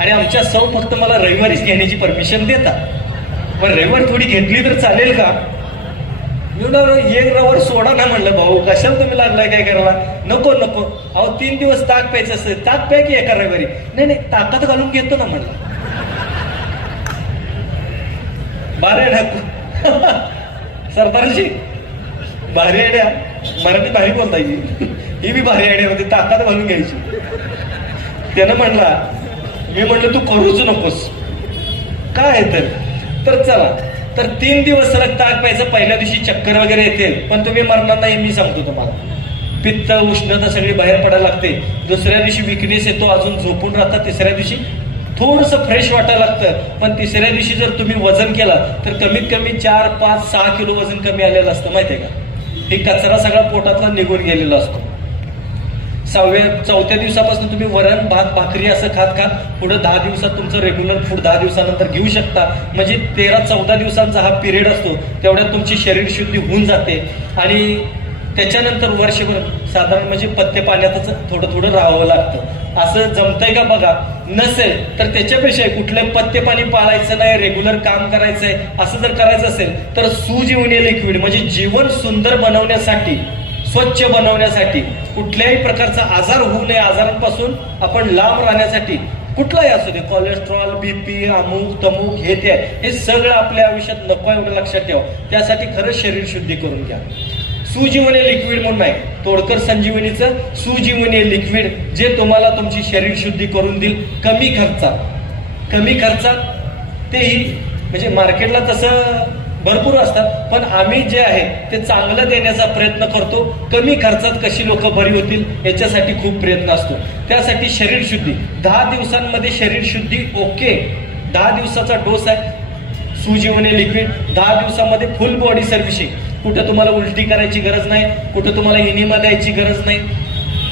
आणि आमच्या सौ फक्त मला रविवारीच घेण्याची परमिशन देतात. पण रविवार थोडी घेतली तर चालेल का? एक रविवार सोडा ना. म्हणलं भाऊ कशाला तुम्ही लागलाय काय करायला? नको. अहो 3 दिवस ताक प्यायचं असतं, ताक प्या की एका रविवारी. नाही ताकात घालून घेतो ना. म्हणलं बारे सरदारजी, भारी आयडिया. मराठी भारी बोलता येईल. ही बी भारी आयडिया होती, ताकात घालून घ्यायची. त्यानं म्हणला, मी म्हणलं तू करूच नकोस. काय तर चला. तर 3 दिवस सलग ताक प्यायचं. पहिल्या दिवशी चक्कर वगैरे येते, पण तुम्ही मरणार नाही मी सांगतो तुम्हाला. पित्त, उष्णता सगळी बाहेर पडायला लागते. दुसऱ्या दिवशी विकनेस येतो, अजून झोपून राहतात. तिसऱ्या दिवशी थोडंसं फ्रेश वाटायला लागतं. पण तिसऱ्या दिवशी जर तुम्ही वजन केला तर कमीत कमी 4, 5, 6 किलो वजन कमी आलेलं असतं. माहितीये का? हे कचरा सगळा पोटातला निघून गेलेला असतो. 4थ्या दिवसापासून तुम्ही वरण, भात, भाकरी असं खात पुढे 10 दिवसात तुमचं रेग्युलर फूड 10 दिवसानंतर घेऊ शकता. म्हणजे 13-14 दिवसांचा हा पिरियड असतो. तेवढ्यात तुमची शरीर शुद्धी होऊन जाते आणि त्याच्यानंतर वर्षभर साधारण म्हणजे पथ्य पाण्यातच थोडं राहावं लागतं. असं जमतंय का बघा. नसेल तर त्याच्यापेक्षा कुठले पथ्य पाणी पाळायचं नाही, रेग्युलर काम करायचंय. असं जर करायचं असेल तर सुजीवनी लिक्विड, म्हणजे जीवन सुंदर बनवण्यासाठी, स्वच्छ बनवण्यासाठी, कुठल्याही प्रकारचा आजार होऊ नये, आजारांपासून आपण लांब राहण्यासाठी, कुठलाही असू दे, कोलेस्ट्रॉल, BP, अमुक तमुक, हे सगळं आपल्या आयुष्यात नको एवढं लक्षात ठेवा. त्यासाठी खरंच शरीर शुद्धी करून घ्या. सुजीवनी लिक्विड म्हणून आहे, तोडकर संजीवनीचं सुजीवनी लिक्विड, जे तुम्हाला तुमची शरीर शुद्धी करून देईल कमी खर्चात. तेही म्हणजे मार्केटला तसं भरपूर असतात, पण आम्ही जे आहे ते चांगलं देण्याचा प्रयत्न करतो. कमी खर्चात कशी लोक बरी होतील याच्यासाठी खूप प्रयत्न असतो. त्यासाठी शरीर शुद्धी 10 दिवसांमध्ये शरीर शुद्धी ओके. 10 दिवसाचा डोस आहे सुजीवनी लिक्विड. 10 दिवसामध्ये फुल बॉडी सर्व्हिसिंग. कुठं तुम्हाला उलटी करायची गरज नाही, कुठं तुम्हाला इनिमा द्यायची गरज नाही.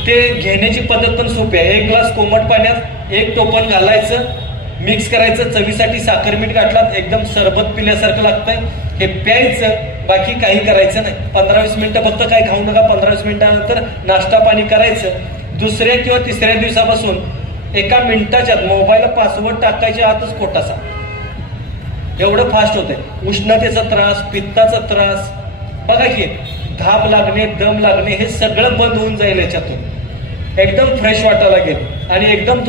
ते घेण्याची पद्धत पण सोपी आहे. 1 ग्लास कोमट पाण्यात 1 टोपण घालायचं, मिक्स करायचं, चवीसाठी साखर मीठ घातलात, एकदम सरबत पिल्यासारखं लागतंय. हे प्यायचं, बाकी काही करायचं नाही. 15-20 मिनिटं फक्त काही खाऊ नका. 15-20 मिनिटानंतर नाश्ता पाणी करायचं. दुसऱ्या किंवा तिसऱ्या दिवसापासून 1 मिनिटाच्यात मोबाईलला पासवर्ड टाकायच्या आतच पोटासा. एवढं फास्ट होतंय. उष्णतेचा त्रास, पित्ताचा त्रास, बघा की धाप लागणे, दम लागणे, हे सगळं बंद होऊन जाईल याच्यातून. एकदम फ्रेश वाटायला लागेल आणि एकदम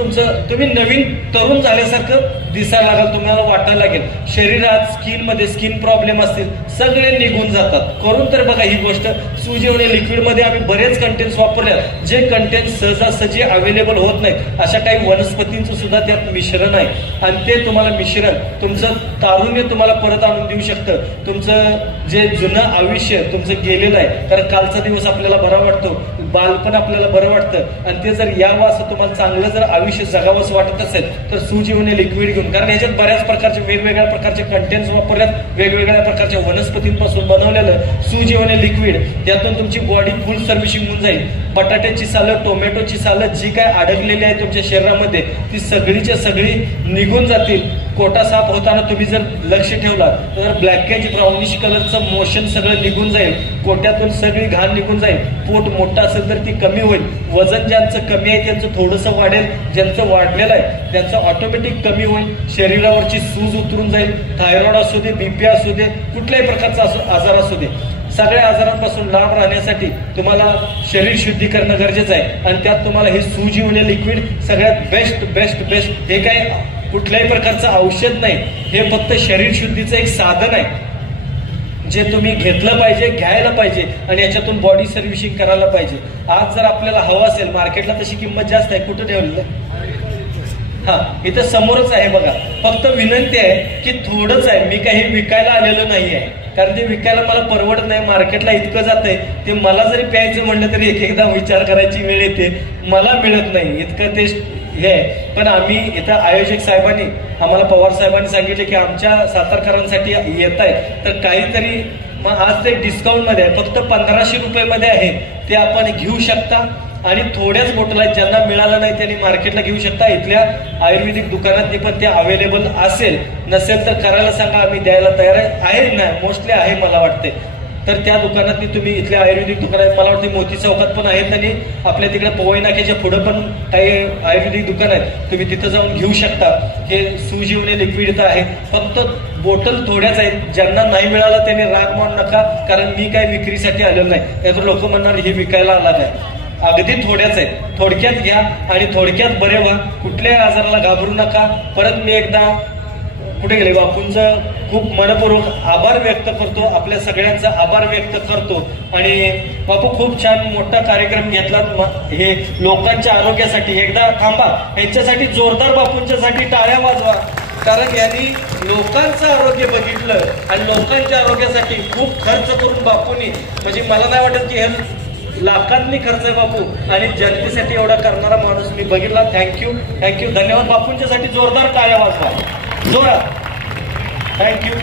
तुम्ही नवीन तरुण झाल्यासारखं दिसायला लागेल, तुम्हाला वाटायला लागेल. शरीरात स्किनमध्ये स्किन प्रॉब्लेम असतील सगळे निघून जातात. करून तर बघा ही गोष्ट. सुजीवनी लिक्विडमध्ये आम्ही बरेच कंटेंट्स वापरले जे कंटेंट सहजासहजी अवेलेबल होत नाहीत. अशा काही वनस्पतींचं सुद्धा त्यात मिश्रण आहे आणि ते तुम्हाला मिश्रण तुमचं तारुण्य तुम्हाला परत आणून देऊ शकतं. तुमचं जे जुनं आयुष्य तुमचं गेलेलं आहे, कारण कालचा दिवस आपल्याला बरा वाटतो, बालपण आपल्याला बरं वाटतं आणि ते जर यावं असं तुम्हाला चांगलं जर आयुष्य जगावंच वाटत असेल तर सुजीवनी लिक्विड घेऊन, कारण ह्याच्यात बऱ्याच प्रकारचे वेगवेगळ्या प्रकारचे कंटेंट्स वापरल्यात, वेगवेगळ्या प्रकारच्या वनस्पतींपासून बनवलेलं सुजीवनी लिक्विड. त्यातून तुमची बॉडी फुल सर्व्हिसिंग होऊन जाईल. बटाट्याची सालं, टोमॅटोची सालं जी काय अडकलेली आहे तुमच्या शरीरामध्ये ती सगळीच्या सगळी निघून जातील. कोटा साफ होताना तुम्ही जर लक्ष ठेवला तर ब्लॅकेज ब्राउनिश कलरचं मोशन सगळं निघून जाईल. कोट्यातून सगळी घाण निघून जाईल. पोट मोठं असेल तर ती कमी होईल. वजन ज्यांचं कमी आहे त्यांचं थोडंसं वाढेल, ज्यांचं वाढलेलं आहे त्यांचं ऑटोमॅटिक कमी होईल. शरीरावरची सूज उतरून जाईल. थायरॉइड असू दे, बीपी असू दे, कुठल्याही प्रकारचा आजार असू दे, सगळ्या आजारांपासून लांब राहण्यासाठी तुम्हाला शरीर शुद्धी करणं गरजेचं आहे आणि त्यात तुम्हाला हे सुजीवनी लिक्विड सगळ्यात बेस्ट बेस्ट बेस्ट. हे काय कुठल्याही प्रकारचं औषध नाही, हे फक्त शरीर शुद्धीचं एक साधन आहे जे तुम्ही घेतलं पाहिजे, घ्यायला पाहिजे आणि याच्यातून बॉडी सर्व्हिसिंग करायला पाहिजे. आज जर आपल्याला हवं असेल, मार्केटला तशी किंमत जास्त आहे, कुठं ठेवलेलं? हा, इथं समोरच आहे बघा. फक्त विनंती आहे की थोडंच आहे, मी काही विकायला आलेलो नाही आहे, कारण ते विकायला मला परवडत नाही. मार्केटला इतकं जातंय ते मला जरी प्यायचं म्हणलं तरी एक एकदा विचार करायची वेळ येते, मला मिळत नाही इतकं ते हे. पण आम्ही इथं आयोजक साहेबांनी आम्हाला, पवार साहेबांनी सांगितले की आमच्या सातारकरांसाठी येत आहे तर काहीतरी मग आज ते डिस्काउंटमध्ये आहे, फक्त 1500 रुपयामध्ये आहे. ते आपण घेऊ शकता आणि थोड्याच बॉटल आहेत, ज्यांना मिळालं नाही त्यांनी मार्केटला घेऊ शकता. इथल्या आयुर्वेदिक दुकानात पण ते अवेलेबल असेल, नसेल तर करायला सांगा, आम्ही द्यायला तयार आहे. ना मोस्टली आहे मला वाटते. तर त्या दुकानात तुम्ही इथल्या आयुर्वेदिक दुकानात मला वाटते मोती चौकात पण आहेत आणि आपल्या तिकडे पवई नाक्याच्या पुढे पण काही आयुर्वेदिक दुकान आहेत, तुम्ही तिथं जाऊन घेऊ शकता. हे सुजीवनी लिक्विड इथं आहे. फक्त बॉटल थोड्याच आहेत, ज्यांना नाही मिळालं त्यांनी राग मानू नका, कारण मी काही विक्रीसाठी आलेलो नाही. त्यात लोक म्हणणार हे विकायला आला काय. अगदी थोड्याच आहेत, थोडक्यात घ्या आणि थोडक्यात बरे व्हा. कुठल्याही आजाराला घाबरू नका. परत मी एकदा कुठे गेले बापूंचं खूप मनपूर्वक आभार व्यक्त करतो, आपल्या सगळ्यांचा आभार व्यक्त करतो. आणि बापू खूप छान मोठा कार्यक्रम घेतला हे लोकांच्या आरोग्यासाठी. एकदा थांबा, यांच्यासाठी जोरदार बापूंच्यासाठी टाळ्या वाजवा, कारण यांनी लोकांचं आरोग्य बघितलं आणि लोकांच्या आरोग्यासाठी खूप खर्च करून बापूंनी, म्हणजे मला नाही वाटत की हे लाखांनी खर्च आहे बापू, आणि जनतेसाठी एवढा करणारा माणूस मी बघितला. थँक्यू थँक्यू, धन्यवाद. बापूंच्यासाठी जोरदार टाळ्या वाजवा, जोरात. थँक्यू.